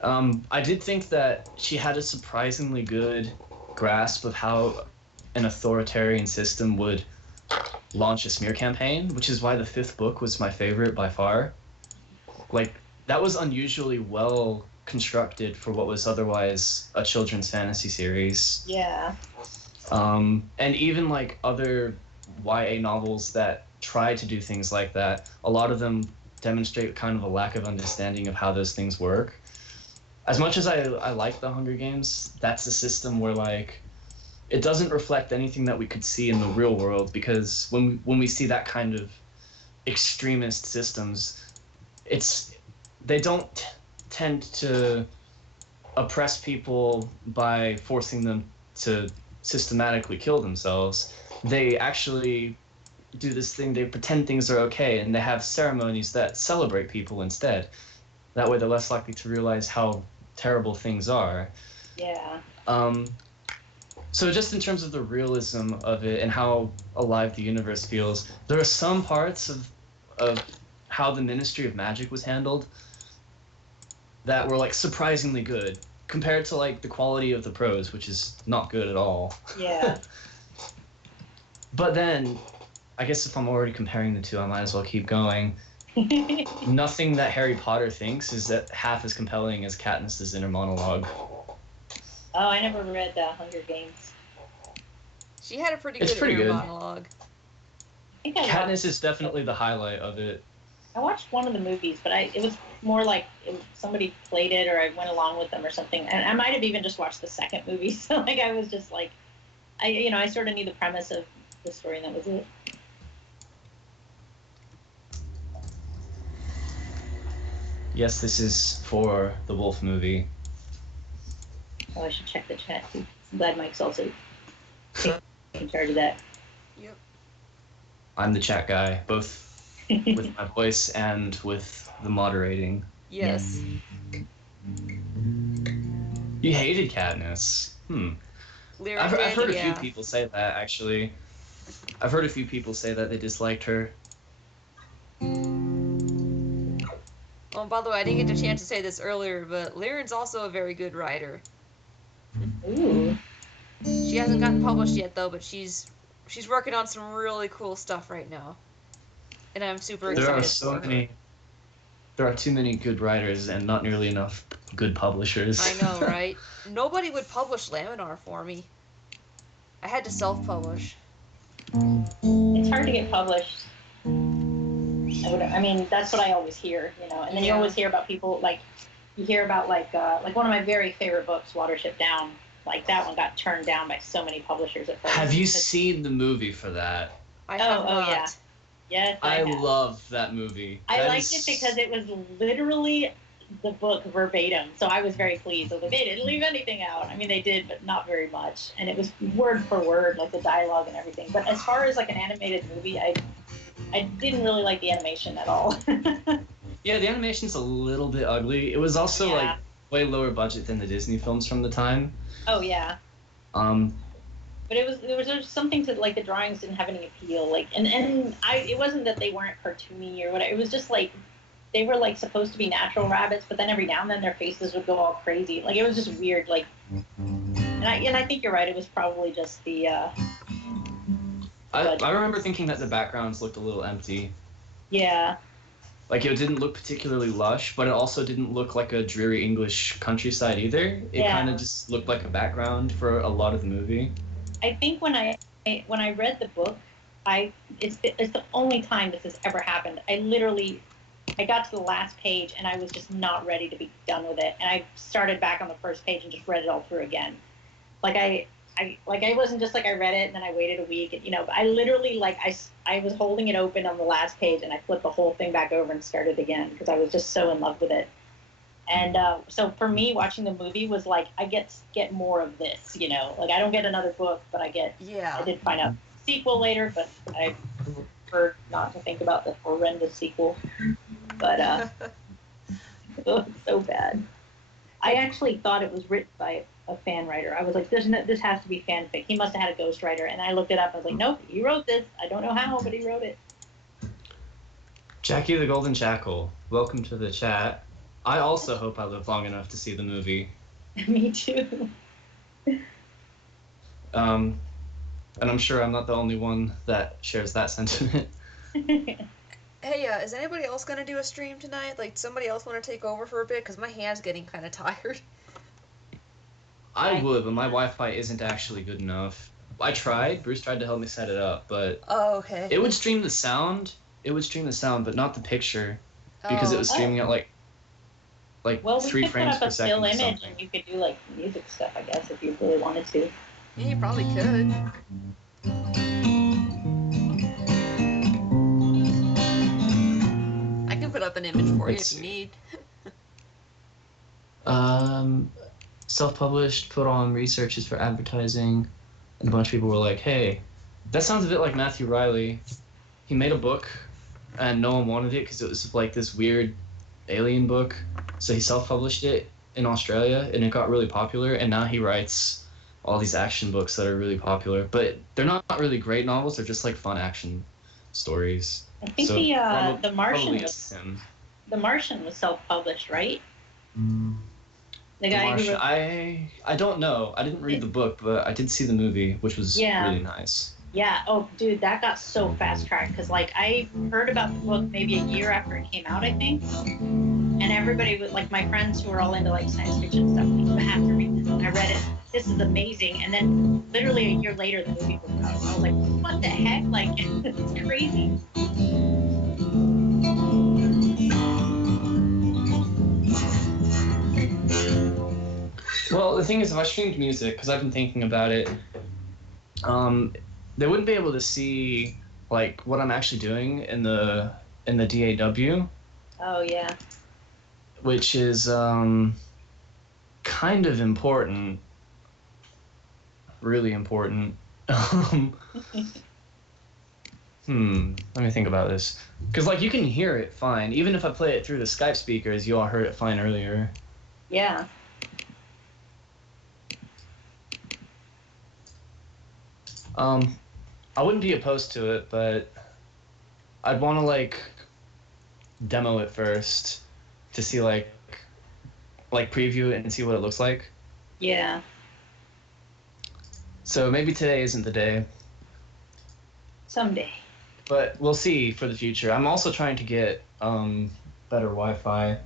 I did think that she had a surprisingly good grasp of how an authoritarian system would launch a smear campaign, which is why the 5th book was my favorite by far. Like, that was unusually well constructed for what was otherwise a children's fantasy series. Yeah. And even like other YA novels that try to do things like that, a lot of them demonstrate kind of a lack of understanding of how those things work. As much as I like the Hunger Games, that's a system where like it doesn't reflect anything that we could see in the real world, because when we see that kind of extremist systems, they don't tend to oppress people by forcing them to systematically kill themselves. They actually do this thing, they pretend things are okay, and they have ceremonies that celebrate people instead. That way they're less likely to realize how terrible things are. Yeah. So just in terms of the realism of it and how alive the universe feels, there are some parts of how the Ministry of Magic was handled that were like surprisingly good compared to like the quality of the prose, which is not good at all. Yeah. But then, I guess if I'm already comparing the two, I might as well keep going. Nothing that Harry Potter thinks is that half as compelling as Katniss's inner monologue. Oh, I never read Hunger Games. She had a pretty good monologue. I think Katniss is definitely the highlight of it. I watched one of the movies, but it was more like somebody played it, or I went along with them or something. And I might have even just watched the second movie, so like I was just like, I sort of knew the premise of the story, and that was it. Yes, this is for the Wolf movie. Oh, I should check the chat too. I'm glad Mike's also in charge of that. Yep. I'm the chat guy, both with my voice and with the moderating. Yes. You hated Katniss. I've heard a few people say that, actually. I've heard a few people say that they disliked her. Oh, by the way, I didn't get a chance to say this earlier, but Liren's also a very good writer. Ooh. She hasn't gotten published yet, though, but she's working on some really cool stuff right now. And I'm super excited. There are too many good writers and not nearly enough good publishers. I know, right? Nobody would publish Laminar for me. I had to self-publish. It's hard to get published. I mean, that's what I always hear, And then you always hear about people, like, you hear about, like one of my very favorite books, Watership Down. Like, that one got turned down by so many publishers at first. Have you seen the movie for that? I have not. Yeah. Yes, I love that movie. I liked it because it was literally the book verbatim, so I was very pleased. I was like, they didn't leave anything out. I mean, they did, but not very much. And it was word for word, like the dialogue and everything. But as far as like an animated movie, I didn't really like the animation at all. Yeah, the animation's a little bit ugly. It was also like way lower budget than the Disney films from the time. Oh yeah. But there was just something to, like, the drawings didn't have any appeal, like, and it wasn't that they weren't cartoony or whatever. It was just like they were like supposed to be natural rabbits, but then every now and then their faces would go all crazy. Like it was just weird. Like, and I think you're right. It was probably just the. I remember thinking that the backgrounds looked a little empty. Yeah. Like it didn't look particularly lush, but it also didn't look like a dreary English countryside either. It kind of just looked like a background for a lot of the movie. I think when I read the book, it's the only time this has ever happened. I got to the last page and I was just not ready to be done with it, and I started back on the first page and just read it all through again. Like I wasn't just like I read it and then I waited a week, and but I literally I was holding it open on the last page and I flipped the whole thing back over and started again because I was just so in love with it. And so for me, watching the movie was like I get more of this, like I don't get another book, but I did find out the sequel later, but I prefer not to think about the horrendous sequel. But it was so bad. I actually thought it was written by a fan writer. I was like, this has to be fanfic. He must have had a ghostwriter. And I looked it up. I was like, nope, he wrote this. I don't know how, but he wrote it. Jackie the Golden Jackal, welcome to the chat. I also hope I live long enough to see the movie. Me too. And I'm sure I'm not the only one that shares that sentiment. Hey, is anybody else gonna do a stream tonight? Like, somebody else want to take over for a bit? Because my hand's getting kind of tired. I would, but my Wi-Fi isn't actually good enough. I tried. Bruce tried to help me set it up, but okay. It would stream the sound. But not the picture, because it was streaming at like 3 frames per second. Well, we could put up a still image, and you could do like music stuff, I guess, if you really wanted to. Yeah, you probably could. I can put up an image for you if you need. Self-published, put on researches for advertising, and a bunch of people were like, hey, that sounds a bit like Matthew Riley. He made a book, and no one wanted it because it was like this weird alien book, so he self-published it in Australia, and it got really popular, and now he writes all these action books that are really popular, but they're not really great novels, they're just like fun action stories. I think so the Martian was self-published, right? The guy who wrote... I don't know. I didn't read the book, but I did see the movie, which was really nice. Yeah. Oh, dude, that got so fast-tracked because, like, I heard about the book maybe a year after it came out, I think. And everybody was like, my friends who were all into like science fiction stuff, like, you have to read this. And I read it. This is amazing. And then literally a year later, the movie was out. I was like, what the heck? Like, it's crazy. Well, the thing is, if I streamed music, because I've been thinking about it, they wouldn't be able to see like what I'm actually doing in the DAW. Oh yeah. Which is kind of important. Really important. Let me think about this. Because like you can hear it fine, even if I play it through the Skype speakers. You all heard it fine earlier. Yeah. I wouldn't be opposed to it, but I'd want to like demo it first to see like preview it and see what it looks like. Yeah. So maybe today isn't the day. Someday. But we'll see for the future. I'm also trying to get better Wi-Fi.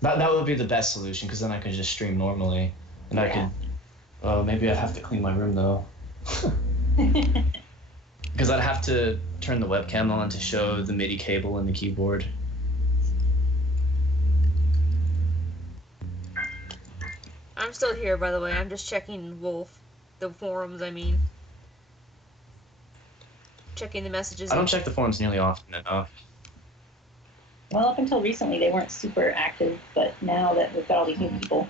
That would be the best solution, because then I could just stream normally, and I could. Maybe I'd have to clean my room though. Because I'd have to turn the webcam on to show the MIDI cable and the keyboard. I'm still here, by the way. I'm just checking the forums, I mean. Checking the messages. I don't check the forums nearly often enough. Well, up until recently, they weren't super active, but now that we've got all these new people,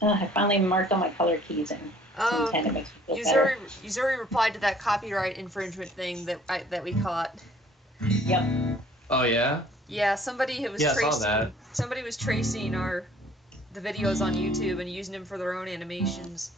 I finally marked all my color keys and intent. It makes me feel better. Yuzuri replied to that copyright infringement thing that we caught. Yep. Oh yeah. Yeah, somebody was I tracing. saw that. Somebody was tracing the videos on YouTube and using them for their own animations.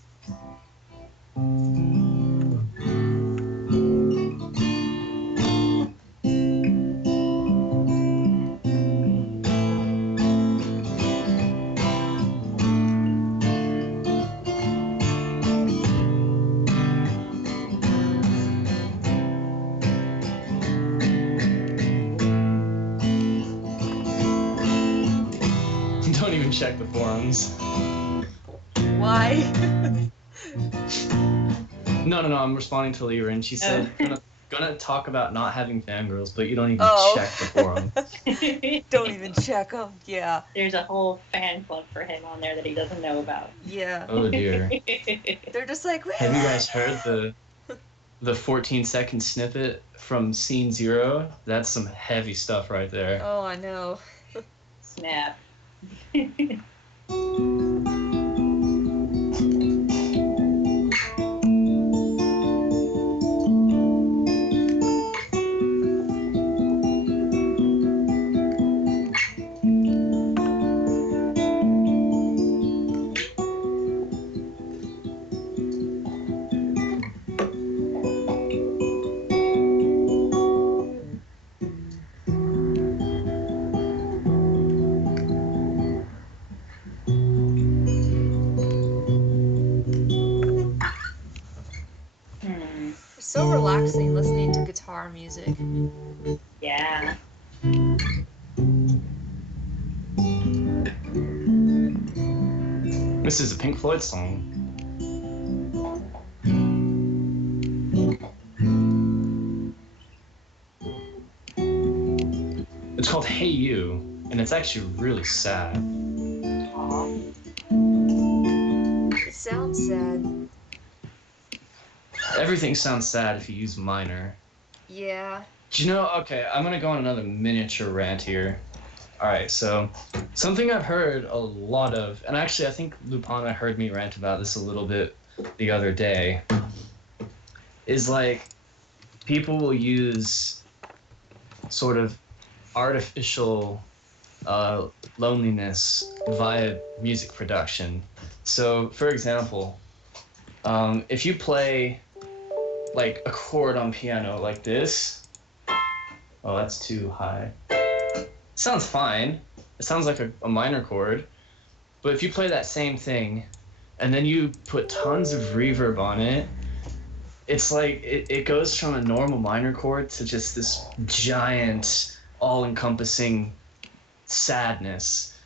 check the forums. Why? No, I'm responding to Lyra, and she said, gonna talk about not having fangirls, but you don't even check the forum. Don't even check them. Yeah. There's a whole fan club for him on there that he doesn't know about. Yeah. Oh dear. They're just like, Have you guys heard the 14-second snippet from Scene 0? That's some heavy stuff right there. Oh, I know. Snap. So relaxing listening to guitar music. Yeah. This is a Pink Floyd song. It's called Hey You, and it's actually really sad. It sounds sad. Everything sounds sad if you use minor. Yeah. Do you know, okay, I'm gonna go on another miniature rant here. Alright, so something I've heard a lot of, and actually I think Lupana heard me rant about this a little bit the other day, is like people will use sort of artificial loneliness via music production. So, for example, if you play like a chord on piano like this, oh, that's too high. Sounds fine. It sounds like a minor chord. But if you play that same thing and then you put tons of reverb on it, it's like it goes from a normal minor chord to just this giant, all-encompassing sadness.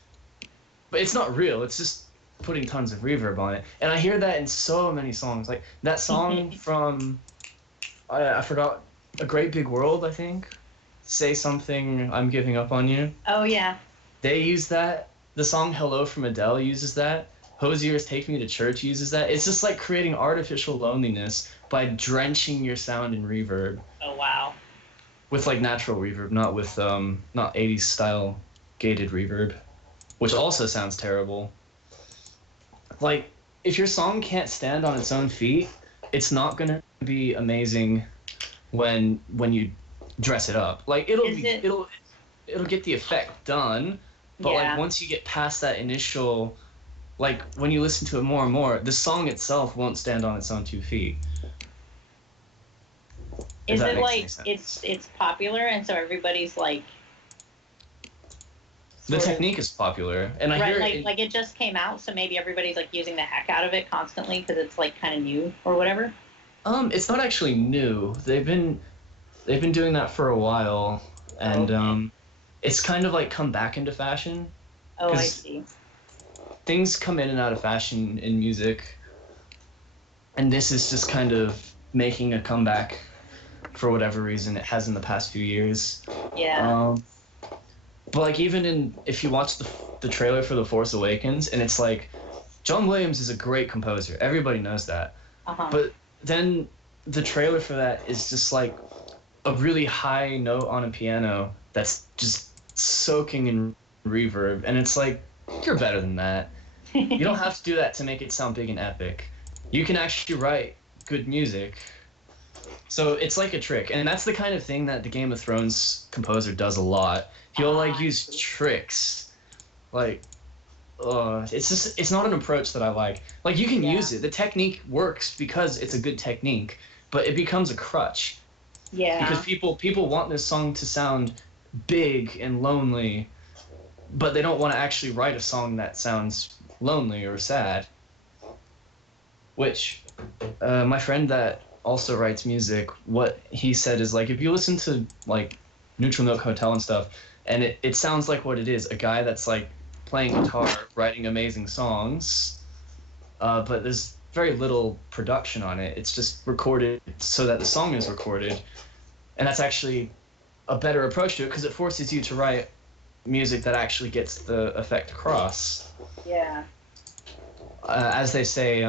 But it's not real. It's just putting tons of reverb on it. And I hear that in so many songs. Like that song from, I forgot, A Great Big World, I think. Say Something, I'm Giving Up on You. Oh, yeah. They use that. The song Hello from Adele uses that. Hosier's Take Me to Church uses that. It's just like creating artificial loneliness by drenching your sound in reverb. Oh, wow. With like natural reverb, not with not 80s style gated reverb, which also sounds terrible. Like, if your song can't stand on its own feet, it's not gonna be amazing when you dress it up. Like it'll get the effect done, but like once you get past that initial, like when you listen to it more and more, the song itself won't stand on its own 2 feet. Is it like it's popular and so everybody's like the technique is popular, and I hear like it just came out, so maybe everybody's like using the heck out of it constantly because it's like kind of new or whatever. It's not actually new. They've been doing that for a while, and it's kind of like come back into fashion. Oh, I see. Things come in and out of fashion in music, and this is just kind of making a comeback for whatever reason it has in the past few years. Yeah. But like even if you watch the trailer for The Force Awakens, and it's like John Williams is a great composer. Everybody knows that. Uh-huh. But then the trailer for that is just like a really high note on a piano that's just soaking in reverb, and it's like, you're better than that. You don't have to do that to make it sound big and epic. You can actually write good music. So it's like a trick, and that's the kind of thing that the Game of Thrones composer does a lot. He'll like use tricks, like, it's not an approach that I like. Like you can use it, the technique works because it's a good technique, but it becomes a crutch. Yeah. Because people want this song to sound big and lonely, but they don't want to actually write a song that sounds lonely or sad. Which, my friend that also writes music, what he said is like, if you listen to like Neutral Milk Hotel and stuff, and it sounds like what it is, a guy that's like playing guitar, writing amazing songs, but there's very little production on it. It's just recorded so that the song is recorded, and that's actually a better approach to it because it forces you to write music that actually gets the effect across. Yeah. As they say,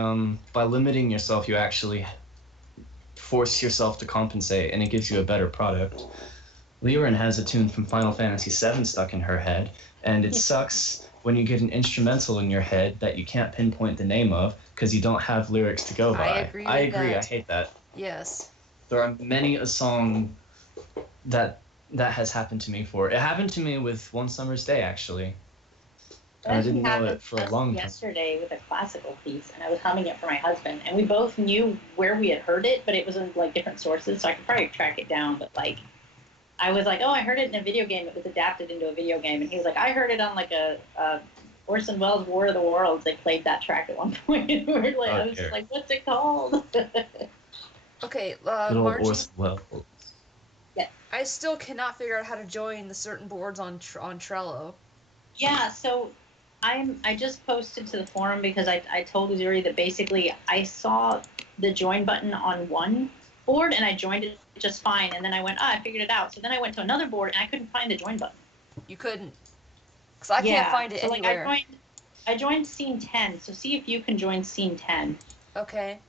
by limiting yourself, you actually force yourself to compensate, and it gives you a better product. Leorin has a tune from Final Fantasy VII stuck in her head, and it sucks when you get an instrumental in your head that you can't pinpoint the name of because you don't have lyrics to go by. I agree. I hate that. Yes. There are many a song that has happened to me for. It happened to me with One Summer's Day, actually. And I didn't know it for a long time. Yesterday with a classical piece, and I was humming it for my husband, and we both knew where we had heard it, but it was in like different sources, so I could probably track it down. But like, I was like, oh, I heard it in a video game. It was adapted into a video game, and he was like, I heard it on like a Orson Welles' War of the Worlds. They played that track at one point. And we were like, I was just like, what's it called? Okay, Good old Margie. Orson Welles. Yes. I still cannot figure out how to join the certain boards on Trello. Yeah, so I just posted to the forum because I told Uzuri that basically I saw the join button on one board and I joined it just fine, and then I went, I figured it out. So then I went to another board and I couldn't find the join button. You couldn't, because I can't find it anywhere. Like I joined scene 10, so see if you can join scene 10. Okay.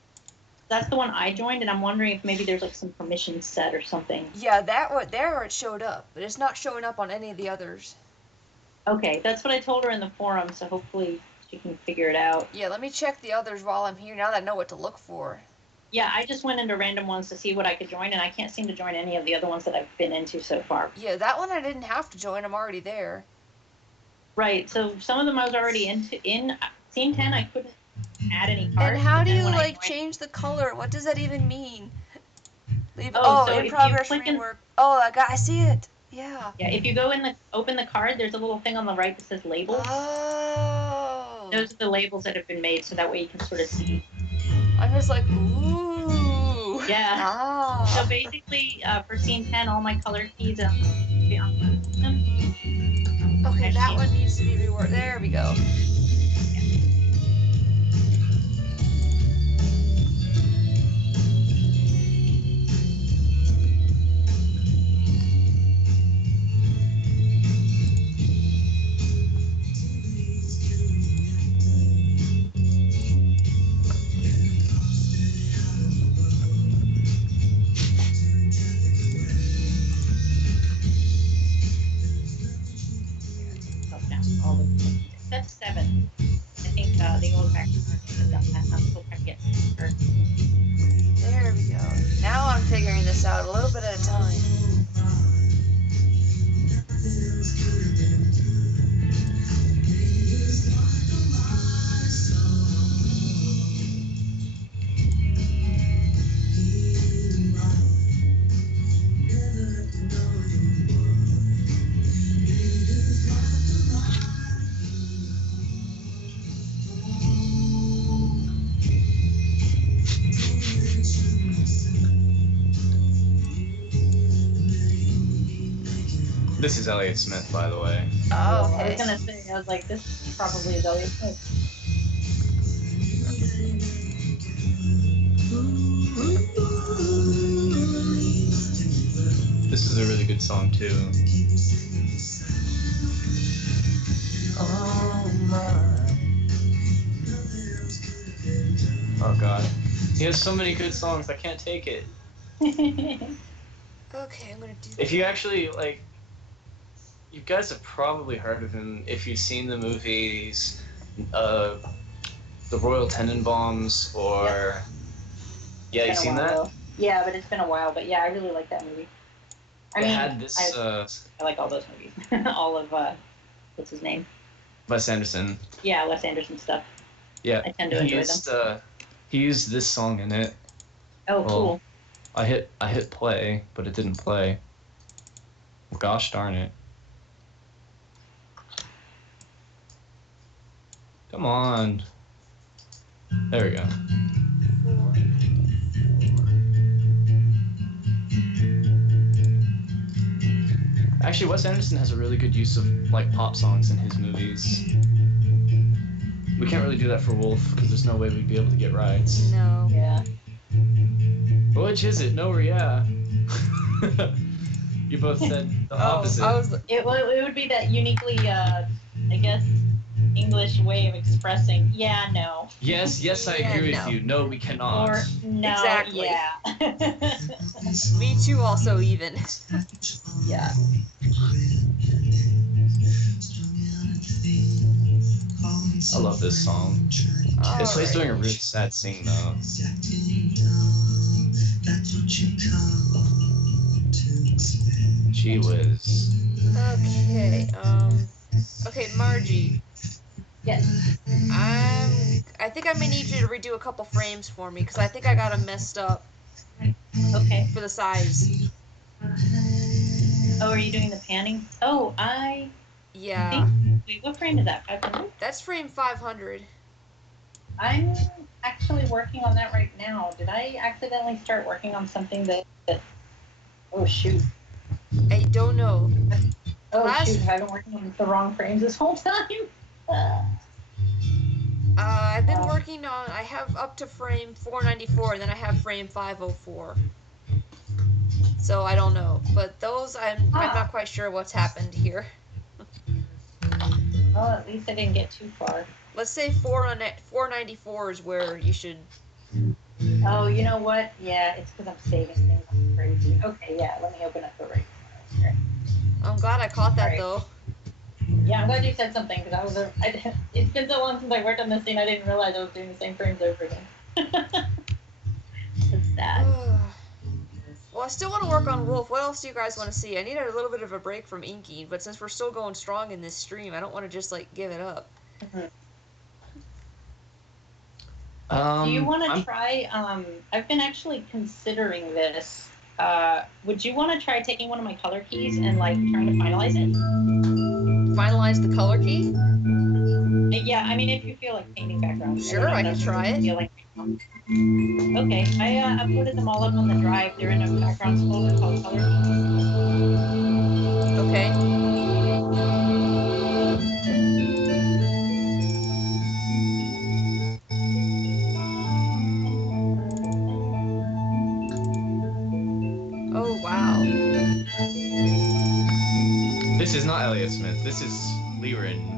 That's the one I joined, and I'm wondering if maybe there's like some permissions set or something. Yeah, there it showed up, but it's not showing up on any of the others. Okay, that's what I told her in the forum, so hopefully she can figure it out. Yeah, let me check the others while I'm here, now that I know what to look for. Yeah, I just went into random ones to see what I could join, and I can't seem to join any of the other ones that I've been into so far. Yeah, that one I didn't have to join, I'm already there. Right, so some of them I was already in scene 10, I couldn't add any cards. And how do you, when I like, joined- change the color? What does that even mean? Leave, so in if progress you click in- rework. Oh, I see it. Yeah. Yeah, if you go open the card, there's a little thing on the right that says labels. Oh. Those are the labels that have been made, so that way you can sort of see. I'm just like, ooh. Yeah. Ah. So basically, for scene 10, all my color keys are on them. Okay, that one needs to be reworked. There we go. Except 7. I think the old factory has done that. I'm still trying to get her. There we go. Now I'm figuring this out a little bit at a time. This is Elliot Smith, by the way. Oh, I okay. was gonna say, I was like, this probably is Elliot Smith. This is a really good song, too. Oh god. He has so many good songs, I can't take it. Okay, I'm gonna do If you actually, like, you guys have probably heard of him if you've seen the movies, The Royal Tenenbaums, or... Yeah, you've seen that? Though. Yeah, but it's been a while. But yeah, I really like that movie. I mean, had this, I like all those movies. All of, what's his name? Wes Anderson. Yeah, Wes Anderson stuff. Yeah, I tend to enjoy them. He used this song in it. Oh, Well, cool. I hit play, but it didn't play. Well, gosh darn it. Come on. There we go. Actually, Wes Anderson has a really good use of like pop songs in his movies. We can't really do that for Wolf because there's no way we'd be able to get rides. No. Yeah. Which is it? No or yeah? You both said the opposite. It would be that uniquely, I guess, English way of expressing, yeah, no. Yes, I agree with you. No, we cannot. Or no, Exactly. yeah. Me too, also, even. Yeah. I love this song. This play's doing a really sad sing though. Gee whiz. Okay, Margie. Yes. I think I may need you to redo a couple frames for me, because I think I got them messed up Okay. for the size. Oh, are you doing the panning? Oh, Yeah. Wait, what frame is that? 500? That's frame 500. I'm actually working on that right now. Did I accidentally start working on something that oh, shoot. I don't know. Oh, shoot. I've been working on the wrong frames this whole time. I've been working on, I have up to frame 494, and then I have frame 504. So I don't know. But those, I'm not quite sure what's happened here. Well, at least I didn't get too far. Let's say 494 is where you should... Oh, you know what? Yeah, it's because I'm saving things. I'm crazy. Okay, yeah, let me open up the right file here. I'm glad I caught that, though. Yeah, I'm glad you said something, because it's been so long since I worked on this scene, I didn't realize I was doing the same frames over again. It's sad. Well, I still want to work on Wolf. What else do you guys want to see? I need a little bit of a break from inking, but since we're still going strong in this stream, I don't want to just, like, give it up. Do you want to try, I've been actually considering this. Would you want to try taking one of my color keys and, like, trying to finalize it? Finalize the color key? Yeah, I mean, if you feel like painting backgrounds. Sure, I can try it. Okay, I uploaded them all up on the drive. They're in a backgrounds folder called color keys. Okay. Oh, wow. This is not Elliot Smith. This is Liren.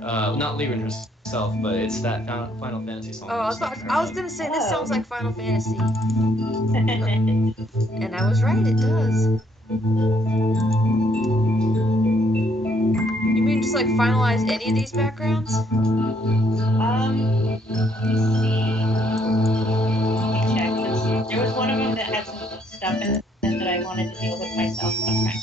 Not Liren herself, but it's that Final Fantasy song. Oh, I was gonna say, this sounds like Final Fantasy. And I was right, it does. You mean just, like, finalize any of these backgrounds? Let me see. Let me check. There was one of them that had some stuff in it that I wanted to deal with myself. Okay.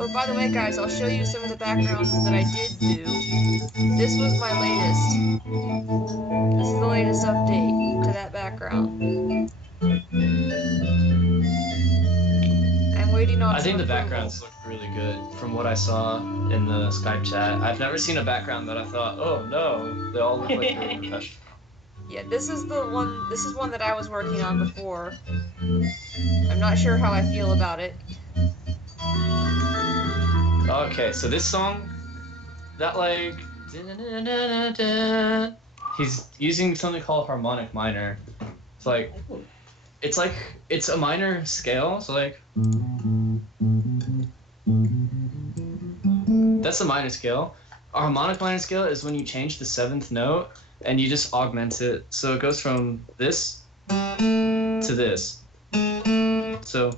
Oh, by the way, guys, I'll show you some of the backgrounds that I did do. This was my latest. This is the latest update to that background. I'm waiting on I think the approval. backgrounds look really good from what I saw in the Skype chat. I've never seen a background that I thought, oh no, they all look like really professional. Yeah, this is one that I was working on before. I'm not sure how I feel about it. Okay, so this song, that like, he's using something called harmonic minor. It's it's a minor scale, so like, that's the minor scale. A harmonic minor scale is when you change the 7th note and you just augment it. So it goes from this to this. So.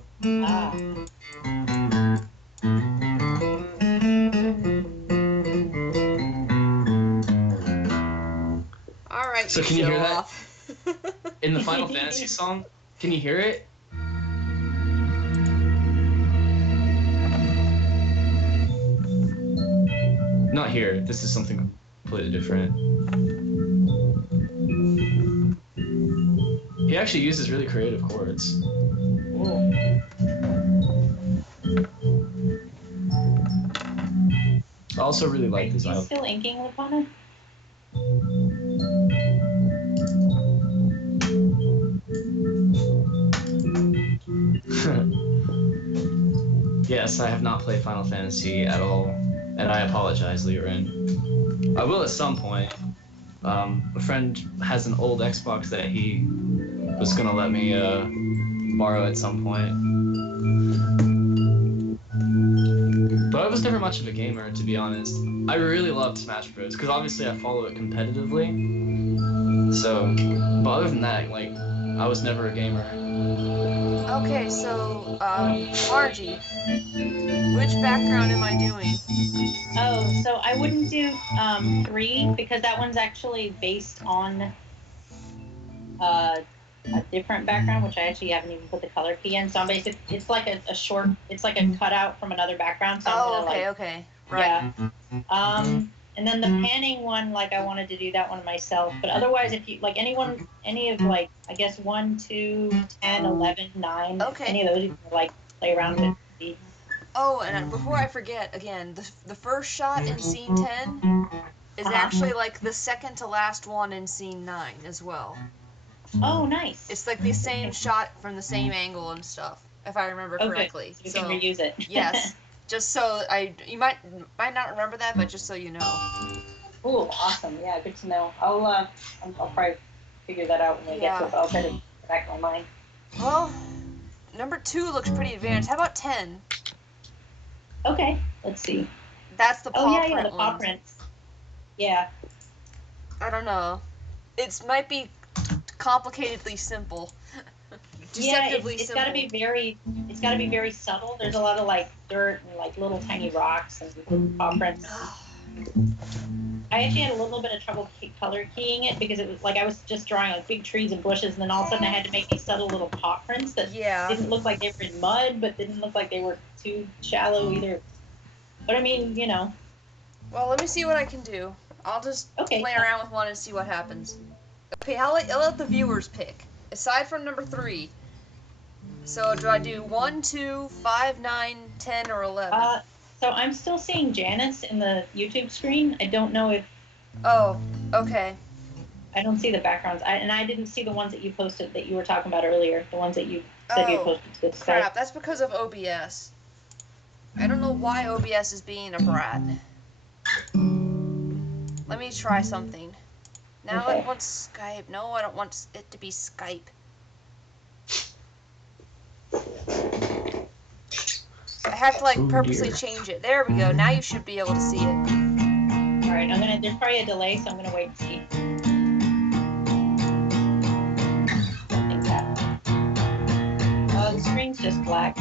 Alright, So can you hear that? In the Final Fantasy song? Can you hear it? Not here. This is something completely different. He actually uses really creative chords. I also really like this Are you album. still inking, Lupana? Yes, I have not played Final Fantasy at all, and I apologize, Leorin. I will at some point. A friend has an old Xbox that he was gonna let me borrow at some point. But I was never much of a gamer, to be honest. I really loved Smash Bros. Because obviously I follow it competitively. So, but other than that, like, I was never a gamer. Okay, so, Margie, which background am I doing? Oh, so I wouldn't do 3 because that one's actually based on a different background, which I actually haven't even put the color key in. So I'm basically, it's like a short, it's like a cutout from another background. So I'm gonna, Okay, right. Yeah. And then the panning one, like I wanted to do that one myself. But otherwise, if you like any of like I guess 1, 2, 10, 11, 9, Okay. any of those, you can like play around with. Oh, and before I forget, again, the first shot in scene 10 is actually like the second to last one in scene 9 as well. Oh, nice. It's like the same shot from the same angle and stuff, if I remember correctly. You can reuse it. Yes. Just so you might not remember that, but just so you know. Ooh, awesome. Yeah, good to know. I'll probably figure that out when we get to it. I'll try to back my mind. Well, number 2 looks pretty advanced. How about 10? Okay, let's see. That's the paw print the paw one. prints. Yeah. I don't know. It might be complicatedly simple. Deceptively it's simple. gotta be very subtle. There's a lot of like dirt and like little tiny rocks and little paw prints. I actually had a little bit of trouble color keying it because it was like I was just drawing like big trees and bushes, and then all of a sudden I had to make these subtle little paw prints that didn't look like they were in mud, but didn't look like they were too shallow either. But I mean, you know. Well, let me see what I can do. I'll just play around with one and see what happens. Okay, I'll let the viewers pick. Aside from number 3. So do I do 1, 2, 5, 9, 10, or 11? So I'm still seeing Janice in the YouTube screen. I don't know if. Oh, okay. I don't see the backgrounds. I didn't see the ones that you posted that you were talking about earlier. The ones that you said you posted to the site. Crap, that's because of OBS. I don't know why OBS is being a brat. Let me try something. Now I want Skype. No, I don't want it to be Skype. I have to like purposely change it. There we go. Now you should be able to see it. All right, there's probably a delay, so I'm gonna wait and see. Nothing's happening. Oh, the screen's just black.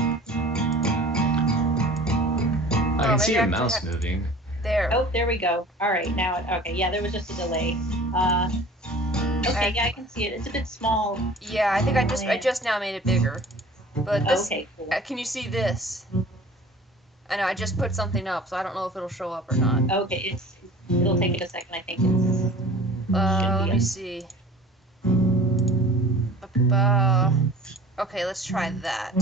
I can see your mouse moving. There. Oh, there we go. All right, now, okay, yeah, there was just a delay. Okay, yeah, I can see it. It's a bit small. Yeah, I think I just now made it bigger. But this, okay, cool. Can you see this? I know, I just put something up, so I don't know if it'll show up or not. Okay, it'll take it a second, I think. Let me see. Okay, let's try that.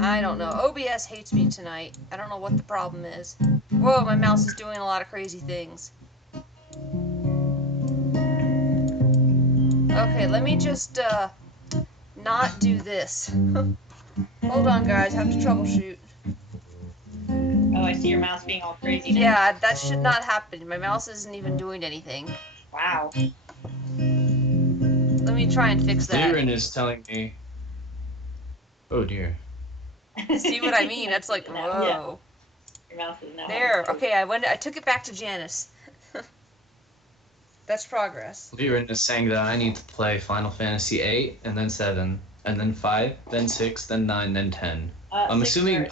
I don't know. OBS hates me tonight. I don't know what the problem is. Whoa, my mouse is doing a lot of crazy things. Okay, let me just, not do this. Hold on, guys. I have to troubleshoot. Oh, I see your mouse being all crazy now. Yeah, that should not happen. My mouse isn't even doing anything. Wow. Let me try and fix that. Darren is telling me... Oh, dear. See what I mean? That's like, whoa. Your mouse is now... There. Okay, I took it back to Janice. That's progress. Liren is saying that I need to play Final Fantasy 8, and then 7, and then 5, then 6, then 9, then 10. I'm assuming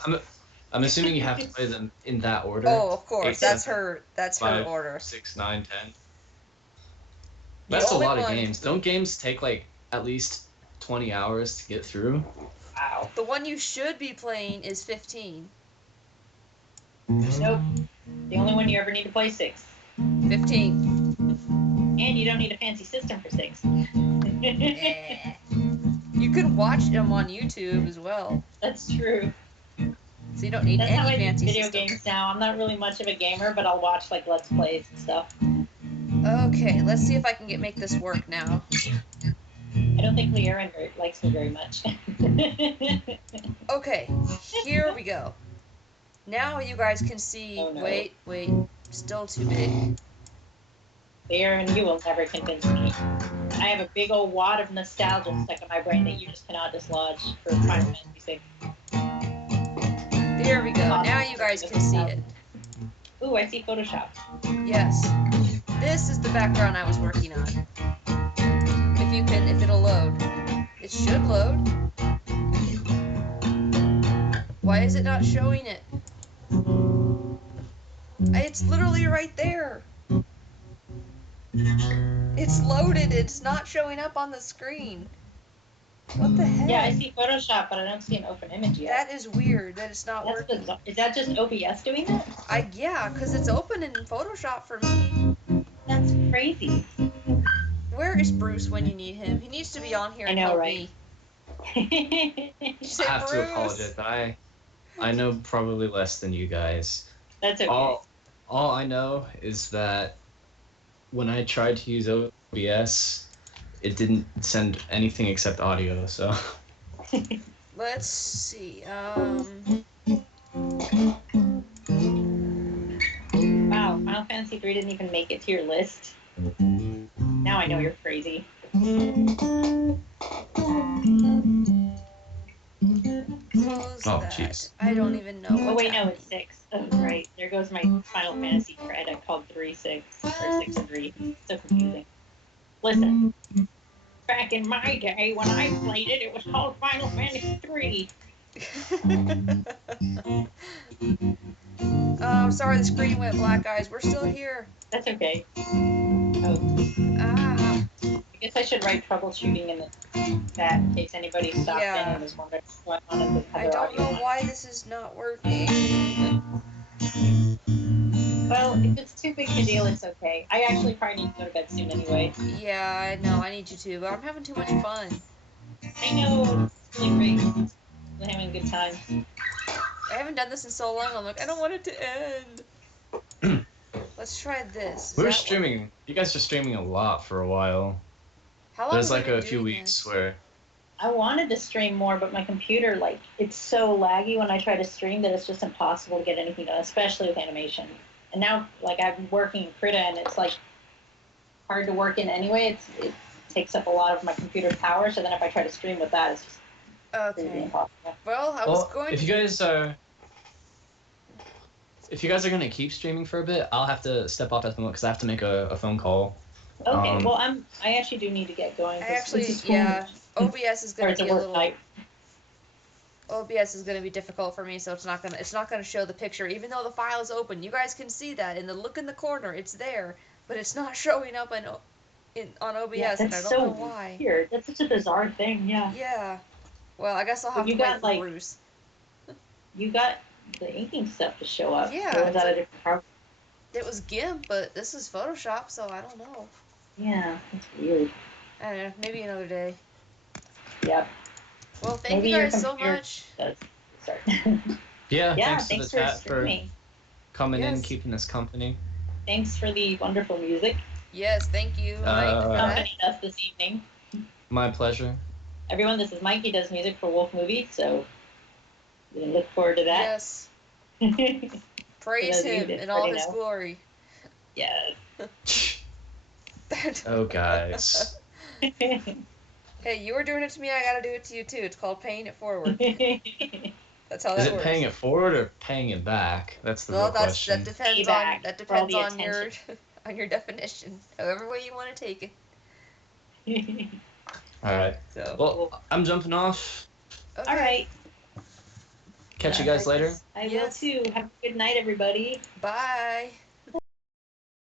you have to play them in that order. Oh, of course. 8, That's 7, her 5, order. 6, 9, 10. That's a lot of games. Don't games take like at least 20 hours to get through? Wow. The one you should be playing is 15. Nope. The only one you ever need to play 6. 15. And you don't need a fancy system for 6. You could watch them on YouTube as well. That's true. So you don't need That's how any I do fancy video system. games now. I'm not really much of a gamer, but I'll watch like Let's Plays and stuff. Okay, let's see if I can make this work now. I don't think Leerin likes me very much. Okay, here we go. Now you guys can see. Oh, no. Wait, still too big. Leerin, you will never convince me. I have a big old wad of nostalgia stuck in my brain that you just cannot dislodge for Final Fantasy VI. There we go. Now you guys can see it. Ooh, I see Photoshop. Yes. This is the background I was working on. If it'll load. It should load. Why is it not showing it? It's literally right there. It's loaded. It's not showing up on the screen. What the heck? Yeah, I see Photoshop, but I don't see an open image yet. That is weird. That it's not working. Bizarre. Is that just OBS doing that? Yeah, because it's open in Photoshop for me. That's crazy. Where is Bruce when you need him? He needs to be on here and help me. I have to apologize, but I know probably less than you guys. That's okay. All I know is that when I tried to use OBS, it didn't send anything except audio, so. Let's see. Wow, Final Fantasy III didn't even make it to your list. Now I know you're crazy. Close that. Jeez. I don't even know. Oh wait, no, it's 6. Oh, right. There goes my Final Fantasy cred. I called 3-6 or 6-3. So confusing. Listen, back in my day when I played it, it was called Final Fantasy 3. I'm sorry the screen went black, guys. We're still here. That's okay. Oh. Ah. I guess I should write troubleshooting in the chat in case anybody stopped in and was wondering what's going on in the I don't know why this is not working. Well, if it's too big a deal, it's okay. I actually probably need to go to bed soon anyway. Yeah, I know. I need you to, but I'm having too much fun. I know. It's really great. I'm having a good time. I haven't done this in so long. I'm like, I don't want it to end. Let's try this. We were streaming. You guys were streaming a lot for a while. How long There's have like we been a few doing weeks this? where. I wanted to stream more, but my computer, like, it's so laggy when I try to stream that it's just impossible to get anything done, especially with animation. And now, like, I'm working in Krita, and it's, like, hard to work in anyway. It takes up a lot of my computer's power, so then if I try to stream with that, it's just completely impossible. Well, I was going if to... you guys are gonna keep streaming for a bit, I'll have to step off at the moment because I have to make a phone call. Okay, well, I actually do need to get going. yeah, OBS is gonna be a little... Night. OBS is gonna be difficult for me, so it's not gonna show the picture, even though the file is open. You guys can see that in the look in the corner. It's there, but it's not showing up on OBS, Yeah, and I don't know why. Weird. That's such a bizarre thing. Yeah. Yeah. Well, I guess I'll have to wait for Bruce. You got the inking stuff to show up. Yeah. Or was that a different program? It was GIMP, but this is Photoshop, so I don't know. Yeah, that's weird. I don't know. Maybe another day. Yep. Well, thank you guys so much. Sorry. Yeah, Yeah, thanks to the chat for coming in, Yes. keeping us company. Thanks for the wonderful music Yes, thank you, Mike, for that. accompanied us this evening. My pleasure. Everyone, this is Mike. He does music for Wolf Movie, so we look forward to that. Yes. Praise him in all his glory. Yes. Oh, guys. Hey, you were doing it to me, I gotta do it to you too. It's called paying it forward. That's how Is that it works. paying it forward or paying it back? That's the Well, real question. that depends on your attention. on your definition. However way you want to take it. All right. So. Well, I'm jumping off. Okay. All right. Catch you guys later. I Yes. will too. Have a good night, everybody. Bye.